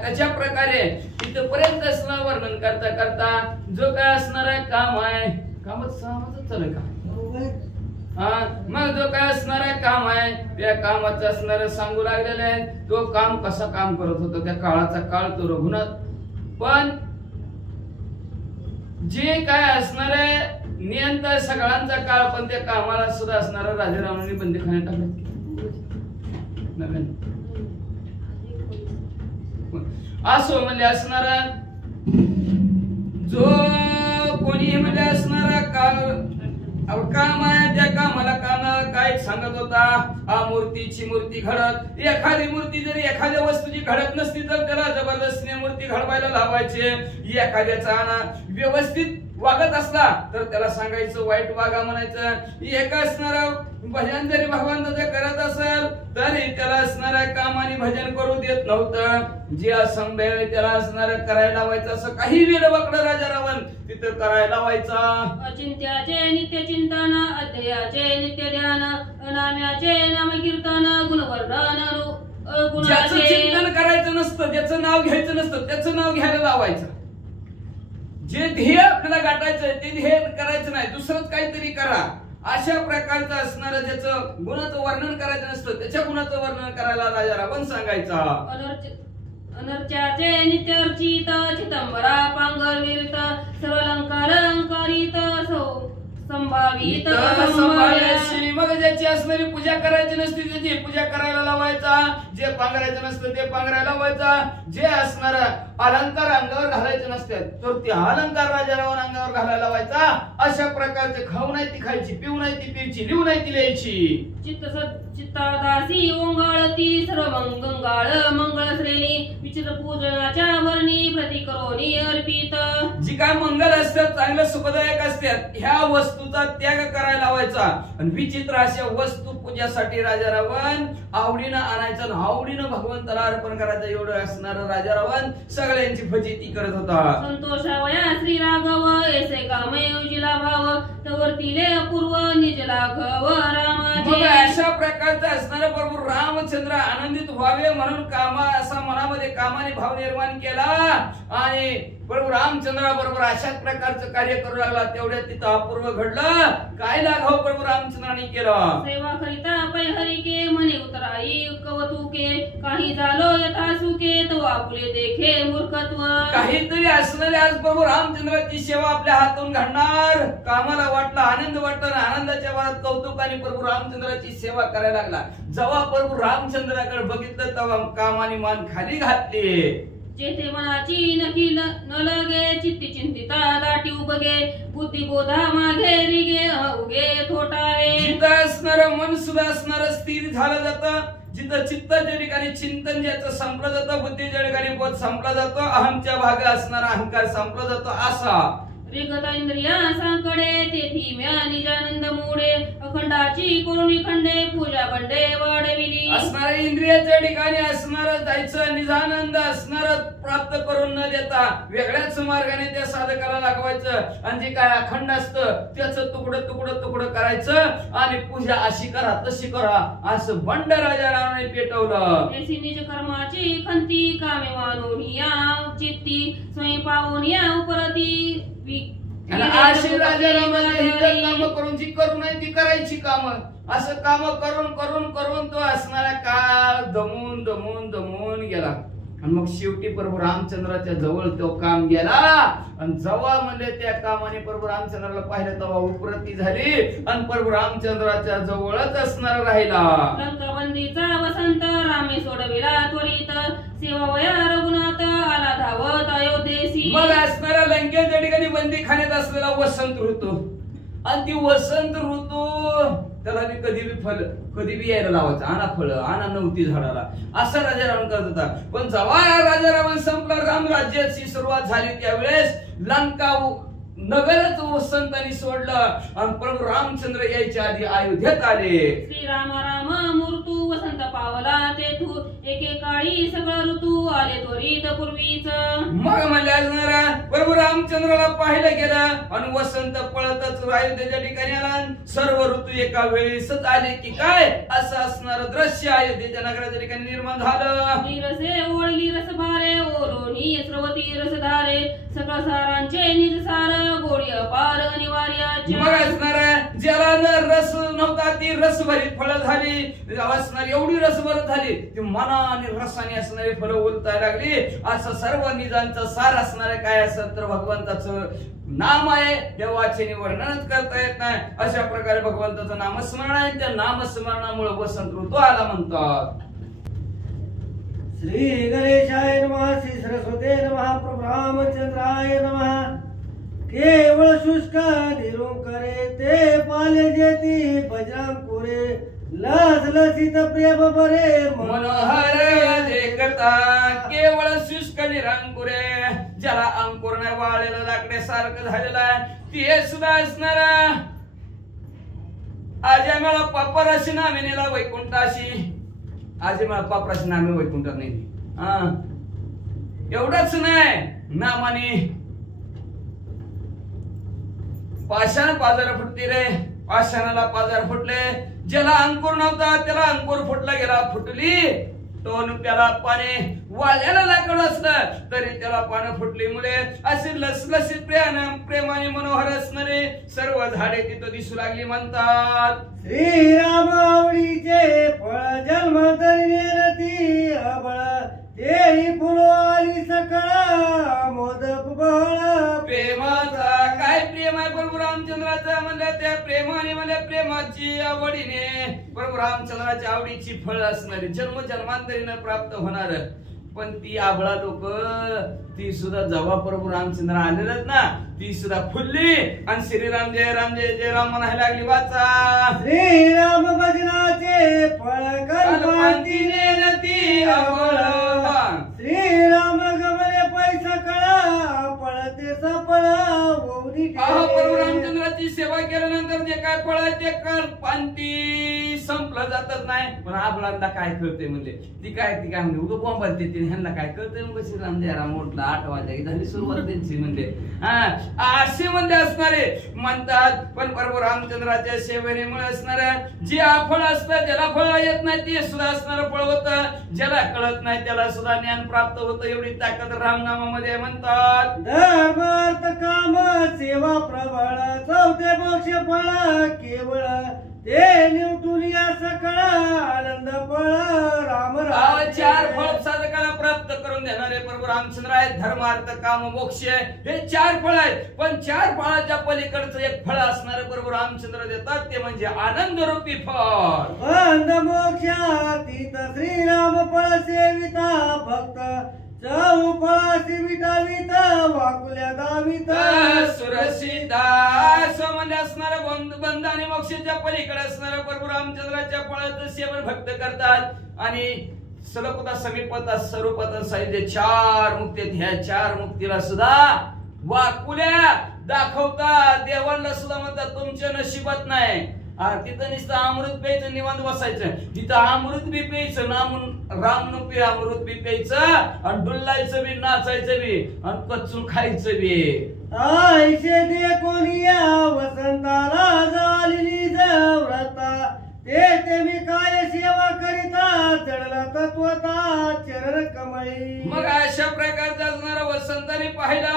त्याच्या प्रकारे तिथपर्यंत असणं वर्णन करता करता जो काय असणार आहे काम आहे, कामच चालू का मग जो काय असणार आहे काम आहे त्या कामाचं असणार सांगू लागलेलं आहे. तो काम कसा काम करत होता, त्या काळाचा काळ तो रघुनाथ. पण जे काय असणार आहे नियंत्रण सगळ्यांचा काळ, पण त्या कामाला सुद्धा असणारा राजारामांनी बंदीखान्यात टाकलं. असो म्हणजे असणारा जो कोणी म्हणजे असणारा काम आहे त्या कामाला काय सांगत होता. हा मूर्तीची मूर्ती घडत, एखादी मूर्ती जरी एखाद्या वस्तूची घडत नसती तर त्याला जबरदस्तीने मूर्ती घडवायला लावायचे. एखाद्याचा व्यवस्थित वागत असला तर त्याला सांगायचं वाईट वागा म्हणायचं. एका असणारा भजन जरी भगवंताचं करत असेल तरी त्याला असणाऱ्या काम आणि भजन करू देत नव्हतं. जे असंभव त्याला असणारं करायला लावायचं. असं काही वेळ वाकडं राजा रावण तिथं करायला लावायचा. अचिंत्याचे नित्य चिंतन, अध्ययाचे नित्य ध्यान, अनाम्याचे नाम कीर्तन, गुणवर्धन ज्याचं चिंतन करायचं नसतं, ज्याचं नाव घ्यायचं नसतं, त्याचं नाव घ्यायला लावायचं. जे ध्येय आपल्याला गाठायचंय ते ध्येय करायचं नाही, दुसरंच काहीतरी करा. अशा प्रकारचं असणारं ज्याचं गुणाचं वर्णन करायचं नसतं त्याच्या गुणाचं वर्णन करायला राजा रावण सांगायचा. अनर्च्याचे नित्य अर्चित, चितंबरा पांगर विरत, सर्वलंकारित संभावित संभाव्याशी. मग ज्याची असणारी पूजा करायची नसती त्याची पूजा करायला लावायचा. जे पांघरायचं नसतं ते पांघरायला लावायचा. जे असणार अलंकार अंगावर घालायचे नसतात, तर ते अलंकार राजा रावण अंगावर घालायला लावायचा. अशा प्रकारचे खाऊ नाही ती खायची, पिऊ नाही ती प्यायची, लिहू नाही ती लिहायची. चित्तादासी ओंगाळती सर्व गंगाळ मंगळ श्रेणी विचित्र पूजनाच्या वर्णी प्रतिकरोनी अर्पित. जी काय मंगल असतात, चांगलं सुखदायक असतात, ह्या वस्तूचा त्याग करायला लावायचा. आणि विचित्र अशा वस्तू पूजासाठी राजा रावण आवडीनं आणायचं आणि आवडीनं भगवंताला अर्पण करायचं. एवढं असणारं राजा रावण सगळ्यांची फजिती करत होता. संतोषावया श्री राघव ऐसे कामय उजिला भाव तवर्तीले अपूर्व निज लाघव रामाचे. अशा प्रकारचं असणारं प्रभू रामचंद्र आनंदित व्हावे म्हणून असा मनामध्ये कामाने भाव निर्माण केला आणि प्रभू रामचंद्राबरोबर अशाच प्रकारचं कार्य करू लागला. तेवढ्यात तिथं अपूर्व घडलं. काय लाघव प्रभू रामचंद्राने केलं. सेवा करिता पैहरिके मने उतराई कवतुके काही झालो यथा सुके तो आपले देखे मूर्खत्व. काहीतरी असणारे आज प्रभू रामचंद्राची सेवा आपल्या हातून घडणार. कामाला वाटला, आनंद वाटला, आनंदाच्या वरात कौतुकाने प्रभू रामचंद्राची सेवा करायला लागला. जेव्हा प्रभू रामचंद्राकडे बघितलं तेव्हा कामाने मान खाली घातली. जेथे मनाची नखील न लगे चित्ती चिंतिता दाटी उबगे बुद्धिबोधा मागे रिगे उगे थोटावे. जिथं असणार मन सुद्धा असणार स्थिर झालं जातं. जिथं चित्ताच्या ठिकाणी चिंतन ज्याचं संपलं जातं, बुद्धीच्या ठिकाणी बोध संपला जातो, अहमच्या भाग असणारा अहंकार संपला जातो. असा रिगत इंद्रिया सांकडे तेथी म्या निजानंद मोडे अखंडाची करुणी खंडे पूजा बंडे वाढविली. असणाऱ्या इंद्रियाच्या ठिकाणी असणार जायचं, निजानंद असणार प्राप्त करून न देता वेगळ्याच मार्गाने त्या साधकाला लागवायचं आणि जे काय अखंड असतं त्याचं तुकडं तुकडं तुकडं करायचं आणि पूजा अशी करा तशी करा असं बंड राजा रावणाने पेटवलं. निज कर्माची खंती कामे मानोनिया चित्ती स्वयं पावनिया उपरती अशी राजा रावणाने काम करून जी करू नये ती करायची काम. असं काम करून करून करून तो असणारा काळ दमून दमून दमून गेला. आणि मग शेवटी प्रभू रामचंद्राच्या जवळ तो काम गेला आणि जेव्हा म्हणजे त्या कामाने प्रभू रामचंद्राला पाहिलं तेव्हा उपरती झाली आणि प्रभू रामचंद्राच्या जवळच असणार राहिला. लंकाबंदीचा वसंत रामे सोडविला त्वरित सेवावया रघुनाथ आला धावत अयोध्येसी. मग असणाऱ्या लंकेच्या ठिकाणी बंदी खाण्यात असलेला वसंत ऋतू आणि ती वसंत ऋतू त्याला मी कधी बी यायला लावायचं. आणा फळ आणा नव्हती झाडाला असा राजा रावण करत होता. पण जेव्हा राजा रावण संपला, रामराज्याची सुरुवात झाली त्यावेळेस लंका नगरच वसंतानी सोडलं आणि प्रभू रामचंद्र यायच्या आधी अयोध्येत आले. श्रीराम राम मूर्तू वसंत पावला तेथू एकेकाळी सगळं ऋतू आले त्वरित पूर्वीच. मग म्हणले असणारा प्रभू रामचंद्राला पाहिलं गेलं आणि वसंत पळतच अयोध्येच्या ठिकाणी आला. सर्व ऋतू एका वेळेसच आले की काय असं असणार दृश्य अयोध्येच्या नगराच्या ठिकाणी निर्माण झालं. रसे ओळली रस भारे ओलोनी स्रवती रसधारे सकळ सारांचे निज सार गोडी अपार अनिवार्याच्या. मग असणारा ज्याला रस नव्हता ती रसभरीत फळं झाली. असणार एवढी रसभरीत झाली ती मनाने रसाने असणारी फळं उलटायला लागली. असं सर्व निजांचा सार असणारे काय असत तर भगवंताचं नाम आहे. देवाचे वर्णनच करता येत नाही. अशा प्रकारे भगवंताचं नामस्मरण आहे. त्या नामस्मरणामुळे वसंत ऋतू आला म्हणतात. श्री गणेशाय नमः. श्री सरस्वते नमः. प्रभु रामचंद्राय नमः. केवळ शुष्क निरुंकरे ते पाले जेती बजरंग कोरे लस लसित प्रेम बरे मनोहर देखता. केवळ शुष्क निरंकुरे ज्याला अंकुर नाही वाळलेलं लाकड्यासारखं झालेलं आहे ते सुद्धा असणारा आजी मला पापराशी नामे नेला वैकुंठाशी. आजी मला पापराशी नामे वैकुंठात नाही. एवढंच नाही नामाने पाषाण पाजार फुटते रे. पाषाणाला पाजार फुटले. ज्याला अंकुर नव्हता त्याला अंकुर फुटला गेला फुटली. दोन त्याला पाने वाळलेलं लाकड असलं तरी त्याला पानं फुटली. मुळे असे लसलसीत प्रेमाने मनोहर असणारे सर्व झाडे तिथं दिसू लागली म्हणतात. श्रीराम आवडीचे फळ जन्मतरी नेरती अबळ तेही फुलो आली सकळ मोदक बहळ. प्रेमाचा काय प्रेम आहे प्रभू रामचंद्राचा म्हणलं त्या प्रेमाने म्हणल्या प्रेमाची आवडीने प्रभू रामचंद्राच्या आवडीची फळ असणारी जन्मजन्मांतरीनं प्राप्त होणार पण ती आबळा लोक ती सुद्धा जेव्हा प्रभू रामचंद्र आलेलं ना ती सुद्धा फुलली आणि श्रीराम जय राम जय जय राम म्हणायला लागली. वाचा श्रीराम भजनाचे फळ कल्पांतीने ती आबळ. श्रीराम गमले पैसा कळा पळते सफळ होऊनी प्रभू रामचंद्राची सेवा केल्यानंतर जे काय फळ आहे ते कल्पांती संपलं जातच नाही. पण आबळांना काय कळते म्हणजे ती काय म्हणजे उगं बोंबालते ह्यांना काय कळतंय. मग श्रीराम जय राम म्हटलं 8 वाजता झाली सुरुवात त्यांची म्हणजे असे म्हणजे असणारे म्हणतात. पण प्रभू रामचंद्राच्या सेवेमुळे असणाऱ्या जे फळ असतं ज्याला फळ येत नाही ते सुद्धा असणारं फळ होतं. ज्याला कळत नाही त्याला सुद्धा ज्ञान प्राप्त होतं. एवढी ताकद रामनामामध्ये म्हणतात. धर्म अर्थ काम सेवा प्रबळ चौथे मोक्ष फळ केवळ ते निवटून या सकळ आनंद फळ राम राम. 4 फळ साधकाला प्राप्त करून देणारे प्रभू रामचंद्र आहेत. धर्म अर्थ काम मोक्ष हे 4 फळ आहेत. पण 4 फळाच्या पलीकडचं एक फळ असणारे प्रभू रामचंद्र देतात ते म्हणजे आनंद रूपी फळ. बंद मोक्षातीत श्रीराम फळ सेविता भक्त चौफळासी विटावित वाकुल्या दावित सुरसिदास म्हणजे असणारे बंध आणि मोक्षाच्या पलीकडे असणारे प्रभू रामचंद्राच्या फळाचं सेवन भक्त करतात. आणि सलकुता समीपता स्वरूपात साहित्य 4 मुक्ती. ह्या 4 मुक्तीला सुद्धा वाकुल्या दाखवतात. देवाला सुद्धा म्हणतात तुमच्या नशिबात नाही. तिथं नुसतं अमृत प्यायचं निवांत बसायचं. तिथं अमृत बी प्यायचं नामून राम न पे अमृत बी प्यायचं आणि डुल्लायचं बी नाचायचं बी आणि कच्चून खायचं बी. आयशे दे कोणिया वसंताला झालेली व्रता ते मी काय सेवा करिता चढला तत्वता चरण कमळी. मग अशा प्रकारचा असणारा वसंताने पाहिला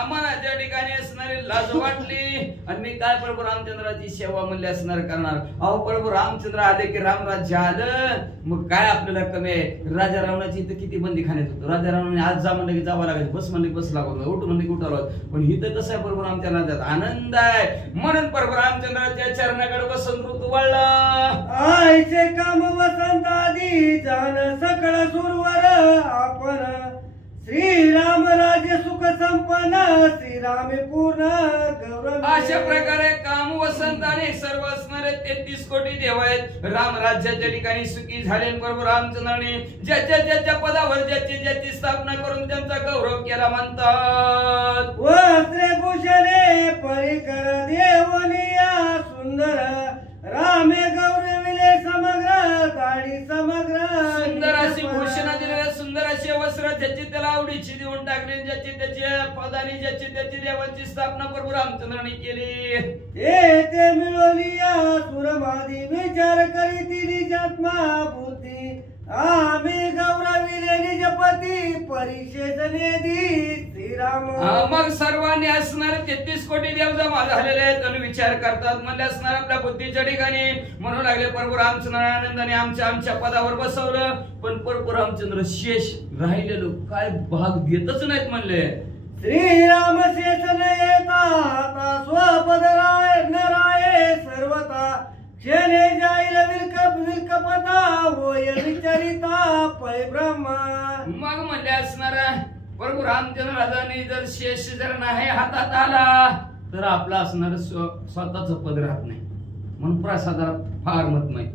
आम्हाला ज्या ठिकाणी असणारी लाज वाटली आणि मी काय प्रभू रामचंद्राची सेवा म्हणले असणार करणार. अहो प्रभू रामचंद्र आले की रामराज्य आलं मग काय आपल्याला कमी आहे. राजा रावणाची इथं किती बंदी खाण्यात होतं. राजा रावणाने आज जा म्हणलं की जावं लागायचं. बस म्हणले बस लागत उठ म्हणले की उठावं लागत. पण इथं कसं आहे प्रभू रामचंद्र राज्यात आनंद आहे. म्हणून प्रभू रामचंद्राच्या चरणाकडे वसंत ऋतू वळला. आयचे काम वसंत आधी जाण सकळ सुरवर आपण श्रीराम राज्य सुख संपन्न श्रीराम पूर्ण गौरव. अशा प्रकारे काम वसंत आणि सर्व असणारे 33 कोटी देव आहेत. राम राज्याच्या ठिकाणी सुखी झाले. प्रभू रामचंद्राने ज्याच्या पदावर ज्याची स्थापना करून त्यांचा गौरव केला म्हणतात. वस्त्रे भूषणे परिकर देवनिया सुंदर रामे गौरविले समग्र दाढी समग्र. सुंदर अशी भूषणा दिलेल्या सुंदर अशी वस्त्र ज्याची त्याला आवडीची देऊन टाकली. ज्याची त्याची पदानी ज्याची त्याची देवांची स्थापना प्रभू रामचंद्राने केली. ते मिळवलिया सुरमादी विचार करीती निजात्मा बुद्धी आम्ही गौरविले निजपती परिषद नेदी श्रीराम. मग सर्वांनी असणारे 33 कोटी देव जमा झालेले आहेत आणि विचार करतात म्हणजे असणार आपल्या बुद्धीच्या ठिकाणी म्हणू लागले प्रभू रामचंद्र आनंदाने आमच्या पदावर बसवलं. पण प्रभू रामचंद्र शेष राहिलेलो काय भाग देतच नाहीत म्हणले. श्रीराम शेष न येता आता स्वपद राय नराये सर्वता क्षणे जाईल विलकपता होय विचारिता पै ब्रह्मा. मग म्हणले असणार प्रभू रामचंद्र राजाने जर शेष जर नाही हातात आला तर आपला असणार स्वतःच पद राहत नाही. म्हणून प्रसादाला फार मत नाही.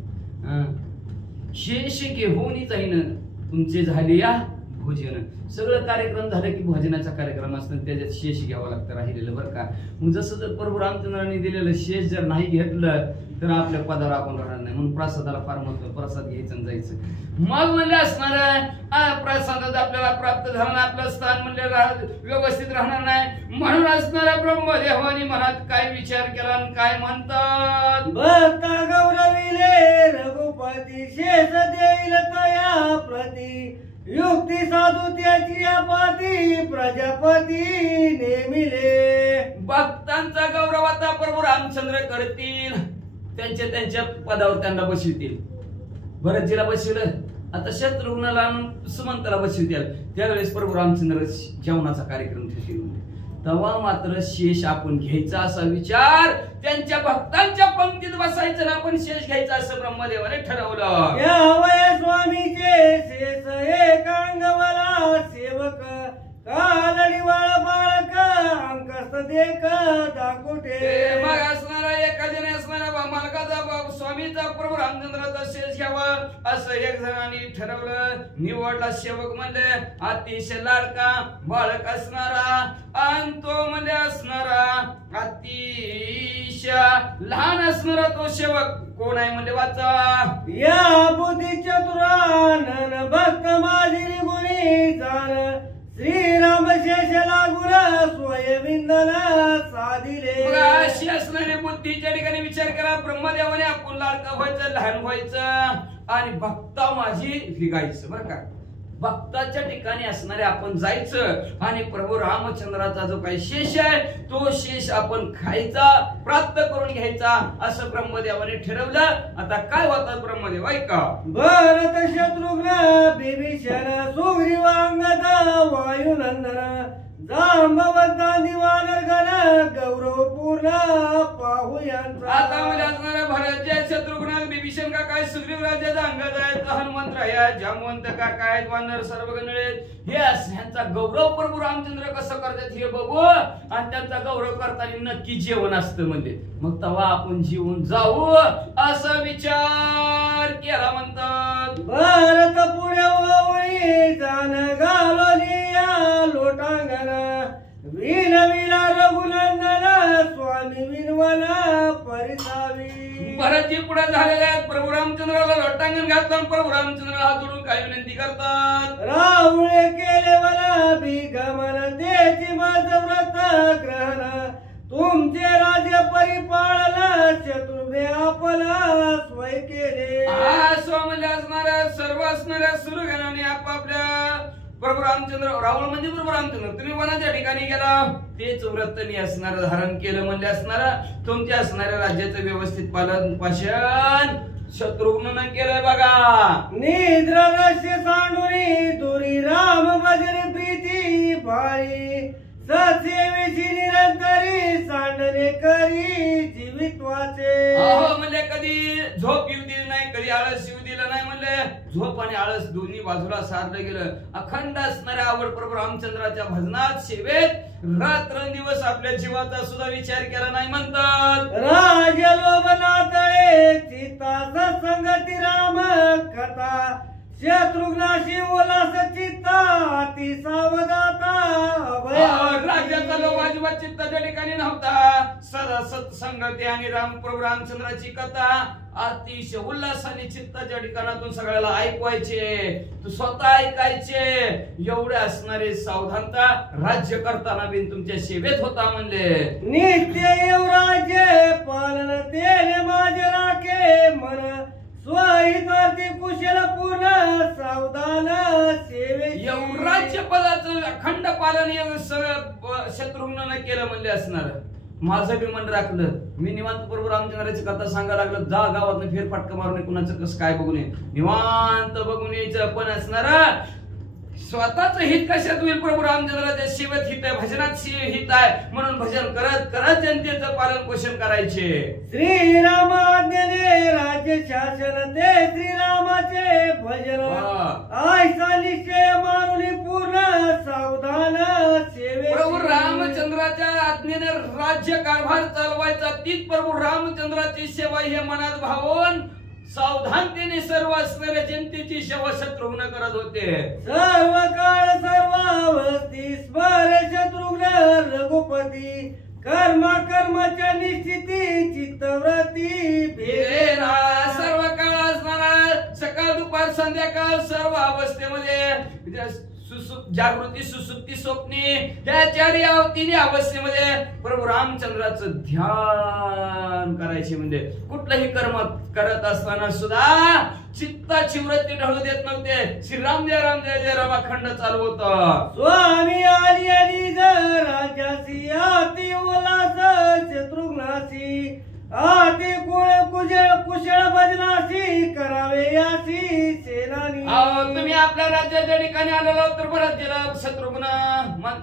शेष घेऊन जाईन तुमचे झाले या भोजन. सगळं कार्यक्रम झालं की भोजनाचा कार्यक्रम असतो त्याच्यात शेष घ्यावं लागतं राहिलेलं बरं का. मग जसं जर प्रभू रामचंद्रांनी दिलेलं शेष जर नाही घेतलं तर आपल्या पदावर आपण राहणार नाही. म्हणून प्रसादाला फार महत्व. प्रसाद घ्यायचं आणि जायचं. मग म्हणले असणार प्रसादात आपल्याला प्राप्त झाला नाही आपलं स्थान म्हणले व्यवस्थित राहणार नाही. म्हणून असणाऱ्या ब्रह्मदेवानी मनात काय विचार केला आणि काय म्हणतात. भक्ता गौरविले रघुपती शेष देईल तया प्रती युक्ती साधू त्याची अपाती प्रजापती नेमिले. भक्तांचा गौरव आता प्रभू रामचंद्र करतील. त्यांच्या पदावर त्यांना बसवितील. भरतजीला बसविलं आता शत्रुघ्नाला आणून सुमंताला बसवितील. त्यावेळेस प्रभू रामचंद्र जेवणाचा कार्यक्रम ठेवतील. तेव्हा मात्र शेष आपण घ्यायचा असा विचार त्यांच्या भक्तांच्या पंक्तीत बसायचं ना आपण शेष घ्यायचा असं ब्रह्मदेवाने ठरवलं. या वय स्वामीचे शेष एकांग देख दाखोटे मग असणारा एखाद्याने असणारा मालकाचा स्वामीचा प्रभू रामचंद्राचा शेष घ्यावा असं एक जणांनी ठरवलं. निवडला सेवक म्हणजे अतिशय लाडका बाळक असणारा आणि तो म्हणजे असणारा अतिशय लहान असणारा तो सेवक कोण आहे म्हणजे वाचा. या बुद्धी चतुरानन भक्त माझी गुणी जाण श्रीराम शेष लागून स्वयंविंदन साधिले. मग अशी असणारी बुद्धीच्या ठिकाणी विचार करा. ब्रह्मदेवाने आपण लाडका व्हायचं लहान व्हायचं आणि भक्ता माझी लिगायचं. बरं का भक्ताच्या ठिकाणी असणारे आपण जायचं आणि प्रभू रामचंद्राचा जो काही शेष आहे तो शेष आपण खायचा प्राप्त करून घ्यायचा असं ब्रह्मदेवाने ठरवलं. आता काय होतं ब्रह्मदेव ऐका. भरत शत्रुघ्न बिभीषण सुग्रीवांगद वायुनंदन जांबवंता दिवानर्गण गौरव पूर्ण पाहू यांचा. आता म्हणजे असणारा भरतच्या शत्रुघ्न बिभीषण का काय सुग्रीव राजाचा अंगद आहेत हनुमंत राया जामवंत का काय वानर सर्व गणळे हे ह्यांचा गौरव प्रभू रामचंद्र कसं करतात हे बघू आणि त्यांचा गौरव करताना नक्की जेवण असतं म्हणजे मग तेव्हा आपण जीवन जाऊ असा विचार केला म्हणतात. भरत पुढे ओळी जाण घालोनी लोटांगण विनविला रघुनंदन स्वामी विनवन परिसावी. भरतजी पुढे झालेले आहेत. प्रभू रामचंद्राला लोटांगण घालतात. प्रभू रामचंद्राला हात जोडून काही विनंती करतात. रावळे केले मला बिगमन त्याची माझ व्रत ग्रहण तुमचे राज्य परिपाळला शत्रुघ्ने आपला स्वय केले. हा स्व म्हणजे असणाऱ्या सर्व असणाऱ्या सुरगणाने आपापल्या प्रभू रामचंद्र रावळ म्हणजे प्रभू रामचंद्र तुम्ही वनाच्या ठिकाणी गेला तेच व्रतनी असणार धारण केलं म्हणजे असणारा तुमच्या असणाऱ्या राज्याचं व्यवस्थित पालन पोषण शत्रुघ्न केलंय बघा. निद्र रस्य सांडुनी दुरी राम भजन प्रीती भाई ससेवेची निरंतरी सांडणे करी जीवित्वाचे. अहो म्हणजे कधी झोप येऊ दिली नाही कधी आळस येऊ दिला नाही म्हणले झोप आणि आळस दोन्ही बाजूला सारलं गेलं. अखंड असणाऱ्या आवड प्रभू रामचंद्राच्या भजनात सेवेत रात्रंदिवस आपल्या जीवाचा सुद्धा विचार केला नाही म्हणतात. राज लोभ नातळे चित्ता संगती राम कथा शत्रुघ्नाशी उल्हास चित्ता अति सावधाता राज्याचा लोभ अजिबात चित्ताच्या ठिकाणी नव्हता. सदा सत्संगती आणि प्रभू रामचंद्राची कथा अतिशय उल्हासाने चित्ताच्या ठिकाणातून सगळ्याला ऐकवायचे तू स्वतः ऐकायचे एवढे असणारे सावधानता राज्य करताना बिन तुमच्या सेवेत होता म्हणले. नित्य येऊ राज्य पालन तेने माझे राखे मन स्वहितार्थी कुशल पूर्ण सावधान सेवे. एवढं राज्यपदाचं अखंड पालन शत्रुघ्न केलं म्हणले असणार. माझं बी मन राखलं मी निवांत प्रभू रामचंद्राची कथा सांगायला लागलं. जा गावात फेरफाटका मारून कुणाचं कसं काय बघून ये निवांत बघून यायचं पण असणारा स्वतःच हित कशात होईल प्रभू रामचंद्राच्या सेवेत हित आहे भजनात हित आहे म्हणून भजन करत करत जनतेचं पालन पोषण करायचे. श्रीराम आज्ञेने राज्य शासन ते श्रीरामाचे भजन आयसा निश्चय मानुनी पूर्ण सावधान सेवे. प्रभू रामचंद्राच्या आज्ञेने राज्य कारभार चालवायचा तीच प्रभू रामचंद्राची सेवा हे मनात भावून सावधानतेने सर्व असणाऱ्या जनतेची सेवा शत्रुघ्न करत होते. सर्व काळ सर्वावस्थी स्मर शत्रुघ्न रघुपती कर्मा कर्माच्या निश्चिती चित्तव्रती भेदेना. सर्व काळ असणारा सकाळ दुपार संध्याकाळ सर्व अवस्थेमध्ये जागृती सुसुप्ती स्वप्नी या तिन्ही अवस्थेमध्ये प्रभू रामचंद्राचं ध्यान करायचे. म्हणजे कुठलंही कर्म करत असताना सुद्धा चित्ताची वृत्ती ढळू देत नव्हते. श्री राम जय राम अखंड चालू होता. स्वामी आली आणि राजासी अति उल्हास शत्रुघ्नासी आती कुशळ भजनासी करावे यासी सेनानी. तुम्ही आपल्या राज्याच्या ठिकाणी आलेला तर भरतजीला शत्रुघ्न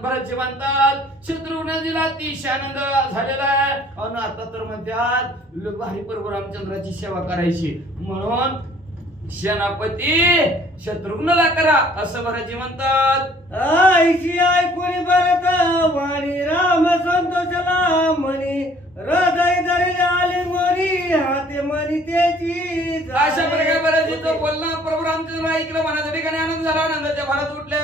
भरतजी म्हणतात. शत्रुघ्नजीला अतिशय आनंद झालेला आहे आणि आता तर म्हणतात भारी प्रभू रामचंद्राची सेवा करायची म्हणून सेनापती शत्रुघ्नला करा असं भरतजी म्हणतात. आईची ऐकून भरत वाणी राम संतोषला म्हणी हृदय धरले आलिंगोनी हाते मनी त्याची अशा प्रकारे भरतजी तो बोलला. प्रभू रामचंद्र ऐकलं. मनाच्या ठिकाणी आनंद झाला. आनंदाच्या भरात उठले.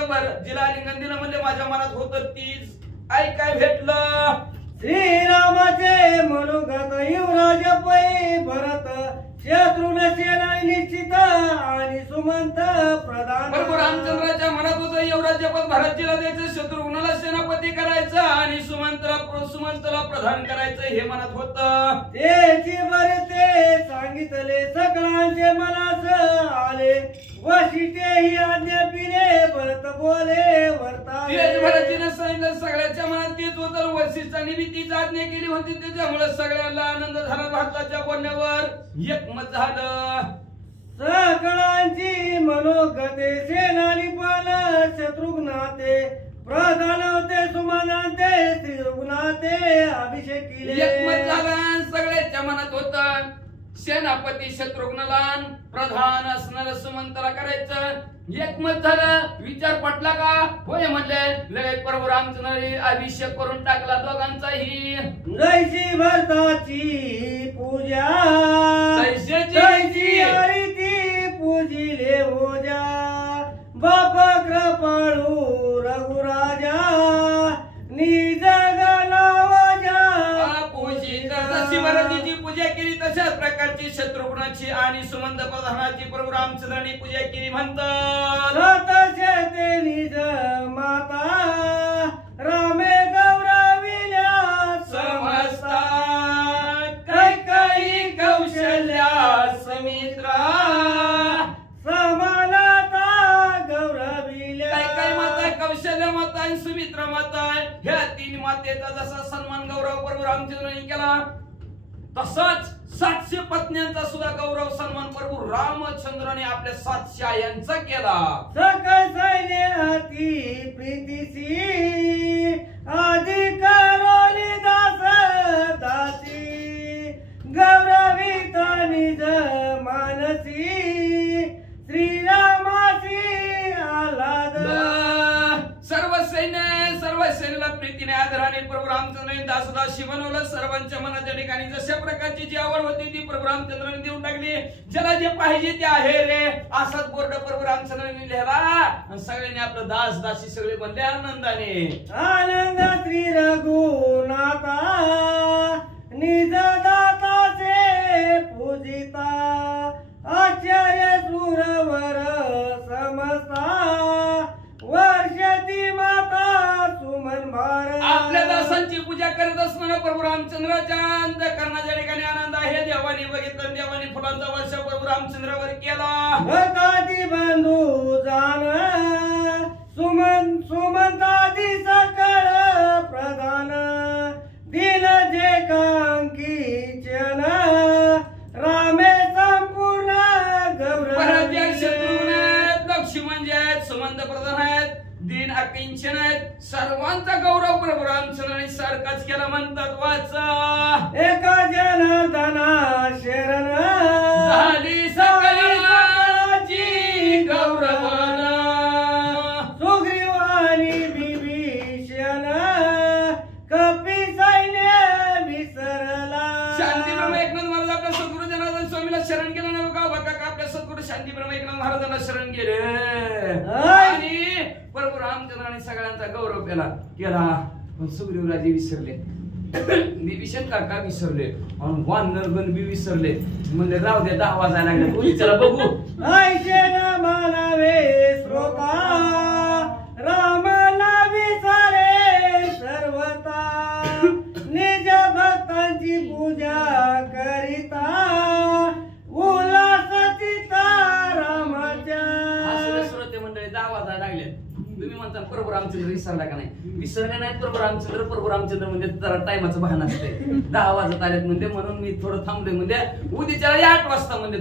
जिला आलिंगन दिलं म्हणजे माझ्या मनात होतं तीच ऐकाय भेटलं. श्रीरामाचे मनोगत युवराज पै भरत शत्रुघ्न सेना निश्चित आणि सुमंत प्रधान. प्रभू रामचंद्राच्या मनात होतं युवराज्य पद भरतजीला द्यायचं, शत्रुघ्नाला सेनापती करायचं आणि सुमंतला प्रधान करायचं हे मनात होतं. त्याची बरे ते सांगितले सकळांचे मनास आले वशिष्ठेही आज्ञा पिले भरत बोले वर्ताले. तेच भरतजीने सांगितलं. सगळ्याच्या मनात तेच होतं. वशिष्ठांनी बी तीच आज्ञा केली होती. त्याच्यामुळे सगळ्यांना आनंद झाला. भारताच्या बोलण्यावर एकमत झालं. सकळांची मनोगते सेनानी पण शत्रुघ्नाते प्रधान होते सुमनाते श्रीरुग्नाते अभिषेक केले. एकमत झालं. सगळ्याच्या मनात होतं सेनापती शत्रुघ्नला प्रधान असणार सुमंतला करायचं. एकमत झालं. विचार पटला का? होय म्हणले. लगेच प्रभू रामचंद्राने अभिषेक करून टाकला दोघांचाही. जैसी भरताची पूजा तैसेची रीती पूजिले ओजा बाप कृपाळू रघुराजा निज गणावजा. पूजित जशी भरतीची पूजा केली तशाच प्रकारची शत्रुघ्नाची आणि सुमंत प्रधानाची प्रभू रामचंद्रांनी पूजा केली म्हणतात. स्वतःचे ते निज माता रामे गौरविल्या समस्ता कैकेयी कौशल्या सुमित्रा. समानता गौरविल्या. कैकेयी माता, कौशल्य माता आणि सुमित्रा माता ह्या तीन मातेचा जसा सन्मान गौरव प्रभू रामचंद्रांनी केला तसाच 700 पत्न्यांचा सुद्धा गौरव सन्मान प्रभू रामचंद्राने आपल्या 700 आयांचा केला. सकळ सैन्य अति प्रीतीसी अधिक रोली दास दासी गौरविता निज मानसी श्रीरामाची आल्हाद. सर्व सैन्याला प्रीतीने आदराने प्रभू रामचंद्राने दासदासी बनवलं. सर्वांच्या मनाच्या ठिकाणी जशा प्रकारची जी आवड होती ती प्रभू रामचंद्राने देऊन टाकली. ज्याला जे पाहिजे ते आहे रे असाच बोर्ड प्रभू रामचंद्राने लिहिला आणि सगळ्यांनी आपलं दासदासी सगळे बनले आनंदाने. आनंद श्री रघुनाथा निज दाताचे पूजिता आचार्य सुरवर समस्ता वर्षती माता सुमन भारत. आपल्या दासांची पूजा करत असताना प्रभू रामचंद्राच्या अंतःकरणाच्या ठिकाणी आनंद आहे. देवानी बघितलं. देवानी फुलांचा वर्षा प्रभू रामचंद्रावर केला. भक्तादी बंधू जाण सुमंतादी सकळ प्रधान दिन जे कांकीचन रामे संपूर्ण परत या शत्रुघ्न गौरव. आहेत, लक्ष्मण जे आहेत, सुमंत प्रधान आहेत, दिन अकिंचन आहेत. सर्वांचा गौरव प्रभू रामचंद्राने सारखाच केला म्हणतात. वाचा एका जनार्दना शरण झाली सकळाची गौरवन. सुग्रीव आणि विभीषण कपी सैन्य विसरला. शांतीब्रह्म एकनाथ महाराज आपल्या सद्गुरु जनार्दन स्वामीला शरण केलं नाही का? बघा का आपल्या सद्गुरु शांतीब्रह्म एकनाथ महाराजांना शरण केले आणि प्रभू रामचंद्राने सगळ्यांचा गौरव केला. पण सुग्रीवराजे विसरले. विभीषण काका विसरले आणि वानरगण बी विसरले. म्हणजे राहू द्या 10 वाजायला लागले. चला बघू. ऐसे न मानावे श्रोता रामाला विसरे सर्वता निज भक्तांची पूजा करिता उल्हास चित्ता रामाच्या. श्रोते मंडळी 10 वाजायला लागले. तुम्ही म्हणता प्रभू रामचंद्र विसरला का नाही? विसरले नाहीत प्रभू रामचंद्र म्हणजे जरा टायमाचं बहाणं असते. 10 वाजत आलेत म्हणजे म्हणून मी थोडं थांबलोय. म्हणजे उद्याच्याला 8 वाजता म्हणजे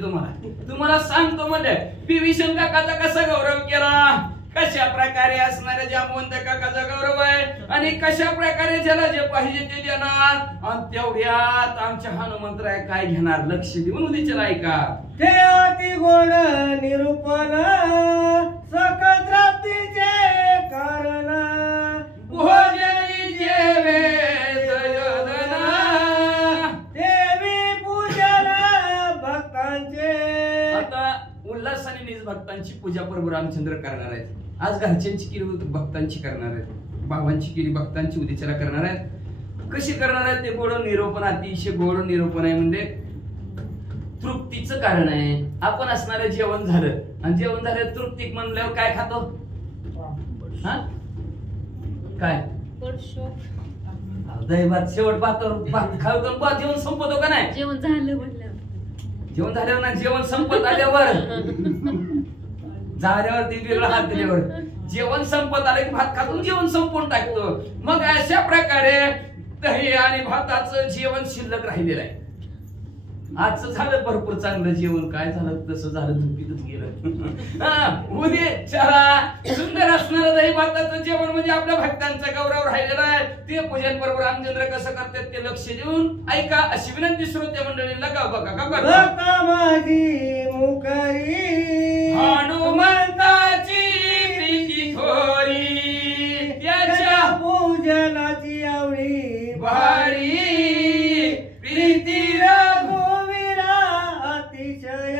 तुम्हाला सांगतो म्हणजे विभीषण काकाचा कसा गौरव केला. कशा प्रकारे असणाऱ्या जामवंत काकाचा गौरव आहे आणि कशा प्रकारे ज्याला जे पाहिजे ते देणार आणि तेवढ्यात आमच्या हनुमंतराय काय घेणार लक्ष देऊन उद्याच्या ऐका ते अति गोड निरूपण सकळ प्राप्तीचे कारण भोजनी जेवे दयोदना देवी पूजन भक्तांचे. आता उल्हासाने निज भक्तांची पूजा प्रभू रामचंद्र करणार आहेत. आज घरच्यांची केली भक्तांची करणार आहेत, भावांची केली भक्तांची उद्याच्याला करणार आहेत. कशी करणार आहेत ते गोड निरोपण, अतिशय गोड निरोपण आहे. म्हणजे तृप्तीचं कारण आहे. आपण असणारं जेवण झालं आणि जेवण झालं तृप्तीक म्हणल्यावर काय खातो? हा काय दही भात शेवट भात खातो भात जेवण संपतो का नाही? जेवण झालं म्हणलं जेवण झाल्यावर ना जेवण संपत आल्यावर झाल्यावर वेगळा हात दिल्यावर जेवण संपत आलं की भात खातून जेवण संपवून टाकतो. मग अशा प्रकारे दही आणि भाताचं जेवण शिल्लक राहिलेलं आहे. आजचं झालं भरपूर चांगलं जेवण, काय झालं तसं झालं झोपीतच गेलं. उद्या चला सुंदर असणारं दही भाताचं जेवण म्हणजे आपल्या भक्तांचा गौरव राहिलेला आहे. ते पूजन प्रभू रामचंद्र कसं करतात ते लक्ष देऊन ऐका अशी विनंती श्रोते मंडळींना का बघा का भक्त माझी मुखरी हनुमंताची प्रीती थोरी त्याच्या पूजनाची आवडी भारी प्रीती रघुवीरा अतिशय.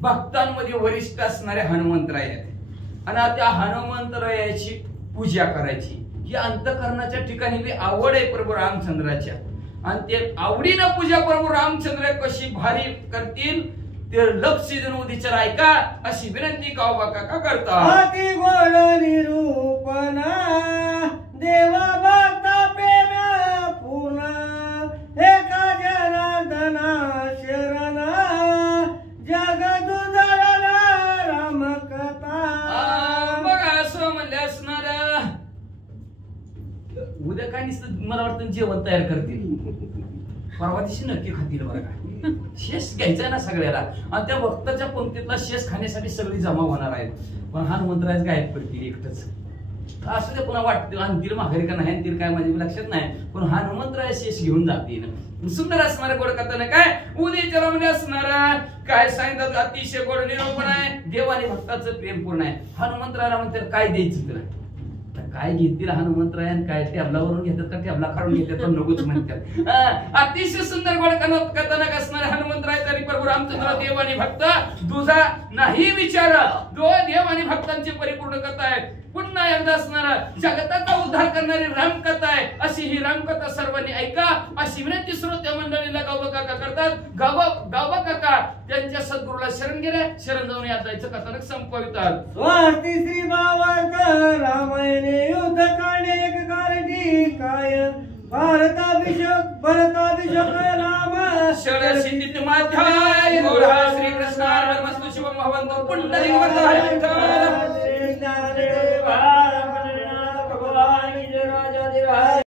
भक्तांमध्ये वरिष्ठ असणारे हनुमंतराय आहेत आणि त्या हनुमंतरायाची पूजा करायची ही अंतःकरणाच्या ठिकाणी बी आवड आहे प्रभू रामचंद्राच्या. आणि ते आवडीनं पूजा प्रभू रामचंद्र कशी भारी करतील ते लक्ष देऊन उद्याच्या ऐका अशी विनंती का करता. अति गोड निरूपण देवा भक्ता प्रेम पूर्ण एका जनार्दना शरण जगदुदरण राम कथा. बघा असं म्हणले असणार उद्या काय नुसतं मला वाटतं जेवण तयार करतील, परवा दिवशी नक्की खातील. बरं का शेष घ्यायचा ना सगळ्याला आणि त्या भक्ताच्या पंक्तीतला शेष खाण्यासाठी सगळी जमा होणार आहेत. पण हनुमंतरायच गायब पडतील एकटच. असं ते पुन्हा वाटतं आणतील माघारी का नाही आणतील काय माझ्या लक्षात नाही, पण हनुमंतराय शेष घेऊन जातील. सुंदर असणाऱ्या गोड कथाने काय उद्याच्या मध्ये असणारा काय सांगितलं अतिशय गोड निरूपण आहे. देवाने भक्ताचं प्रेम पूर्ण आहे. हनुमंतरायला म्हणतात काय द्यायचं तुला, काय घेतील हनुमंतराय काय टेबलावरून घेतात का टेबला काढून घेतात तर नकोच म्हणतात. अतिशय सुंदर गोड कथानक असणारे हनुमंतराय तरी प्रभू रामचंद्र देव आणि भक्त दुजा नाही विचार दो देव आणि भक्तांची परिपूर्ण कथा आहे. पुन्हा एकदा असणारा जगताचा उद्धार करणारी रामकथा आहे. अशी ही रामकथा सर्वांनी ऐका अशी विनंती श्रोते मंडळीला गावबा काका करतात. गावबा काका त्यांच्या सद्गुरूला शरण गेले, शरण जाऊन याचं कथानक संपवितात. स्वाती श्री भावार्थ रामायणे युद्ध कांडे एक कारणी काय भारताभिषेक राम षडसिद्धित माध्याय श्री कृष्ण शिवम भवंतो पुंडलिक वरदाय.